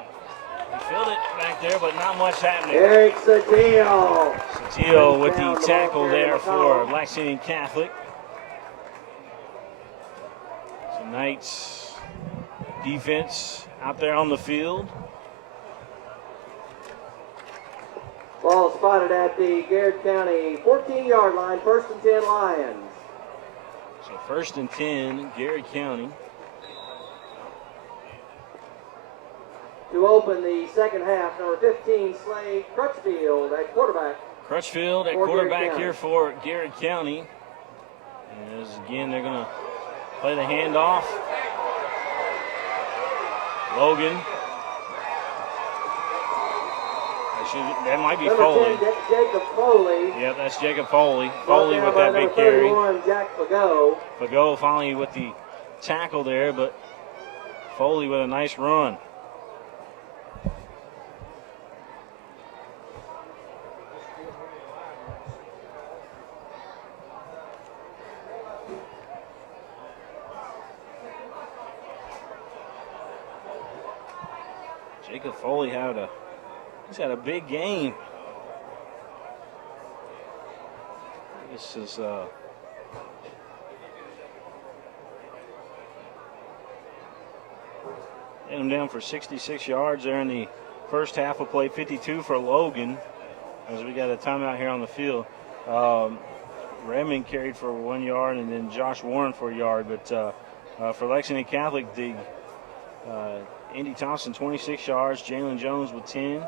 filled it back there, but not much happening. Eric Satillo. Satillo with the tackle there for Lexington Catholic. So Knights defense out there on the field. Ball spotted at the Garrard County 14-yard line, 1st and 10 Lions. So 1st and 10, Garrard County. To open the second half, number 15, Slade Crutchfield at quarterback. Crutchfield at For quarterback Garrard here for Garrard County. As again, they're going to play the handoff. Logan. That might be number Foley. 10, Jacob Foley. Yeah, that's Jacob Foley. Brought Foley down with by that number big carry. 31, Jack Fago. Fago finally with the tackle there, but Foley with a nice run. Jacob Foley he's had a big game. This is had him down for 66 yards there in the first half of play, 52 for Logan, as we got a timeout here on the field. Redmond carried for 1 yard, and then Josh Warren for a yard. But for Lexington Catholic, the Andy Thompson 26 yards, Jalen Jones with 10.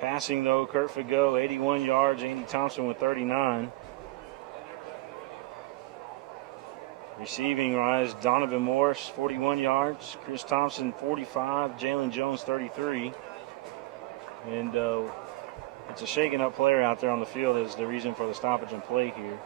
Passing though, Kurt Fago 81 yards, Andy Thompson with 39. Receiving wise, Donovan Morris 41 yards, Chris Thompson 45, Jalen Jones 33. And it's a shaking up player out there on the field is the reason for the stoppage and play here.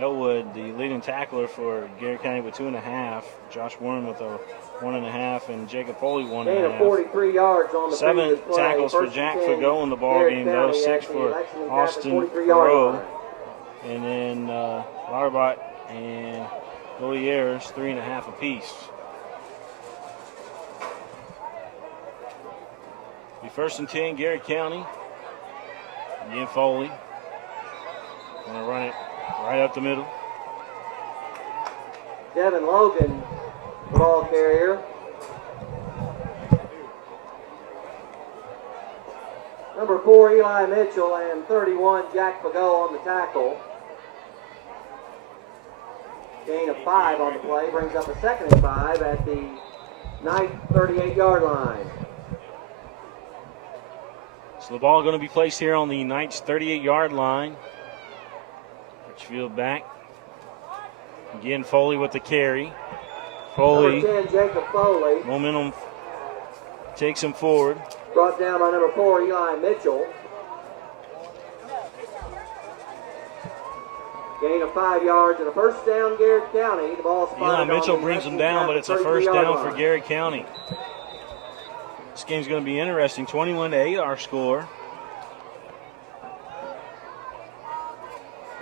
Elwood, the leading tackler for Garrard County with 2.5. Josh Warren with a 1.5, and Jacob Foley 1.5. 43 yards on the 7 previous play. tackles for First Jack and 10, Fago in the ball Garrard game, though. County 6 at the for Lexington Austin 43-yard Perot. line. And then Lauterbach and Bolieres, 3.5 apiece. Be 1st and 10, Garrard County. Again, Foley. Gonna run it right up the middle. Devin Logan, the ball carrier. Number 4, Eli Mitchell, and 31, Jack Fago on the tackle. Gain of 5 on the play, brings up a 2nd and 5 at the Knight 38-yard line. So the ball going to be placed here on the Knights 38-yard line. Richfield back. Again, Foley with the carry. Foley. Number 10, Jacob Foley. Momentum takes him forward. Brought down by number 4, Eli Mitchell. Gain of 5 yards and a first down, Garrard County. The ball spotted Eli Mitchell on the brings him Lexington down, but it's a first 33-yard down line. for Garrard County. This game's going to be interesting. 21-8 our score.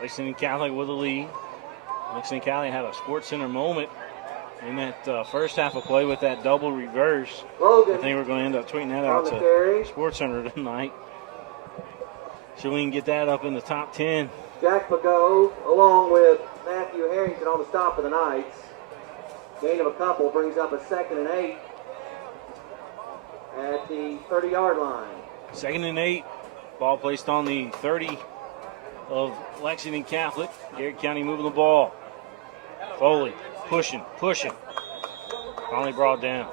Lexington Catholic with the lead. Lexington Catholic had a Sports Center moment in that first half of play with that double reverse. Logan I think we're going to end up tweeting that on out the to carry. Sports Center tonight, so we can get that up in the top 10. Jack Fago along with Matthew Harrington on the stop of the Knights. Gain of a couple brings up a 2nd and 8 at the 30-yard line. 2nd and 8. Ball placed on the 30 of Lexington Catholic. Garrard County moving the ball. Foley pushing. Finally brought down.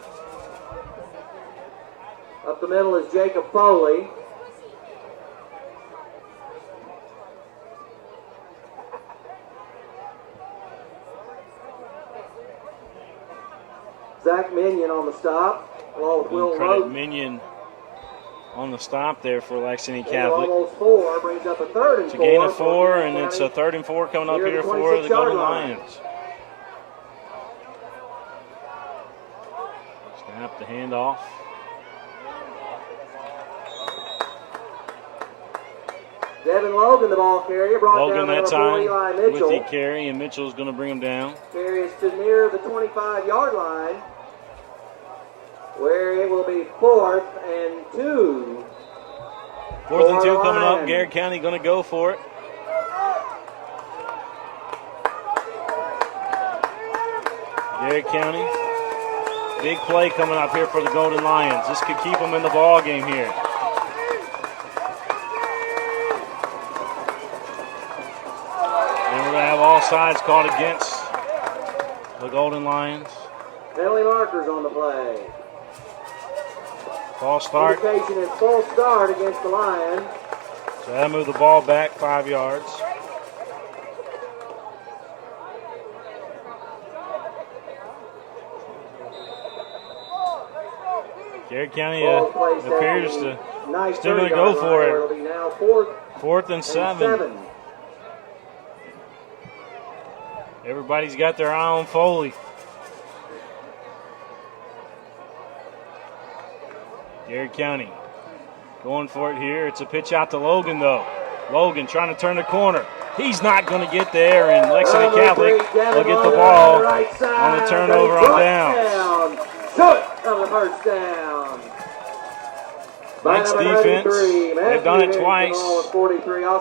Up the middle is Jacob Foley. Zach Minion on the stop, along with Will Credit Roach. Minion on the stop there for Lexington Gain of Catholic. almost 4 brings up a 3rd and It's a 4. gain of for 4, Garrard and it's County. a 3rd and 4 coming up Near the here for the 26-yard Golden line. Lions. Snap the handoff. Devin Logan, the ball carrier, brought Logan down by that number 4, time Eli with Mitchell. the carry, and Mitchell's going to bring him down. Carry is to near the 25-yard line, where it will be 4th and 2. 4th and 2 For coming up. Lions. Garrard County going to go for it. Garrard County Big play coming up here for the Golden Lions. This could keep them in the ball game here. And we're going to have all sides called against the Golden Lions. Penalty markers on the play. False start. Indication is full start against the Lions. So that'll move the ball back 5 yards. Garrard County appears to still going to go for it. It'll be now 4th and 7. Everybody's got their eye on Foley. Garrard County going for it here. It's a pitch out to Logan, though. Logan trying to turn the corner. He's not going to get there, and Lexington Catholic will get the ball on the turnover on downs. Short on the first down. Nice defense. They've done it twice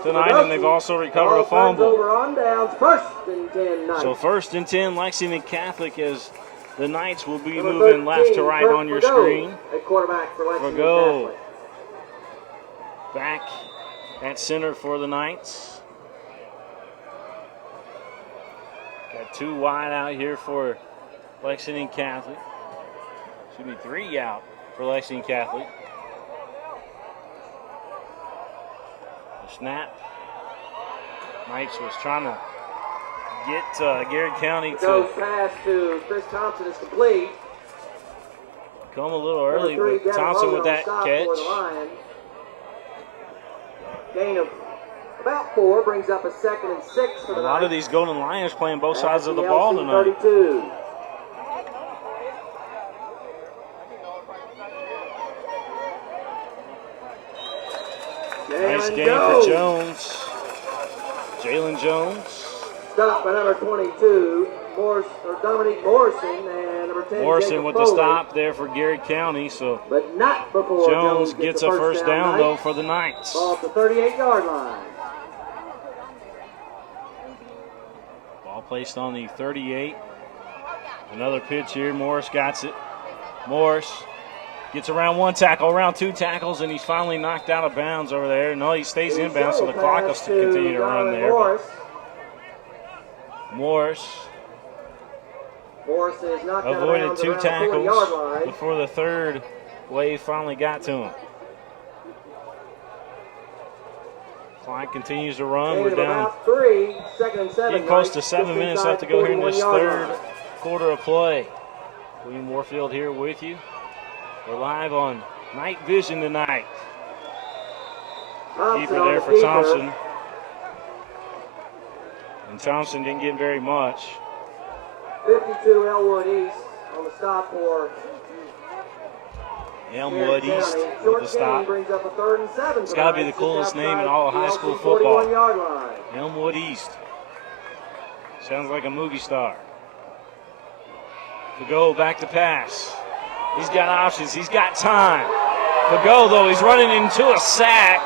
tonight, and they've also recovered a fumble. So 1st and 10, Lexington Catholic, as the Knights will be moving left to right on your screen. Forgo back at center for the Knights. Got 2 wide out here for Lexington Catholic. Should be 3 out for Lexington Catholic. The snap. Knights was trying to get Garrard County Goes pass to Chris Thompson is complete. Come a little early, but Thompson with that catch. Gain of about 4 brings up a 2nd and 6 for the A lot of these Golden Lions playing both sides of the ball tonight. 32. Nice game for Jones. Jalen Jones. Stop by number 22, Dominique Morrison, and number 10, Morrison Jacob with Foley. the stop there for Garrard County. So But not before Jones gets a first down, though, for the Knights. Ball at the 38-yard line. Ball placed on the 38. Another pitch here. Morris got it. Morris gets around 1 tackle, around 2 tackles, and he's finally knocked out of bounds over there. No, he stays in bounds, so the clock will continue to run there. Morris is knocked out of avoided bounds 2 around the 40-yard tackles line. before the 3rd wave finally got to him. Clock continues to run. We're down about 3, 2nd and 7. getting close to 7 minutes left to go here in this 3rd quarter of play. William Warfield here with you. We're live on Night Vision tonight. Keeper there for Thompson. And Thompson didn't get very much. 52 Elwood East on the stop for Elmwood Garrard East County. with Short the gain stop. brings up a 3rd and 7. It's got to be the coolest name in all of high school football. 41-yard line. Elmwood East. Sounds like a movie star. To go back to pass. He's got options. He's got time. To go, though, he's running into a sack.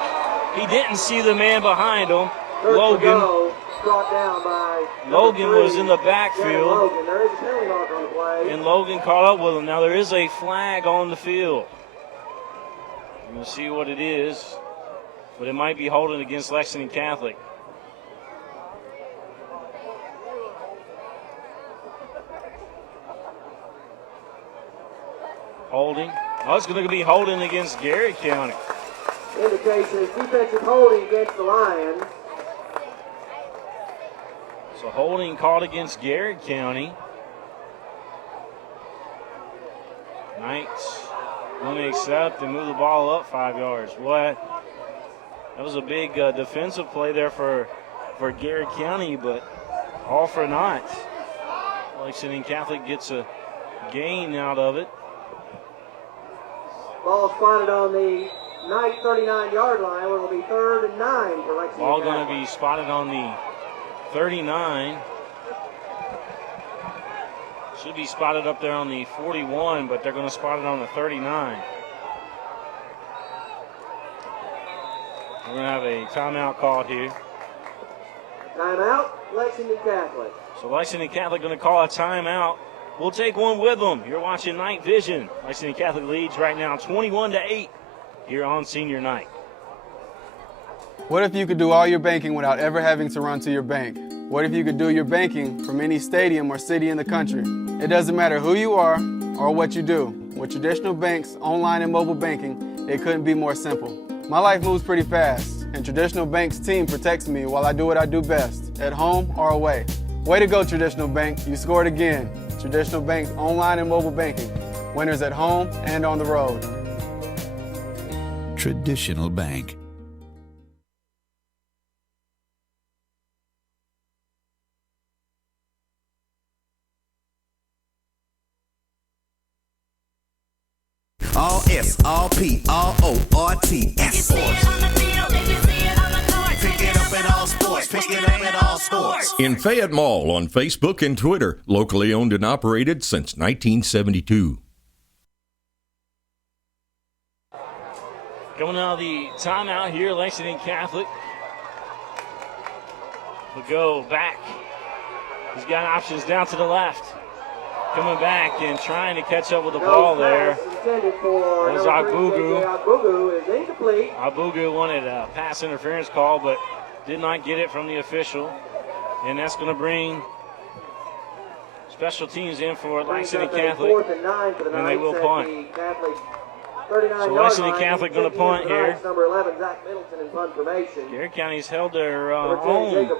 He didn't see the man behind him. Logan. Brought down by Logan was in the backfield. Logan. There is a penalty marker on the play. And Logan caught up with him. Now there is a flag on the field. We'll see what it is. But it might be holding against Lexington Catholic. Holding. Oh, it's going to be holding against Garrard County. Indication is defensive holding against the Lions. So holding called against Garrard County. Knights going to accept and move the ball up 5 yards. What? That was a big defensive play there for Garrard County, but all for naught. Lexington Catholic gets a gain out of it. Ball spotted on the Knight 39-yard line, where it'll be 3rd and 9 for Lexington. Ball going to be spotted on the 39. Should be spotted up there on the 41, but they're going to spot it on the 39. We're going to have a timeout called here. Timeout, Lexington Catholic. So Lexington Catholic going to call a timeout will take one with them. You're watching Night Vision. Lexington Catholic leads right now 21-8 here on senior night. What if you could do all your banking without ever having to run to your bank? What if you could do your banking from any stadium or city in the country? It doesn't matter who you are or what you do. With traditional banks, online and mobile banking, it couldn't be more simple. My life moves pretty fast, and Traditional Bank's team protects me while I do what I do best, at home or away. Way to go, Traditional Bank. You scored again. Traditional Bank's online and mobile banking. Winners at home and on the road. Traditional Bank. All S, all P, all O, R, T, S. Pick it up in all sports. Pick it up in all sports. In Fayette Mall on Facebook and Twitter, locally owned and operated since 1972. Coming out of the timeout here, Lexington Catholic will go back. He's got options down to the left. Coming back and trying to catch up with the ball there. There's Agbugu. Agbugu is incomplete. Agbugu wanted a pass interference call, but did not get it from the official. And that's going to bring special teams in for Lexington Catholic. And they will punt. So Lexington Catholic going to punt here. Number 11, Zach Middleton in punt formation. Garrard County's held their own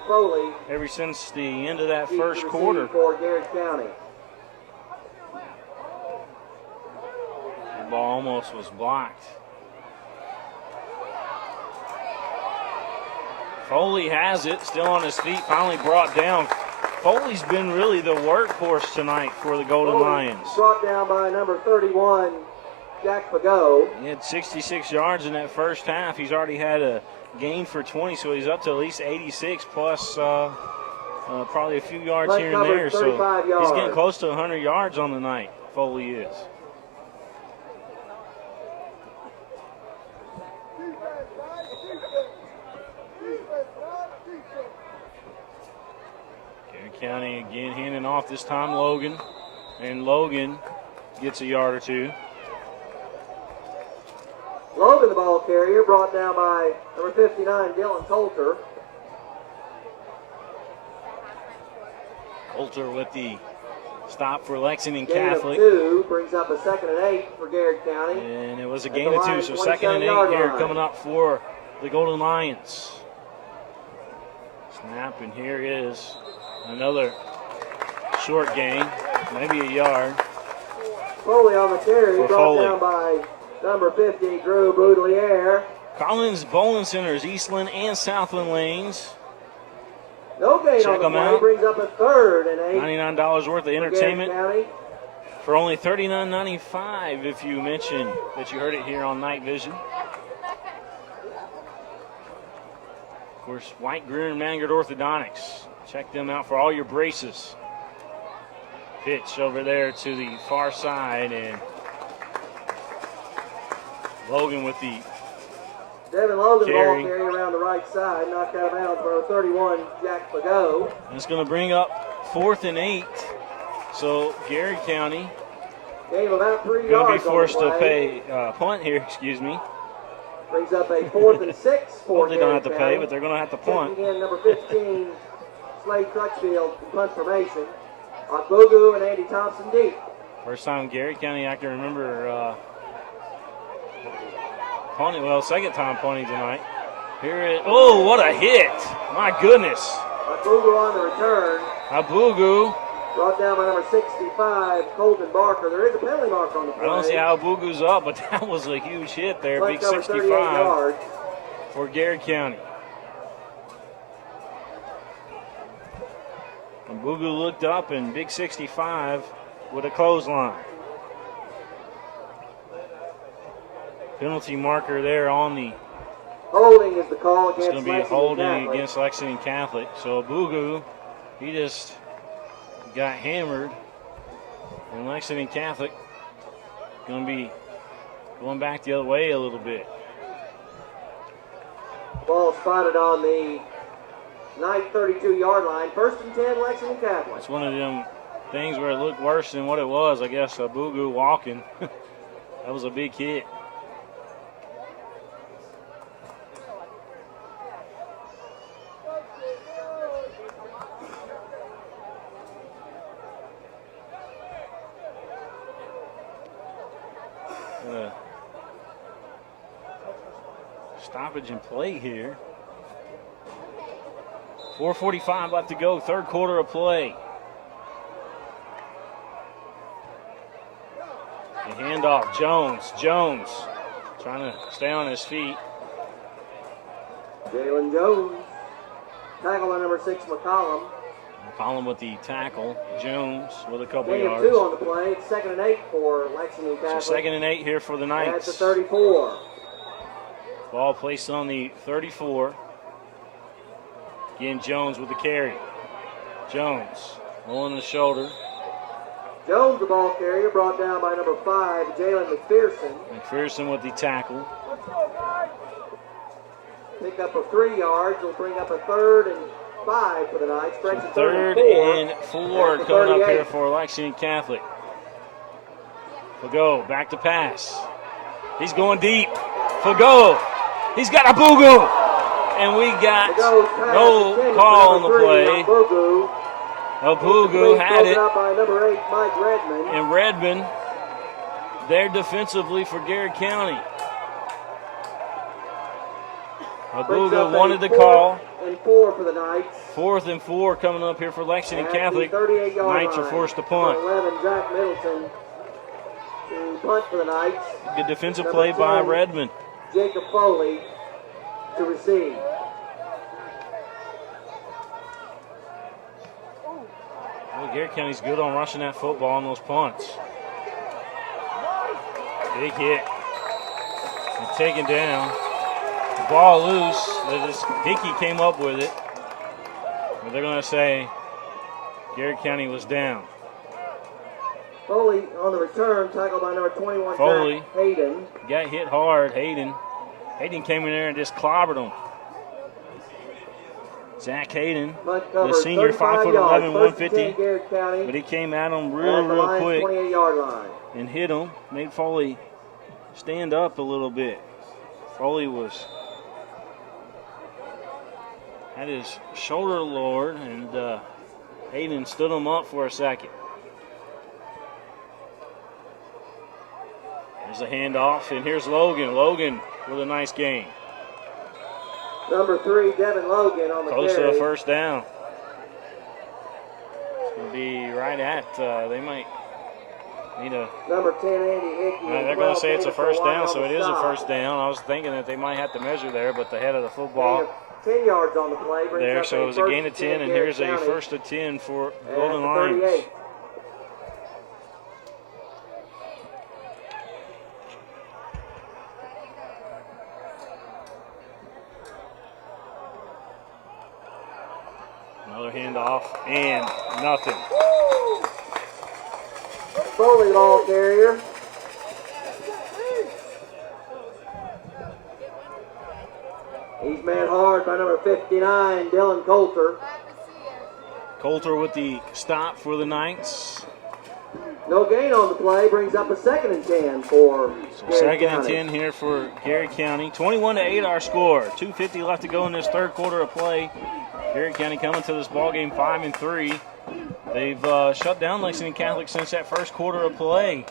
ever since the end of that first quarter. For Garrard County. The ball almost was blocked. Foley has it, still on his feet, finally brought down. Foley's been really the workhorse tonight for the Golden Lions. Brought down by number 31, Jack Pagot. He had 66 yards in that first half. He's already had a gain for 20, so he's up to at least 86 plus probably a few yards here and there. So he's getting close to 100 yards on the night, Foley is. County again handing off, this time Logan, and Logan gets a yard or two. Logan, the ball carrier, brought down by number 59, Dylan Coulter. Coulter with the stop for Lexington Gain Catholic. Of 2 brings up a 2nd and 8 for Garrard County. And it was a gain of 2, so 2nd and 8 here coming up for the Golden Lions. Snap, and here is another short gain, maybe a yard. Foley on the carry, brought down by number 50, Drew Boudelier. Collins Bowling Centers, Eastland and Southland lanes. No gain Check on the them play, out. brings up a 3rd and 8. $99 worth of entertainment County. for only $39.95 if you mention that you heard it here on Night Vision. Of course, White Greer and Mangard Orthodontics. Check them out for all your braces. Pitch over there to the far side, and Logan with the Devin Logan carry. Ball carry around the right side, knocked out of bounds for 31, Jack Pagot. It's going to bring up 4th and 8. So Garrard County Gave about 3 yards. going to be forced on the to play. pay punt here, excuse me. Brings up a 4th and 6 for Well, they don't have to Garrard pay, County. but they're going to have to punt. Checking in number 15, Slade Crutchfield, punt formation. Agbugu and Andy Thompson deep. First time Garrard County I can remember punting. Well, second time punting tonight. Here it. Oh, what a hit! My goodness. Agbugu on the return. Agbugu. Brought down by number 65, Colton Barker. There is a penalty mark on the play. I don't see how Agbugu's up, but that was a huge hit there. Play Big cover 38 65 yards. for Garrard County. Agbugu looked up, and big 65 with a clothesline. Penalty marker there on the. Holding is the call It's against going to be a Lexington holding Catholic. against Lexington Catholic. So Agbugu, he just got hammered. And Lexington Catholic going to be going back the other way a little bit. Ball spotted on the 32-yard line. 1st and 10, Lexington Catholic. It's one of them things where it looked worse than what it was. I guess a Boo-Goo walking. That was a big hit. Stoppage in play here. 4:45 left to go, third quarter of play. The handoff, Jones trying to stay on his feet. Jalen Jones, tackle by number 6, McCollum. McCollum with the tackle, Jones with a couple Gain of yards. 2 on the play. It's 2nd and 8 for Lexington Catholic. So 2nd and 8 here for the Knights. That's a 34. Ball placed on the 34. Again, Jones with the carry. Jones rolling the shoulder. Jones, the ball carrier, brought down by number 5, Jalen McPherson. McPherson with the tackle. Pick up of 3 yards. Will bring up a 3rd and 5 for the Knights. Stretch of 3rd and 4 coming up here for Lexington Catholic. Fago back to pass. He's going deep. Fago. He's got a Boo-Goo. And we got no call on the play. No Boo-Goo had it. By number 8, Mike Redmond. And Redmond there defensively for Garrard County. A Boo-Goo wanted the call. 4th and 4 for the Knights. 4th and 4 coming up here for Lexington Catholic. 38-yard Knights are forced to punt. 11, Jack Middleton to punt for the Knights. Good defensive Number play by 10, Redmond. Jacob Foley to receive. Well, Garrard County's good on rushing that football on those punts. Big hit. And taken down. The ball loose. Hickey came up with it. But they're going to say Garrard County was down. Foley on the return, tackled by number 21, Foley. Jack Hayden. Got hit hard, Hayden. Hayden came in there and just clobbered him. Zach Hayden, the senior, 5'11", 150. But he came at him real quick 28-yard line. and hit him. Made Foley stand up a little bit. Foley had his shoulder lowered, and Hayden stood him up for a second. There's a handoff, and here's Logan. Logan with a nice gain. Number 3, Devin Logan on the Close carry. to a first down. It's going to be right at, they might need a... Number 10, Andy Hickey. They're going to say it's a first down, so it is a first down. I was thinking that they might have to measure there, but the head of the football 10 yards on the play. there, so it was a gain of 10, and here's a first of 10 for Golden Lions. 38. Another handoff, and nothing. Foley ball carrier. He's man hard by number 59, Dylan Coulter. Coulter with the stop for the Knights. No gain on the play, brings up a 2nd and 10 for Second and 10 here for Garrard County. 21-8 our score. 2:50 left to go in this third quarter of play. Garrard County coming to this ball game 5-3. They've shut down Lexington Catholic since that first quarter of play.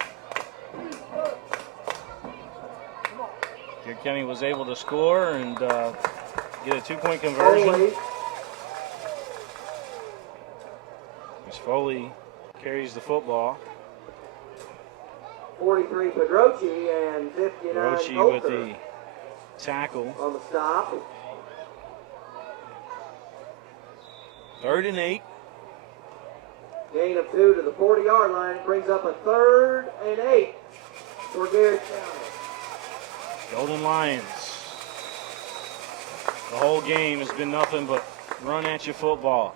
Garrard County was able to score and get a 2-point conversion. As Foley carries the football. 43 Pedrochi and 59 Pedrochi Coulter with the tackle. on the stop. 3rd and 8. Gain of 2 to the 40-yard line. It brings up a 3rd and 8 for Garrard County. Golden Lions. The whole game has been nothing but run at you football.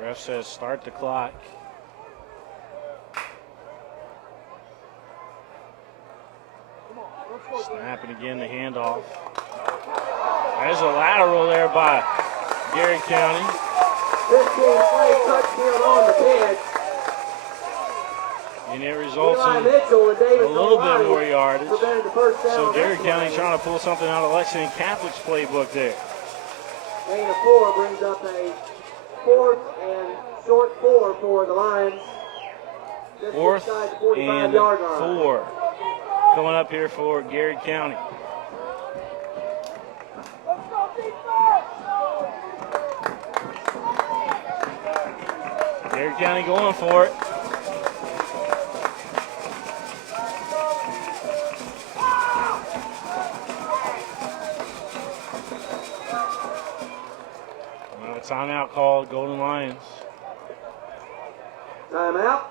Ref says start the clock. Snapping again the handoff. There's a lateral there by Garrard County. 15-play touchdown on the pitch. And it results Eli in Mitchell and David a little bit Maloney more yardage. prevented the first down So on Garrard that County play. trying to pull something out of Lexington Catholic's playbook there. Gain of 4 brings up a 4th and short 4 for the Lions. Just 4th inside the and 45-yard line. 4 coming up here for Garrard County. Garrard County going for it. Well, a timeout called, Golden Lions. Timeout,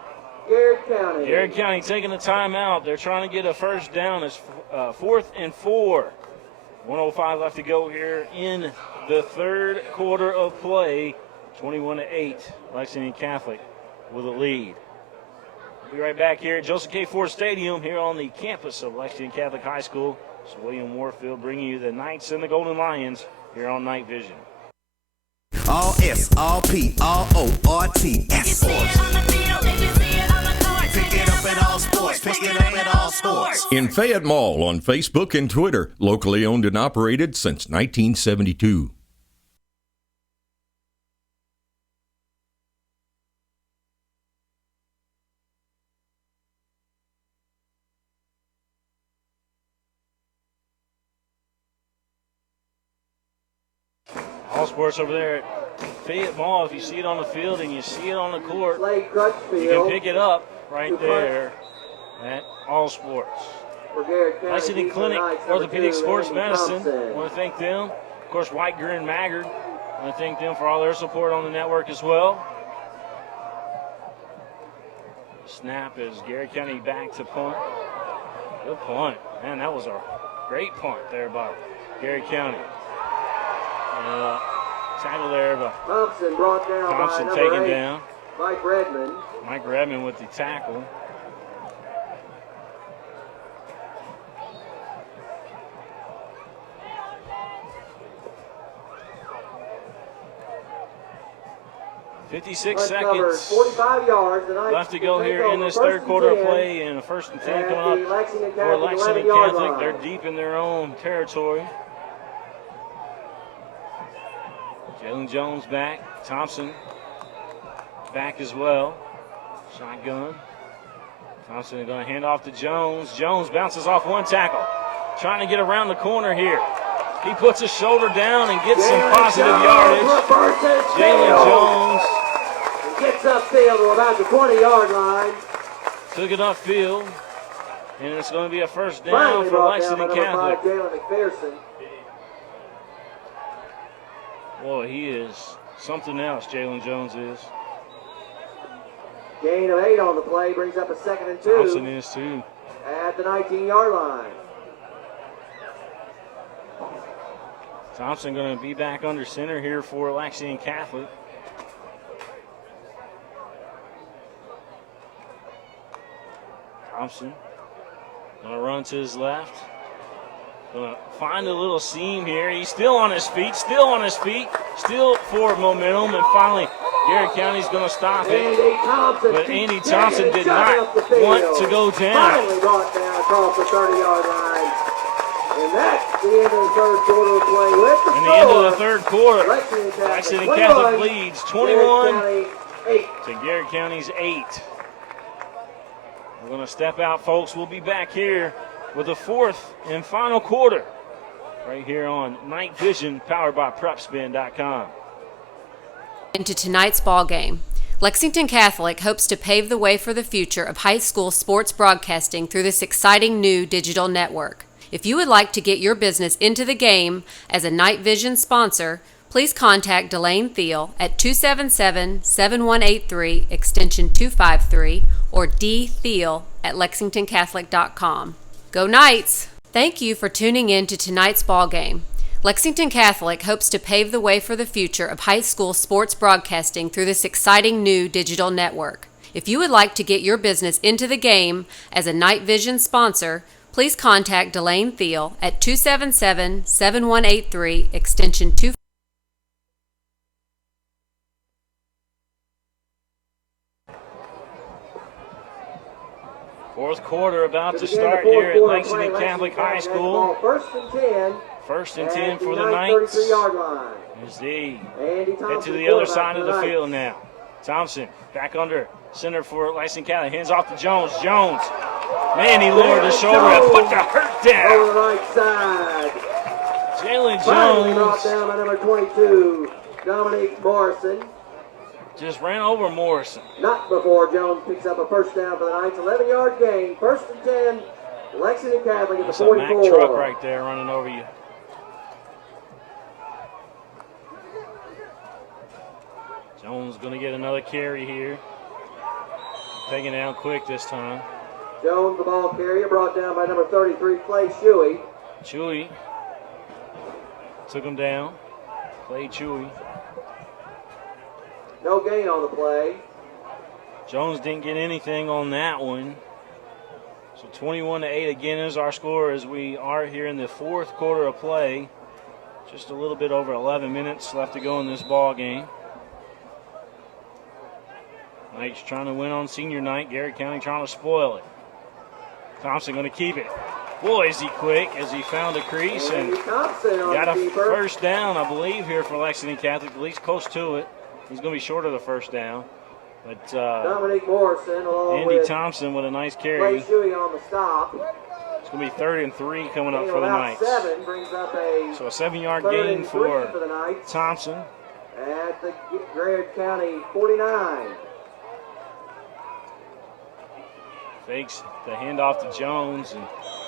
Garrard County. Garrard County taking a timeout. They're trying to get a first down. It's 4th and 4. 1:05 left to go here in the third quarter of play. 21-8, Lexington Catholic with a lead. We'll be right back here at Joseph K. Ford Stadium here on the campus of Lexington Catholic High School. So William Warfield bringing you the Knights and the Golden Lions here on Night Vision. All S, all P, all O, R T, S. Pick it up at all sports. Pick it up at all sports. In Fayette Mall on Facebook and Twitter, locally owned and operated since 1972. All sports over there at Fayette Mall. If you see it on the field and you see it on the court, Slade you Crutchfield can pick it up right there at All Sports. for Garrard County. Lexington Defensive Clinic Knights, number Orthopedic 2, Sports Andy Medicine. Thompson. Want to thank them. Of course, White Grin Maggard. Want to thank them for all their support on the network as well. Snap is Garrard County back to punt. Good punt. Man, that was a great punt there by Garrard County. Tackle there by Thompson brought down Thompson by taken number 8, down. Mike Redmond. Mike Redmond with the tackle. Punt cover 45 yards. The Knights left to go take here in over this first third and quarter 10 play, and a 1st and 10 at the coming up Lexington for Catholic Lexington 11-yard Catholic. line. They're deep in their own territory. Jalen Jones back. Thompson back as well. Shotgun. Thompson is going to hand off to Jones. Jones bounces off one tackle. Trying to get around the corner here. He puts his shoulder down and gets some positive yardage. Jalen Jones gets upfield to about the 20-yard line. took it upfield, and it's going to be a first down Finally for brought down by Lexington number 5, Catholic. Jalen McPherson. Boy, he is something else, Jalen Jones is. Gain of 8 on the play brings up a 2nd and 2 Thompson is too. at the 19-yard line. Thompson going to be back under center here for Lexington Catholic. Thompson going to run to his left. Going to find a little seam here. He's still on his feet, still for momentum, and finally Garrard County's going to stop it. Andy Thompson, But Andy Thompson did not want to go down. Finally brought down across the 30-yard line. And that's the end of the third quarter of play with the In the score. end of the third quarter, Lexington Lexington Catholic leads 21 8. to Garrard County's 8. We're going to step out, folks. We'll be back here with the fourth and final quarter right here on Night Vision, powered by PrepSpin.com. Into tonight's ball game. Lexington Catholic hopes to pave the way for the future of high school sports broadcasting through this exciting new digital network. If you would like to get your business into the game as a Night Vision sponsor, please contact Delane Thiel at 277-7183 extension 253 or dthiel@lexingtoncatholic.com. Go Knights! Thank you for tuning in to tonight's ball game. Lexington Catholic hopes to pave the way for the future of high school sports broadcasting through this exciting new digital network. If you would like to get your business into the game as a Night Vision sponsor, please contact Delane Thiel at 277-7183 extension 253 Fourth quarter about to begin the start fourth here at quarter Lexington play, Catholic High has the School. ball First and 10. First and 10 at for the 33-yard Knights. line. As they Andy head Thompson, to the other quarterback side for of the the Knights. field now. Thompson back under center for Lexington Catholic. Hands off to Jones. Jones. Man, he lowered his shoulder and put the hurt Over down. the right side. Jalen Finally brought Jones down by number 22, Dominique Morrison. just ran over Morrison. Not before Jones picks up a first down for the Knights. 11-yard gain. First and 10. Lexington Catholic at the That's a 44. Mack truck right there running over you. Jones going to get another carry here. Taking down quick this time. Jones, the ball carrier, brought down by number 33, Clay Shuey. Chewy took him down. Clay Chewy. No gain on the play. Jones didn't get anything on that one. So 21-8 again is our score as we are here in the fourth quarter of play. Just a little bit over 11 minutes left to go in this ball game. Knights trying to win on senior night. Garrett County trying to spoil it. Thompson going to keep it. Boy, is he quick as he found a crease and Thompson on got a the keeper. first down, I believe, here for Lexington Catholic, at least close to it. He's going to be short of the first down. But Dominique Morrison along Andy with Thompson with a nice Clay carry. Shuey on the stop. It's going to be 3rd and 3 coming up Gain for of the about Knights. 7 brings up a So a 7-yard 3rd gain and 3 for the Knights Thompson. at the Garrard County 49. Fakes the handoff to Jones and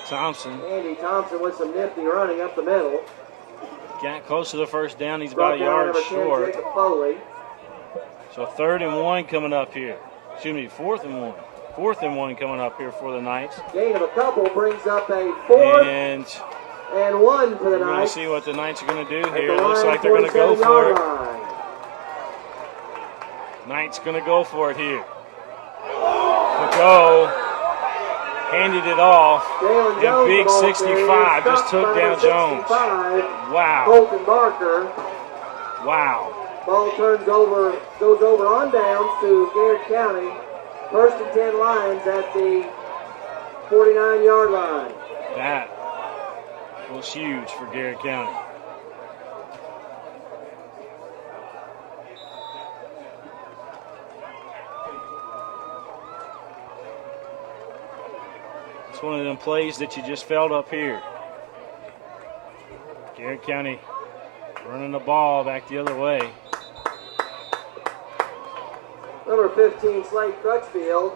Thompson. Andy Thompson with some nifty running up the middle. Got close to the first down. He's Brought about a down yard number 10, short. Jacob Foley. So 3rd and 1 coming up here. Excuse me, 4th and 1. 4th and 1 coming up here for the Knights. Gain of a couple brings up a 4th And and 1 for the we're going to Knights. see what the Knights are going to do At here. the Looks line, like they're going to go for 47-yard it. line. Knights going to go for it here. The go. Handed it off. Jalen And Jones, big the ball 65 carrier, just took stopped down by Jones. 65, Wow. Colton Barker. Wow. Ball goes over on downs to Garrett County. 1st and 10 Lions at the 49-yard line. That was huge for Garrett County. It's one of them plays that you just felt up here. Garrett County running the ball back the other way. Number 15, Slade Crutchfield.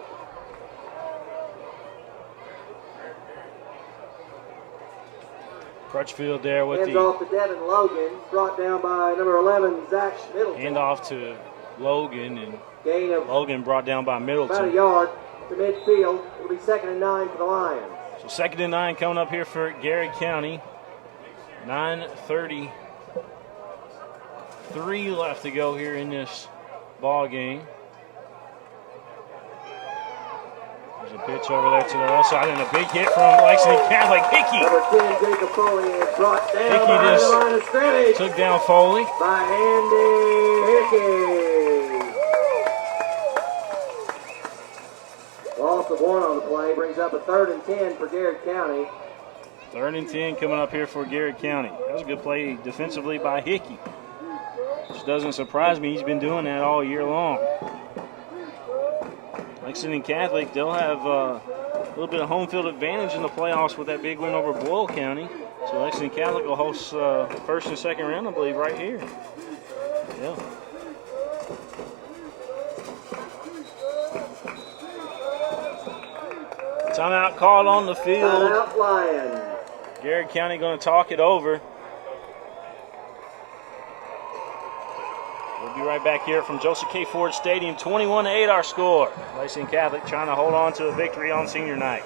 Crutchfield there with Hands the off to Devin Logan. Brought down by number 11, Zach Middleton. handoff to Logan, and Gain of Logan brought down by about a Middleton. yard to midfield. It'll be 2nd and 9 for the Lions. So 2nd and 9 coming up here for Garrett County. 9:33 left to go here in this ball game. There's a pitch over there to the left side and a big hit from Lexington Catholic. Hickey Number 10, Jacob Foley is brought down Hickey behind just the line of scrimmage took down Foley. by Andy Hickey. Loss of 1 on the play brings up a 3rd and 10 for Garrett County. 3rd and 10 coming up here for Garrett County. That was a good play defensively by Hickey. Which doesn't surprise me. He's been doing that all year long. Lexington Catholic, they'll have a little bit of home field advantage in the playoffs with that big win over Boyle County. So Lexington Catholic will host 1st and 2nd round, I believe, right here. Yeah. Timeout called on the field. Timeout Lions. Garrett County going to talk it over. We'll be right back here from Joseph K. Ford Stadium. 21-8 our score. Lexington Catholic trying to hold on to a victory on senior night.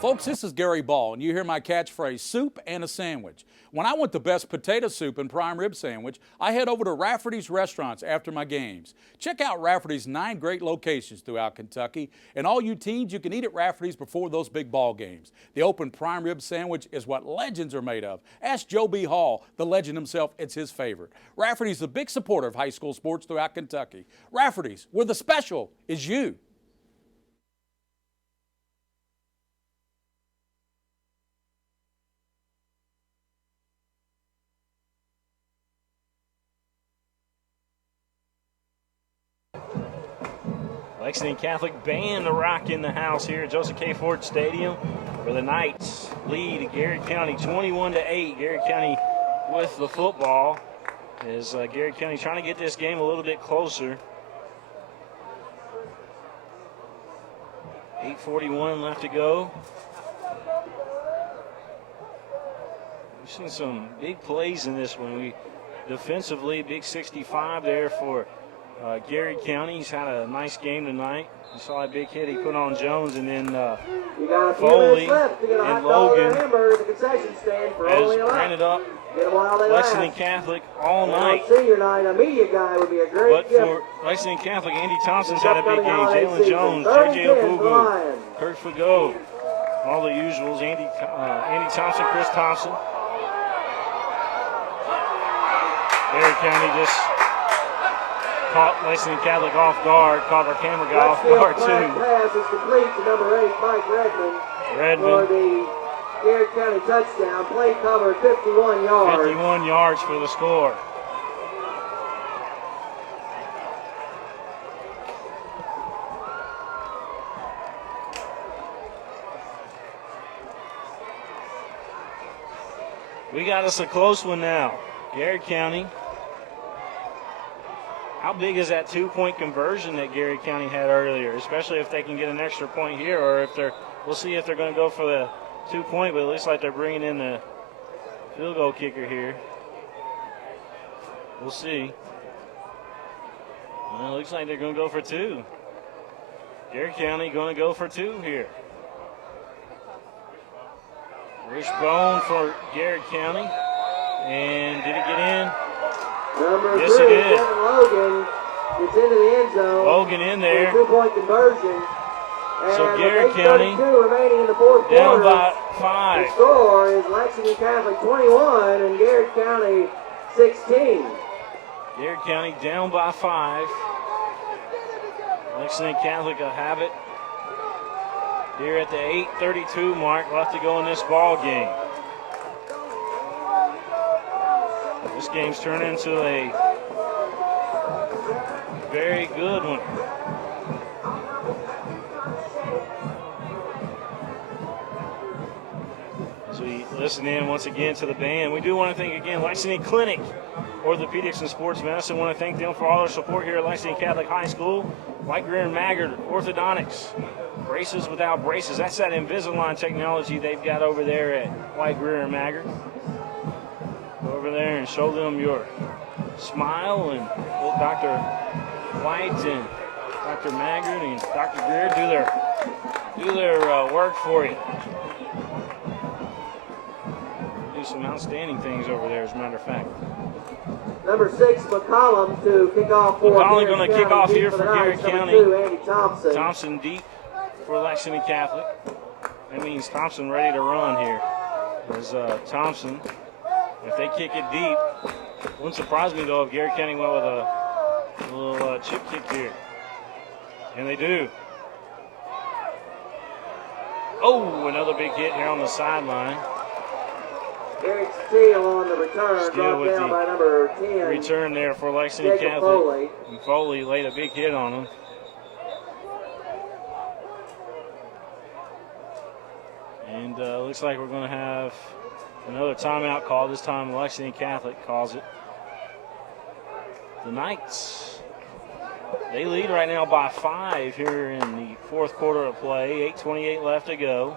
Folks, this is Gary Ball, and you hear my catchphrase, soup and a sandwich. When I want the best potato soup and prime rib sandwich, I head over to Rafferty's Restaurants after my games. Check out Rafferty's 9 great locations throughout Kentucky, and all you teens, you can eat at Rafferty's before those big ball games. The open prime rib sandwich is what legends are made of. Ask Joe B. Hall, the legend himself, it's his favorite. Rafferty's a big supporter of high school sports throughout Kentucky. Rafferty's, where the special is you. Lexington Catholic band to rock in the house here at Joseph K. Ford Stadium, where the Knights lead Garrard County 21-8. Garrard County with the football as Garrard County trying to get this game a little bit closer. 8:41 left to go. We've seen some big plays in this one. Defensively, big 65 there for Garrard County. He's had a nice game tonight. You saw that big hit he put on Jones, and then Foley and Logan has ran it up Lexington Catholic all night. Senior night, a media guy would be a great But for Lexington Catholic, Andy Thompson's had a big game. Jalen Jones, J.J. Obugu, Kurt Fago, all the usuals. Andy Thompson, Chris Thompson. Garrard County just caught Lexington Catholic off guard, caught our camera guy off guard too. Pass is complete to number 8, Mike Redmond. For the Garrard County touchdown. Play covered 51 yards. 51 yards for the score. We got us a close one now. Garrard County. How big is that 2-point conversion that Garrard County had earlier, especially if they can get an extra point here, or if we'll see if they're going to go for the 2-point, but it looks like they're bringing in the field goal kicker here. We'll see. Well, it looks like they're going to go for 2. Garrard County going to go for 2 here. Wishbone for Garrard County. And did it get in? Number yes, 3, it did. Kevin Logan gets into the end zone. Logan in there. 2-point conversion. And so Garrard County remaining in the fourth down quarter. by 5. The score is Lexington Catholic 21 and Garrard County 16. Garrard County down by 5. Lexington Catholic a habit here at the 8:32 mark left to go in this ball game. This game's turned into a very good one. As we listen in once again to the band, we do want to thank again Lexington Clinic, Orthopedics and Sports Medicine. I want to thank them for all their support here at Lexington Catholic High School. White, Greer, and Maggard Orthodontics. Braces without braces. That's that Invisalign technology they've got over there at White, Greer, and Maggard. Go over there and show them your smile, and let Dr. White and Dr. Maggard and Dr. Greer do their work for you. Do some outstanding things over there, as a matter of fact. Number 6, McCollum to kick off for McCollum going to kick off here for Garrard County. 2, Andy Thompson. Thompson deep for Lexington Catholic. That means Thompson ready to run here. As Thompson, if they kick it deep, wouldn't surprise me though if Garrard County went with a little chip kick here. And they do. Oh, another big hit here on the sideline. Eric Steele on the return, Steele brought with down the by number 10. return there for Lexington Jacob Catholic. Foley. And Foley laid a big hit on him. And looks like we're going to have another timeout call. This time Lexington Catholic calls it. The Knights, they lead right now by 5 here in the fourth quarter of play. 8:28 left to go.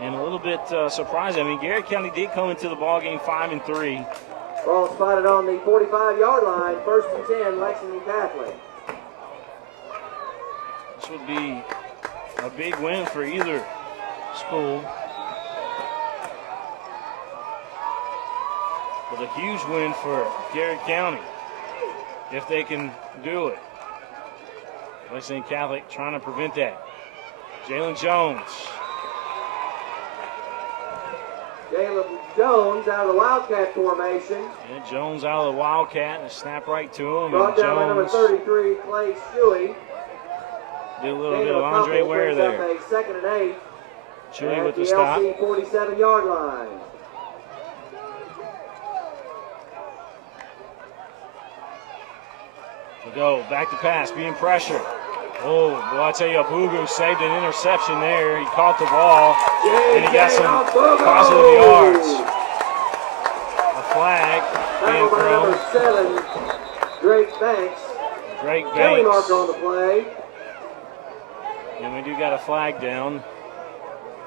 And a little bit surprising. I mean, Garrard County did come into the ball game 5-3. Ball spotted on the 45-yard line. 1st and 10, Lexington Catholic. This would be a big win for either school. But a huge win for Garrard County if they can do it. Lexington Catholic trying to prevent that. Jalen Jones. Jalen Jones out of the Wildcat formation. Yeah, Jones out of the Wildcat and snap right to him. Brought down by number 33, Clay Shuey. Did a little bit of Andre Ware there. A 2nd and 8. Shuey with the stop. LC 47-yard line. We go back to pass, being pressured. Oh, boy, I tell you, Bugu saved an interception there. He caught the ball, and he got some positive yards. A flag being thrown. Number 7, Drake Banks. Drake Penalty Banks. marker on the play. And we do got a flag down.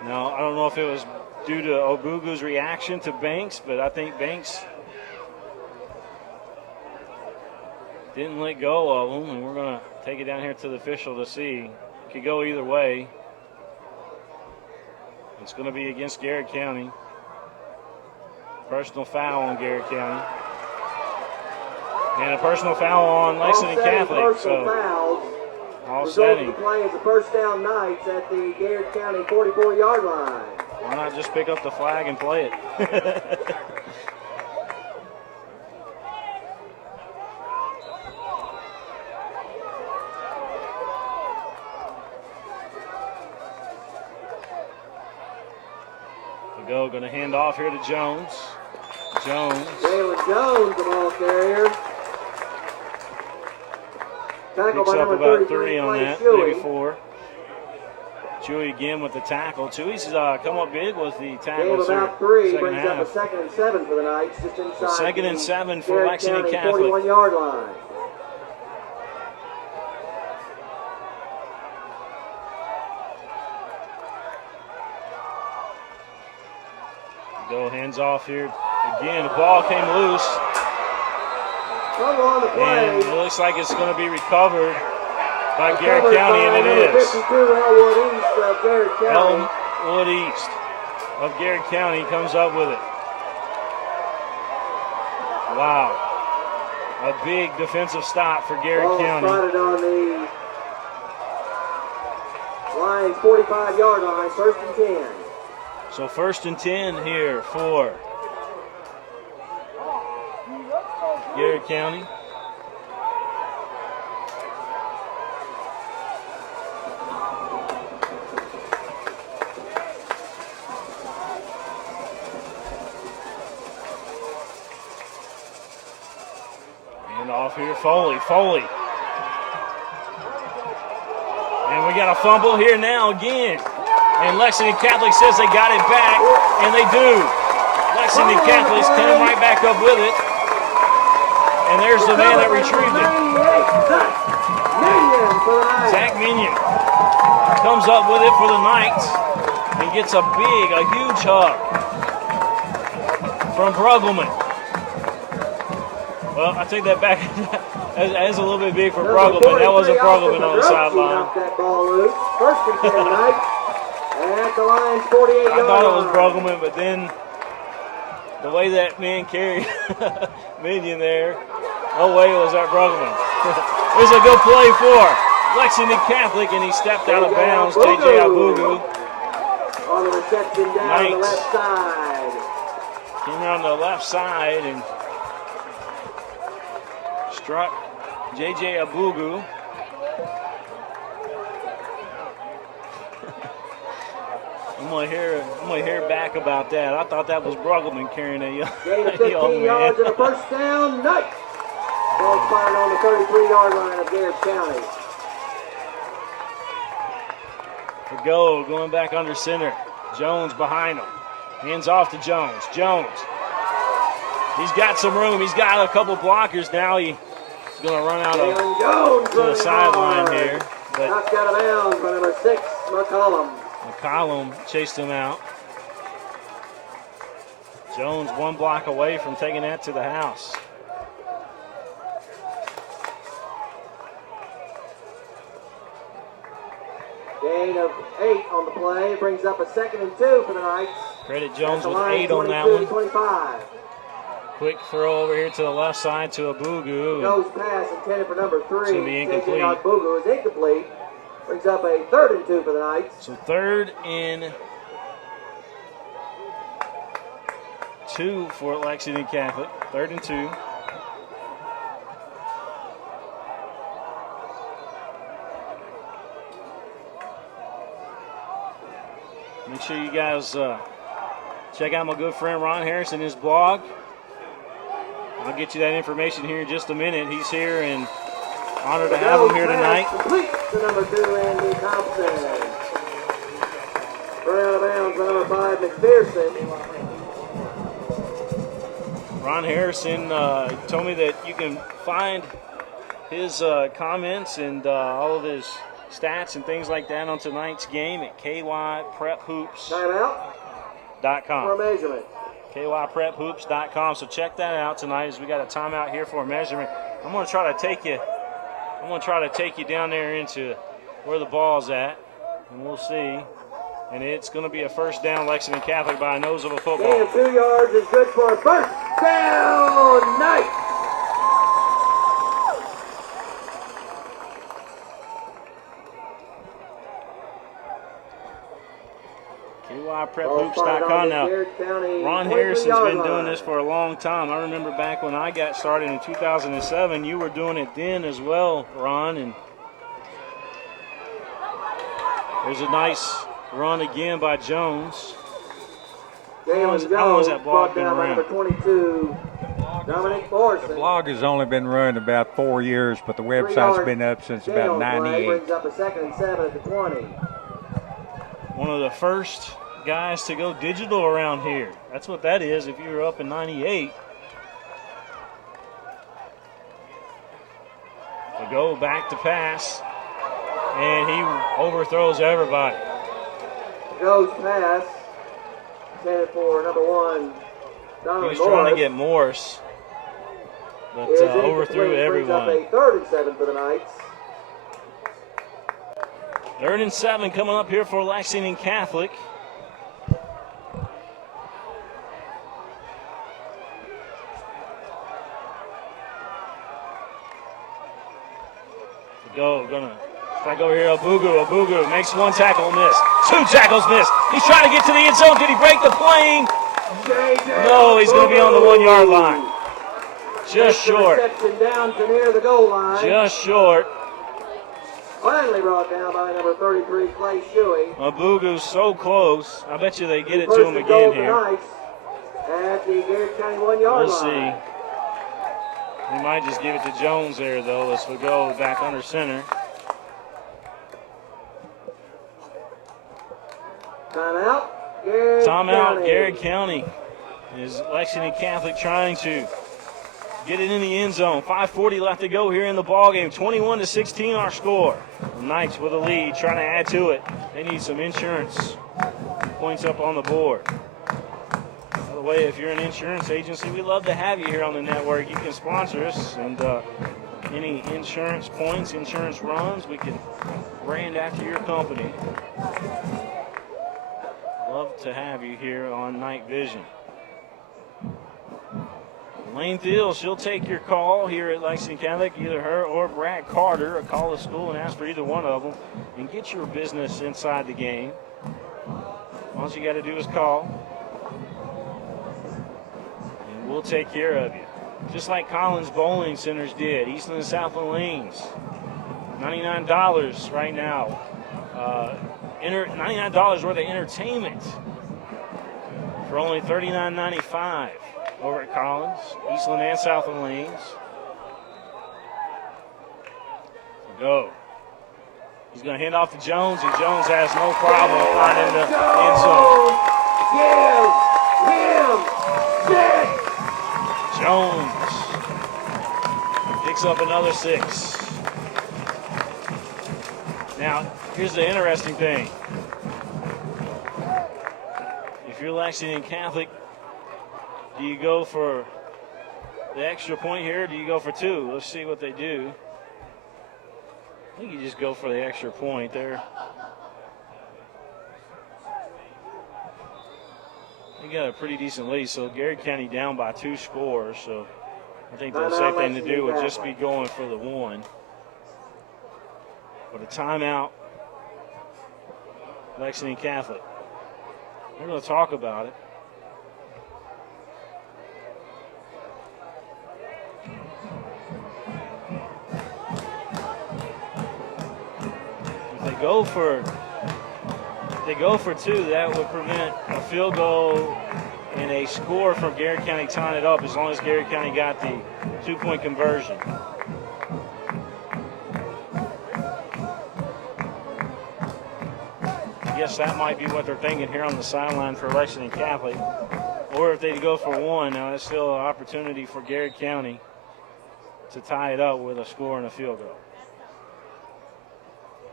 Now, I don't know if it was due to Obugu's reaction to Banks, but I think Banks didn't let go of him, and we're going to take it down here to the official to see. Could go either way. It's going to be against Garrard County. Personal foul on Garrard County. And a personal foul on Lexington Catholic. So offsetting. The play is a first down Knights at the Garrard County 44-yard line. Why not just pick up the flag and play it? Going to hand off here to Jones. Jalen Jones, the ball carrier. Tackle Picks by up number about 33, 3 on that, Chewy. maybe 4. Chewy again with the tackle. Chewy's come up big with the tackle. Gain of about 3, second brings half. up a 2nd and 7 for the Knights, just inside. 2nd and 7 for Garrard Lexington County Catholic. 41-yard line. Go hands off here. Again, the ball came loose. Trouble on the play. And it looks like it's going to be recovered by Garrard County, and it is. 52, Elwood East of Garrard County. Elwood East of Garrard County comes up with it. Wow. A big defensive stop for Garrard County. Spotted on the Lions 45-yard line, 1st and 10. So 1st and 10 here for Garrard County. And off here, Foley. And we got a fumble here now again. And Lexington Catholic says they got it back, and they do. Lexington Catholic's came right back up with it. And there's the man that retrieved it. Zach Minion comes up with it for the Knights and gets a huge hug from Brueggelman. Well, I take that back. That's a little bit big for Brueggelman. That wasn't Brueggelman on the sideline. That ball loose. 1st and 10 Knights. At the Lions 48-yard line. I thought it was Brueggelman, but then the way that man carried Minion there, no way it was that Brueggelman. It was a good play for Lexington Catholic, and he stepped out of bounds. J.J. Abugu. On the reception down the left side. Came around the left side and struck J.J. Abugu. I'm gonna hear back about that. I thought that was Brueggelman carrying a Gain of 15 yards and a first down. Knights. Ball spotted on the 33-yard line of Garrard County. The goal going back under center. Jones behind him. Hands off to Jones. He's got some room. He's got a couple blockers now. He's going to run out to the sideline here. But knocked out of bounds by number 6, McCollum chased him out. Jones 1 block away from taking that to the house. Gain of 8 on the play. Brings up a 2nd and 2 for the Knights. Credit Jones with 8 on that one. 25. Quick throw over here to the left side to Abugu. Nose pass intended for number 3. It's going to be incomplete. Abugu is incomplete. Brings up a 3rd and 2 for the Knights. So 3rd and 2 for Lexington Catholic. 3rd and 2. Make sure you guys check out my good friend Ron Harrison, his blog. I'll get you that information here in just a minute. He's here and honored to have him here tonight. to number 2, Andy Thompson. Throw out of bounds by number 5, McPherson. Ron Harrison told me that you can find his comments and all of his stats and things like that on tonight's game at kyprephoops.com. For measurement. kyprephoops.com. So check that out tonight as we got a timeout here for a measurement. I'm going to try to take you down there into where the ball's at, and we'll see. And it's going to be a first down, Lexington Catholic by a nose of a football. Gain of 2 yards is good for a first down. Nice. KYPrepHoops.com. Now, Ron Harrison's been doing this for a long time. I remember back when I got started in 2007, you were doing it then as well, Ron. And there's a nice run again by Jones. How long is that ball been around? Number 22, Dominic Morrison. The blog has only been run about 4 years, but the website's been up since about 98. Brings up a 2nd and 7 at the 20. One of the first guys to go digital around here. That's what that is if you were up in 98. To go back to pass, and he overthrows everybody. Goes pass. Intended for number 1, Donald He was trying to get Morse, but overthrew everyone. Brings up a 3rd and 7 for the Knights. 3rd and 7 coming up here for Lexington Catholic. Try to go here, Obugu makes 1 tackle, miss. 2 tackles, miss. He's trying to get to the end zone. Did he break the plane? No, he's going to be on the 1 yard line. Just short. Down to near the goal line. Just short. Finally brought down by number 33, Clay Shuey. Obugu's so close. I bet you they get it to him again here. At the Garrett County 1 yard We'll line. see. They might just give it to Jones there, though, as we go back under center. Timeout. Garrett County. Is Lexington Catholic trying to get it in the end zone. 5:40 left to go here in the ballgame. 21-16 our score. The Knights with a lead, trying to add to it. They need some insurance points up on the board. By the way, if you're an insurance agency, we love to have you here on the network. You can sponsor us, and any insurance points, insurance runs, we can brand after your company. Love to have you here on Night Vision. Lane Thiel, she'll take your call here at Lexington Catholic, either her or Brad Carter. A call to school and ask for either one of them and get your business inside the game. All you got to do is call, and we'll take care of you. Just like Collins Bowling Centers did, Eastland and Southland Lanes. $99 right now. $99 worth of entertainment for only $39.95 over at Collins, Eastland and Southland Lanes. Go. He's going to hand off to Jones, and Jones has no problem finding the end zone. Jones picks up another 6. Now, here's the interesting thing. If you're Lexington Catholic, do you go for the extra point here, or do you go for 2? Let's see what they do. I think you just go for the extra point there. They got a pretty decent lead, so Garrett County down by 2 scores, so I think the safe thing to do would just be going for the 1. But a timeout, Lexington Catholic. We're going to talk about it. If they go for 2, that would prevent a field goal and a score from Garrett County tying it up, as long as Garrett County got the 2-point conversion. guess that might be what they're thinking here on the sideline for Lexington Catholic. Or if they go for one, now it's still an opportunity for Garrard County to tie it up with a score and a field goal.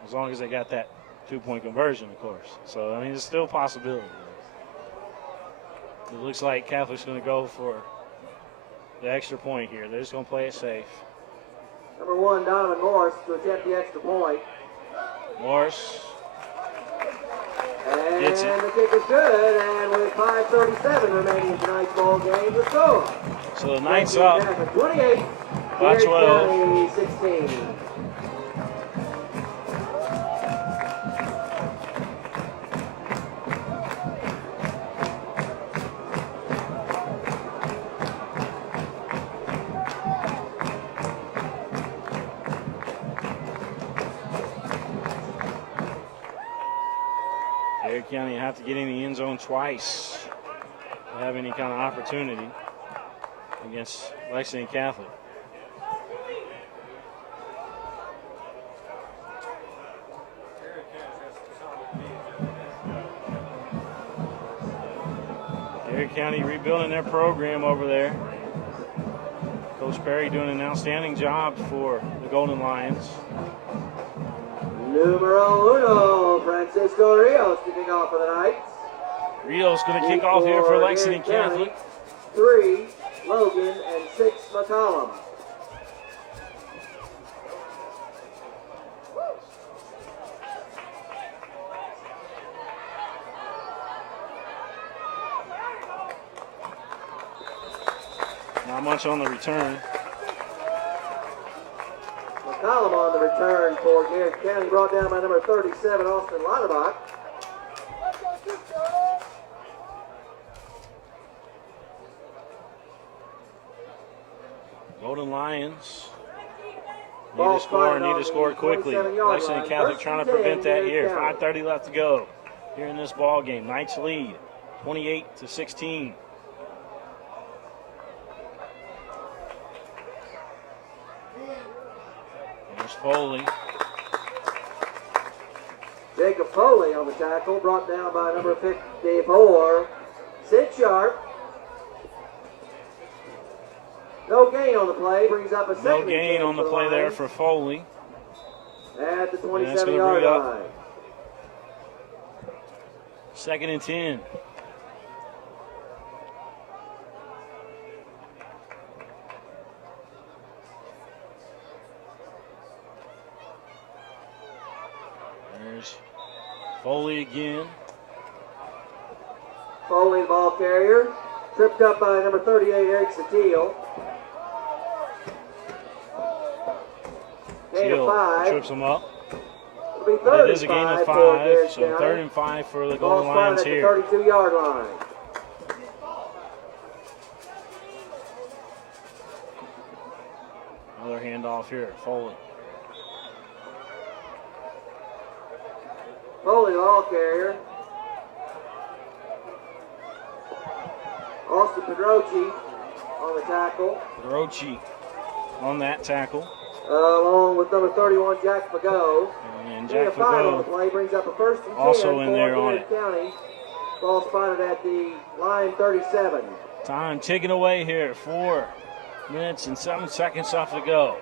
As long as they got that 2-point conversion, of course. So, I mean, it's still a possibility. It looks like Catholic's going to go for the extra point here. They're just going to play it safe. Number 1, Donovan Morris, to attempt the extra point. Morris and gets it. The kick is good, and with 5:37 remaining in tonight's ball game, the score. So the Knights up 28, by 12. County 16. Garrard County have to get in the end zone twice to have any kind of opportunity against Lexington Catholic. Garrard County rebuilding their program over there. Coach Perry doing an outstanding job for the Golden Lions. Numero uno, Francisco Rios to kick off for the Knights. Rios going to kick off here for Lexington Catholic. 3, Logan, and 6, McCollum. Not much on the return. McCollum on the return for Garrard County, brought down by number 37, Austin Lauterbach. Golden Lions need to score quickly. Lexington Catholic trying to prevent that here. 5:30 left to go here in this ball game. Knights lead 28-16. There's Foley. Jacob Foley on the tackle, brought down by number 54, Sid Sharp. No gain on the play, brings up a second. No gain on the play there for Foley. At the 27-yard line. 2nd and 10. There's Foley again. Foley, the ball carrier, tripped up by number 38, Eric Satil. Gain of 5. Trips him up. It'll be third It is a gain of 5, so 3rd and 5 for the Golden Lions here. At the 32-yard line. Another handoff here, Foley. Foley, the ball carrier. Austin Pedrochi on the tackle. Pedrochi on that tackle. Along with number 31, Jack Fago. And Jack Jack Fago on the Fago play, brings up a 1st and 10 also in there on it. County. Ball spotted at the line 37. Time ticking away here. 4 minutes and 7 seconds left to go.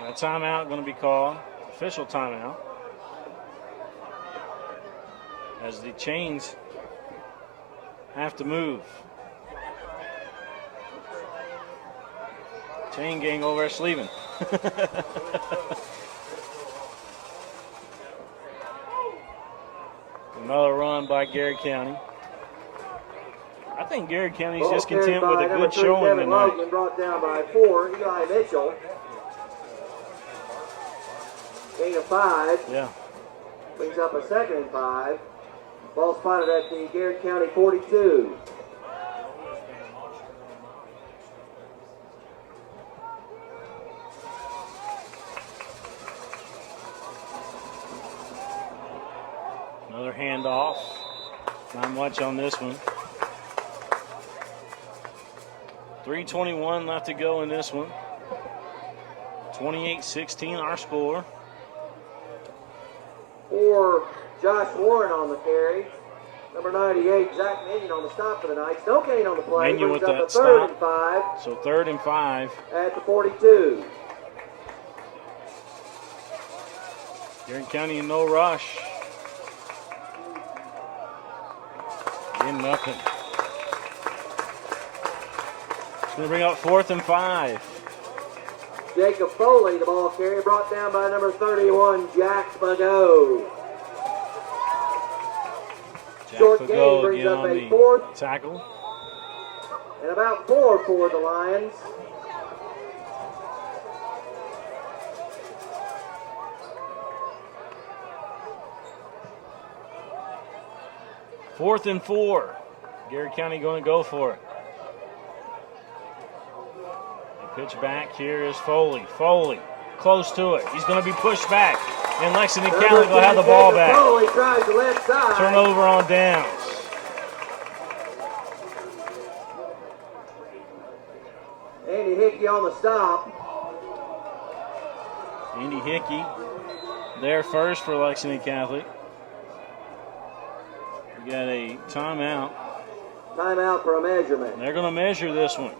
And a timeout going to be called. Official timeout. As the chains have to move. Chain gang over at Sleven. Another run by Garrard County. I think Garrard County is just content with a good showing tonight. Logan, brought down by 4, Eli Mitchell. Gain of 5. Yeah. Brings up a 2nd and 5. Ball spotted at the Garrard County 42. Another handoff. Not much on this one. 3:21 left to go in this one. 28-16 our score. for Josh Warren on the carry. Number 98, Zach Minion on the stop for the Knights. No gain on the play. Minion Brings with up that a third stop. and 5 So 3rd and 5. at the 42. Garrett County in no rush. Getting nothing. It's going to bring up 4th and 5. Jacob Foley, the ball carrier, brought down by number 31, Jack Fago. Jack Short gain Fago brings again up on a the 4th tackle. and about 4 for the Lions. Fourth and 4. Garrett County going to go for it. The pitch back here is Foley. Foley close to it. He's going to be pushed back. And Lexington Catholic will have the ball back. Foley tries the left side. Turnover on downs. Andy Hickey on the stop. Andy Hickey there first for Lexington Catholic. We got a timeout. Timeout for a measurement. They're going to measure this one.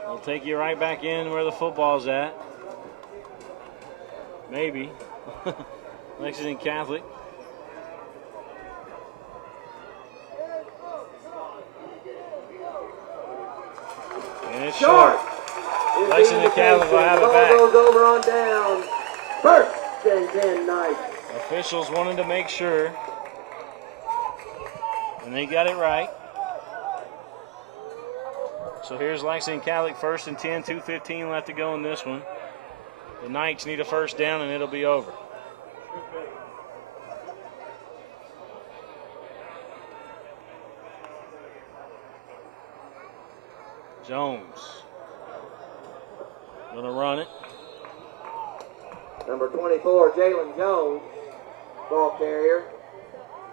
They'll take you right back in where the football's at. Maybe. Lexington Catholic. And it's short. Lexington Catholic will have it back. Ball goes over on down. First and 10 Knights. Officials wanted to make sure. And they got it right. So here's Lexington Catholic, 1st and 10, 2:15 left to go in this one. The Knights need a first down and it'll be over. Jones gonna run it. Number 24, Jalen Jones, ball carrier.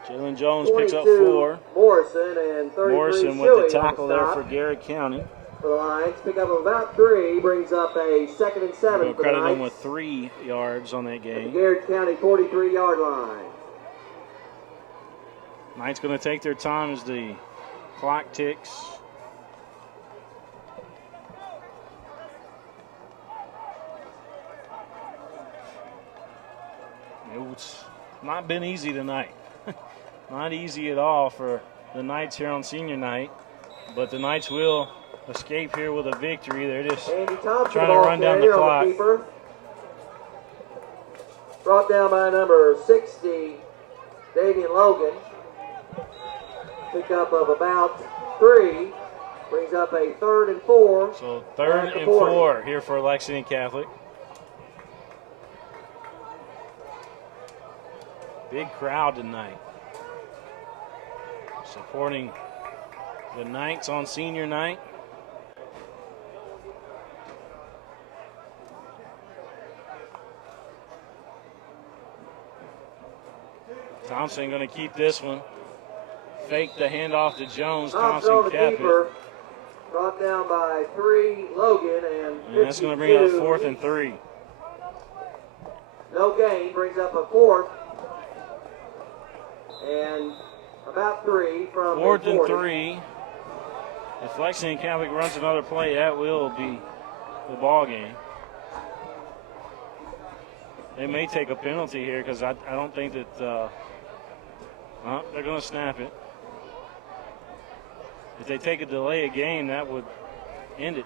Jalen Jones picks up 4. Morrison and 33 Morrison with Shuey the tackle on the there stop for Garrett County. for the Lions. Pick up about 3, brings up a 2nd and 7 We'll for the credit Knights. him with 3 yards on that At the game. Garrett County 43-yard line. Knights going to take their time as the clock ticks. It's not been easy tonight. Not easy at all for the Knights here on senior night. But the Knights will escape here with a victory. They're just Andy Thompson, trying to ball run down the carrier on clock. keeper. Brought down by number 60, Davian Logan. Pickup of about 3. Brings up a 3rd and 4. So 3rd at the and 40. 4 here for Lexington Catholic. Big crowd tonight. Supporting the Knights on senior night. Thompson going to keep this one. Fake the handoff to Jones. Thompson on the Thompson kept keeper. it. Brought down by 3, Logan, and And that's going to bring up 52. 4th and 3. No gain, brings up a 4th. And about 3 from 4th the and 40. 3. If Lexington Catholic runs another play, that will be the ball game. They may take a penalty here because I don't think that they're going to snap it. If they take a delay of game, that would end it.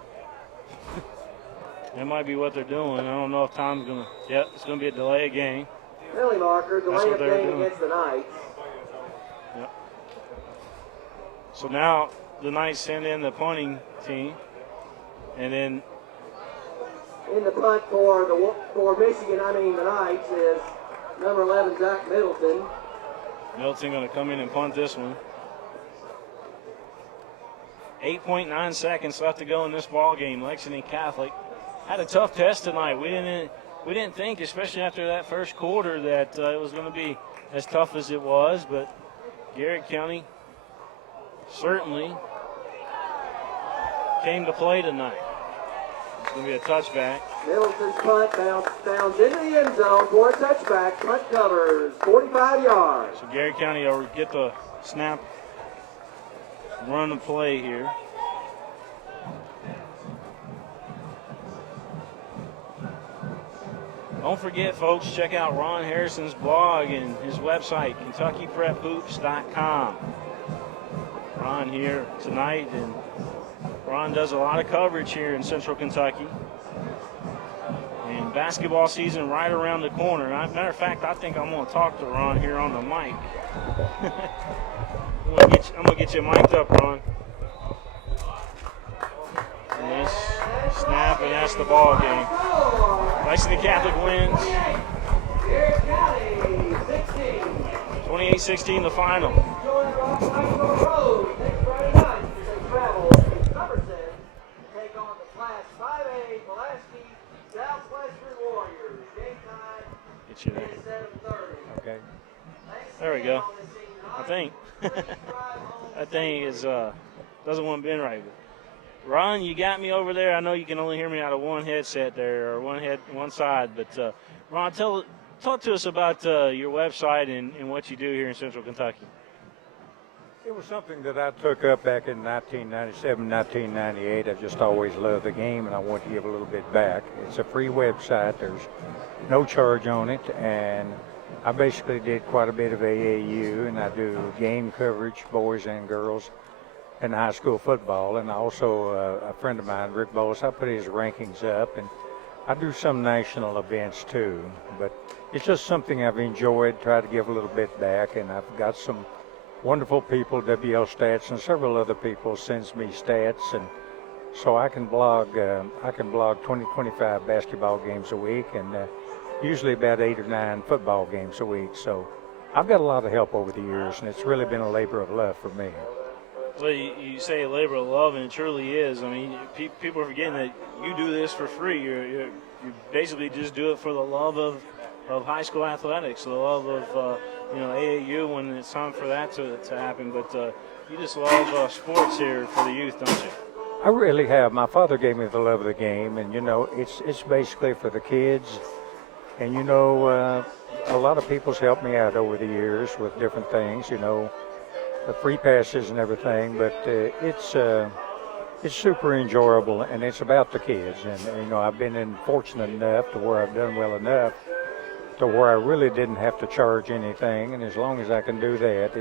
That might be what they're doing. I don't know if time's going to. Yep, it's going to be a delay of game. Penalty marker, That's delay what of they were game doing. against the Knights. Yep. So now the Knights send in the punting team, and then In the punt for Michigan, the Knights, is number 11, Zach Middleton. Middleton going to come in and punt this one. 8.9 seconds left to go in this ball game. Lexington Catholic had a tough test tonight. We didn't think, especially after that first quarter, that it was going to be as tough as it was. But Garrett County certainly came to play tonight. going to be a touchback. Middleton's punt bounds into the end zone for a touchback. Punt covers 45 yards. So Garrard County will get the snap, run the play here. Don't forget, folks, check out Ron Harrison's blog and his website, KentuckyPrepHoops.com. Ron here tonight, and Ron does a lot of coverage here in Central Kentucky. And basketball season right around the corner. Matter of fact, I think I'm going to talk to Ron here on the mic. I'm going to get you mic'd up, Ron. And that's snap, and that's the ball game. Lexington Catholic wins. 28-16 the final. Take on the Class 5A Pulaski Southwestern Warriors. Game time Get you there. is 7:30. Okay. There we go. I think. That thing is doesn't want to bend right. Ron, you got me over there. I know you can only hear me out of one headset there, or one side. But Ron, talk to us about your website and what you do here in Central Kentucky. It was something that I took up back in 1997, 1998. I've just always loved the game, and I want to give a little bit back. It's a free website. There's no charge on it, and I basically did quite a bit of AAU, and I do game coverage, boys and girls, and high school football. And also a friend of mine, Rick Bowles, I put his rankings up, and I do some national events too. But it's just something I've enjoyed, try to give a little bit back, and I've got some wonderful people, WL Stats, and several other people sends me stats, and so I can blog 20, 25 basketball games a week, and usually about 8 or 9 football games a week. So I've got a lot of help over the years, and it's really been a labor of love for me. Well, you say a labor of love, and it truly is. I mean, people are forgetting that you do this for free. You basically just do it for the love of high school athletics, the love of AAU when it's time for that to happen. But you just love sports here for the youth, don't you? I really have. My father gave me the love of the game, and it's basically for the kids. And a lot of people's helped me out over the years with different things, the free passes and everything. But it's super enjoyable, and it's about the kids. And I've been fortunate enough to where I've done well enough to where I really didn't have to charge anything, and as long as I can do that,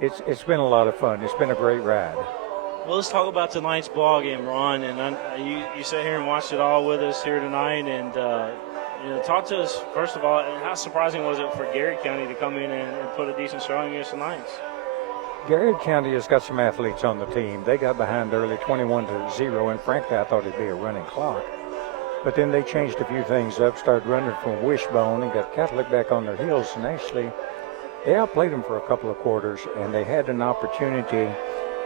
it's been a lot of fun. It's been a great ride. Well, let's talk about tonight's ball game, Ron. And you sat here and watched it all with us here tonight. And talk to us first of all. How surprising was it for Garrard County to come in and put a decent showing against the Knights? Garrard County has got some athletes on the team. They got behind early, 21-0, and frankly, I thought it'd be a running clock. But then they changed a few things up, started running from wishbone, and got Catholic back on their heels. And actually, they outplayed them for a couple of quarters, and they had an opportunity,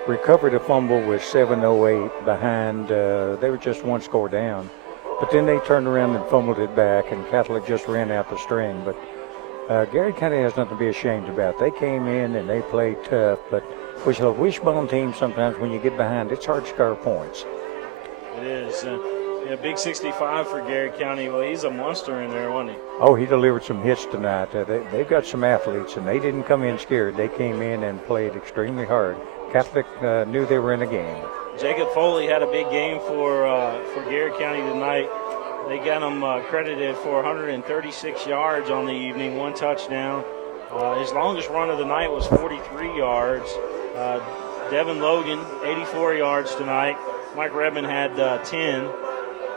recovered a fumble with 7:08 behind. They were just one score down. But then they turned around and fumbled it back, and Catholic just ran out the string. But Garrard County has nothing to be ashamed about. They came in and they played tough, but with a wishbone team, sometimes when you get behind, it's hard to score points. It is. Big 65 for Garrard County. Well, he's a monster in there, wasn't he? Oh, he delivered some hits tonight. They've got some athletes, and they didn't come in scared. They came in and played extremely hard. Catholic knew they were in a game. Jacob Foley had a big game for Garrard County tonight. They got him credited for 136 yards on the evening, 1 touchdown. His longest run of the night was 43 yards. Devin Logan, 84 yards tonight. Mike Redmond had 10.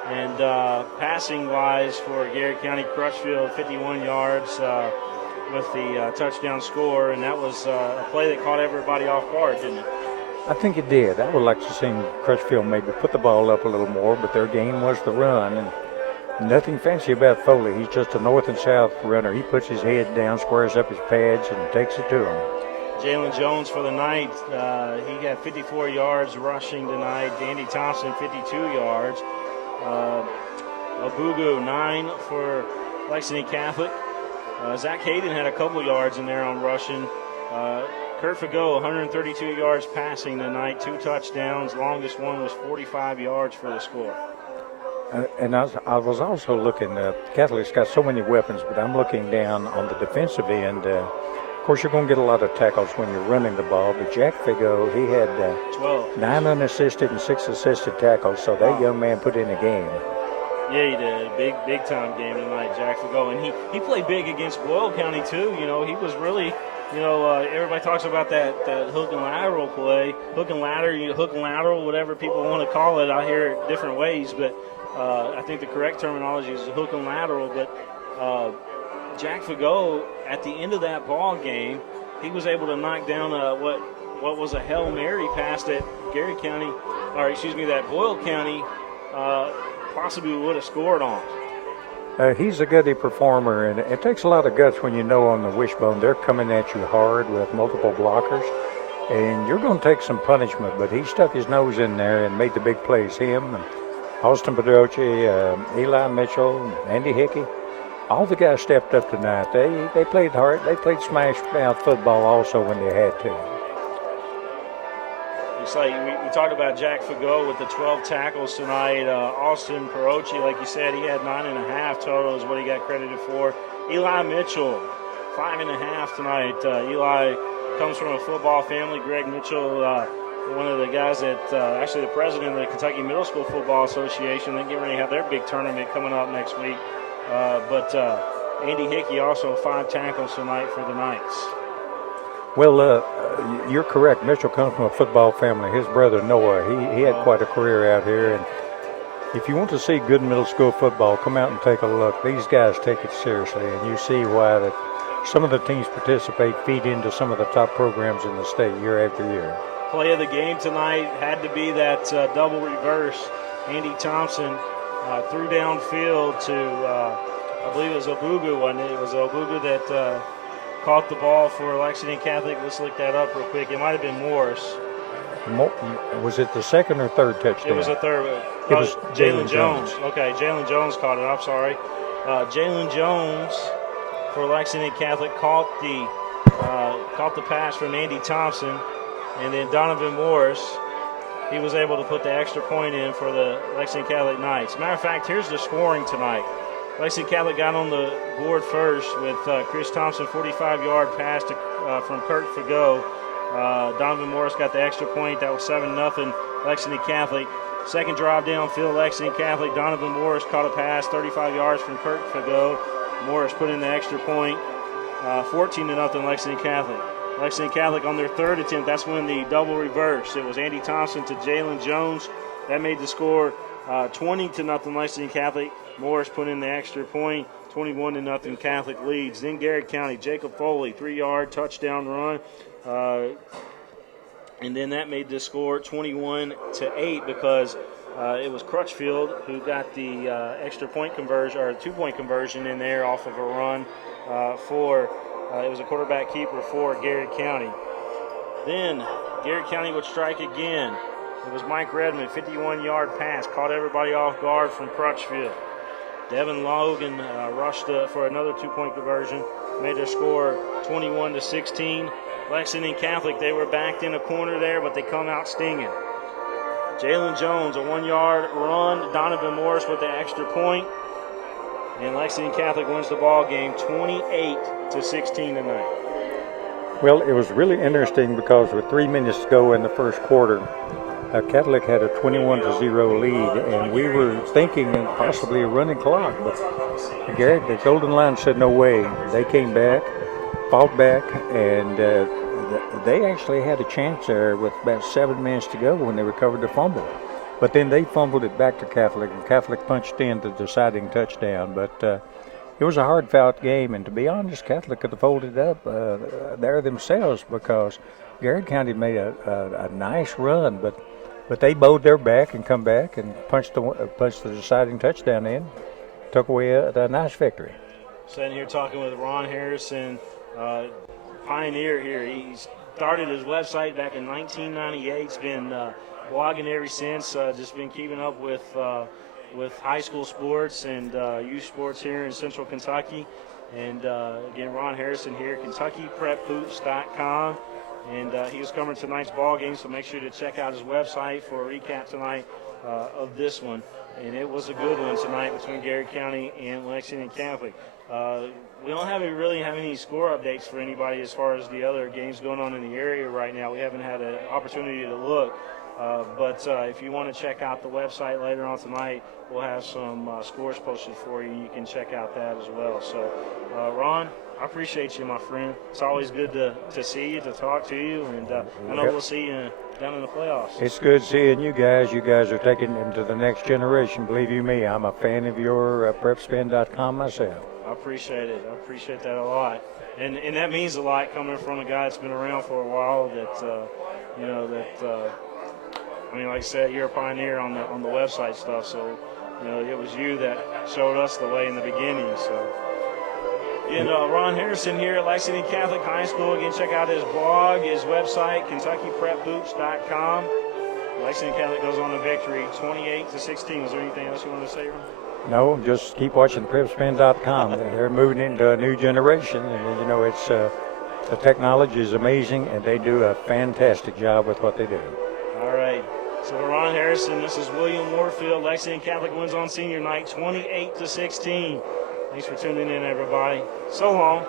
And passing-wise for Garrard County, Crutchfield, 51 yards with the touchdown score. And that was a play that caught everybody off guard, didn't it? I think it did. I would like to see Crutchfield maybe put the ball up a little more, but their game was the run. And nothing fancy about Foley. He's just a north and south runner. He puts his head down, squares up his pads, and takes it to him. Jalen Jones for the night. He got 54 yards rushing tonight. Dandy Thompson, 52 yards. Abugu, 9 for Lexington Catholic. Zach Hayden had a couple yards in there on rushing. Kurt Fago, 132 yards passing tonight, 2 touchdowns. Longest one was 45 yards for the score. And I was also looking, Catholic's got so many weapons, but I'm looking down on the defensive end. Of course, you're going to get a lot of tackles when you're running the ball, but Jack Figo, he had 12. 9 unassisted and 6 assisted tackles, so that young man put in a game. Yeah, he did. Big time game tonight, Jack Figo. And he played big against Boyle County, too. You know, he was really, everybody talks about that hook and lateral play. Hook and lateral, whatever people want to call it. I hear it different ways, but I think the correct terminology is hook and lateral. But Jack Figo, at the end of that ball game, he was able to knock down what was a Hail Mary pass that that Boyle County possibly would have scored on. He's a goody performer, and it takes a lot of guts when you know on the wishbone they're coming at you hard with multiple blockers, and you're going to take some punishment, but he stuck his nose in there and made the big plays. Him, and Austin Pedroche, Eli Mitchell, Andy Hickey, all the guys stepped up tonight. They played hard. They played smash mouth football also when they had to. It's like we talked about Jack Figo with the 12 tackles tonight. Austin Perochi, like you said, he had 9.5 total is what he got credited for. Eli Mitchell, 5.5 tonight. Eli comes from a football family. Greg Mitchell, one of the guys that actually the president of the Kentucky Middle School Football Association. They're getting ready to have their big tournament coming up next week. But Andy Hickey also 5 tackles tonight for the Knights. Well, you're correct. Mitchell comes from a football family. His brother Noah, he had quite a career out here. And if you want to see good middle school football, come out and take a look. These guys take it seriously, and you see why that some of the teams participate, feed into some of the top programs in the state year after year. Play of the game tonight had to be that double reverse. Andy Thompson threw downfield to, I believe it was Obugu, wasn't it? It was Obugu that caught the ball for Lexington Catholic. Let's look that up real quick. It might have been Morris. Was it the second or third touchdown? It was a third. It was Jalen Jones. Okay, Jalen Jones caught it. I'm sorry. Jalen Jones for Lexington Catholic caught the pass from Andy Thompson, and then Donovan Morris, he was able to put the extra point in for the Lexington Catholic Knights. Matter of fact, here's the scoring tonight. Lexington Catholic got on the board first with Chris Thompson, 45-yard pass from Kirk Figo. Donovan Morris got the extra point. That was 7-0 Lexington Catholic. Second drive downfield, Lexington Catholic. Donovan Morris caught a pass, 35 yards from Kirk Figo. Morris put in the extra point, 14-0 Lexington Catholic. Lexington Catholic on their third attempt, that's when the double reverse. It was Andy Thompson to Jalen Jones. That made the score 20-0 Lexington Catholic. Morris put in the extra point, 21-0 Catholic leads. Then Garrard County, Jacob Foley, 3-yard touchdown run. And then that made the score 21-8 because it was Crutchfield who got the extra point conversion, or 2-point conversion in there off of a run it was a quarterback keeper for Garrard County. Then Garrard County would strike again. It was Mike Redmond, 51-yard pass, caught everybody off guard from Crutchfield. Devin Logan rushed for another 2-point conversion, made their score 21-16. Lexington Catholic, they were backed in a corner there, but they come out stinging. Jalen Jones, a 1-yard run. Donovan Morris with the extra point. And Lexington Catholic wins the ball game 28-16 tonight. Well, it was really interesting because with 3 minutes to go in the first quarter, Catholic had a 21-0 lead, and we were thinking possibly a running clock. But Garrett, the Golden Lions said no way. They came back, fought back, and they actually had a chance there with about 7 minutes to go when they recovered the fumble. But then they fumbled it back to Catholic, and Catholic punched in the deciding touchdown. But it was a hard-fought game, and to be honest, Catholic could have folded up there themselves because Garrard County made a nice run, but they bowed their back and come back and punched the deciding touchdown in, took away a nice victory. Sitting here talking with Ron Harrison, pioneer here. He started his website back in 1998. He's been blogging ever since. Just been keeping up with high school sports and youth sports here in Central Kentucky. And again, Ron Harrison here, KentuckyPrepHoops.com. And he was covering tonight's ball game, so make sure to check out his website for a recap tonight of this one. and it was a good one tonight between Garrard County and Lexington Catholic. We don't really have any score updates for anybody as far as the other games going on in the area right now. We haven't had an opportunity to look. But if you want to check out the website later on tonight, we'll have some scores posted for you. You can check out that as well. So, Ron, I appreciate you, my friend. It's always good to see you, to talk to you, and I know we'll see you down in the playoffs. It's good seeing you guys. You guys are taking them to the next generation. Believe you me, I'm a fan of your PrepSpin.com myself. I appreciate it. I appreciate that a lot. And that means a lot coming from a guy that's been around for a while I mean, like I said, you're a pioneer on the website stuff, so, it was you that showed us the way in the beginning, so. And Ron Harrison here at Lexington Catholic High School. Again, check out his blog, his website, KentuckyPrepHoops.com. Lexington Catholic goes on to victory, 28-16. Is there anything else you want to say, Ron? No, just keep watching PrepSpin.com. They're moving into a new generation, and, it's the technology is amazing, and they do a fantastic job with what they do. All right. So for Ron Harrison, this is William Warfield. Lexington Catholic wins on senior night, 28-16. Thanks for tuning in, everybody. So long.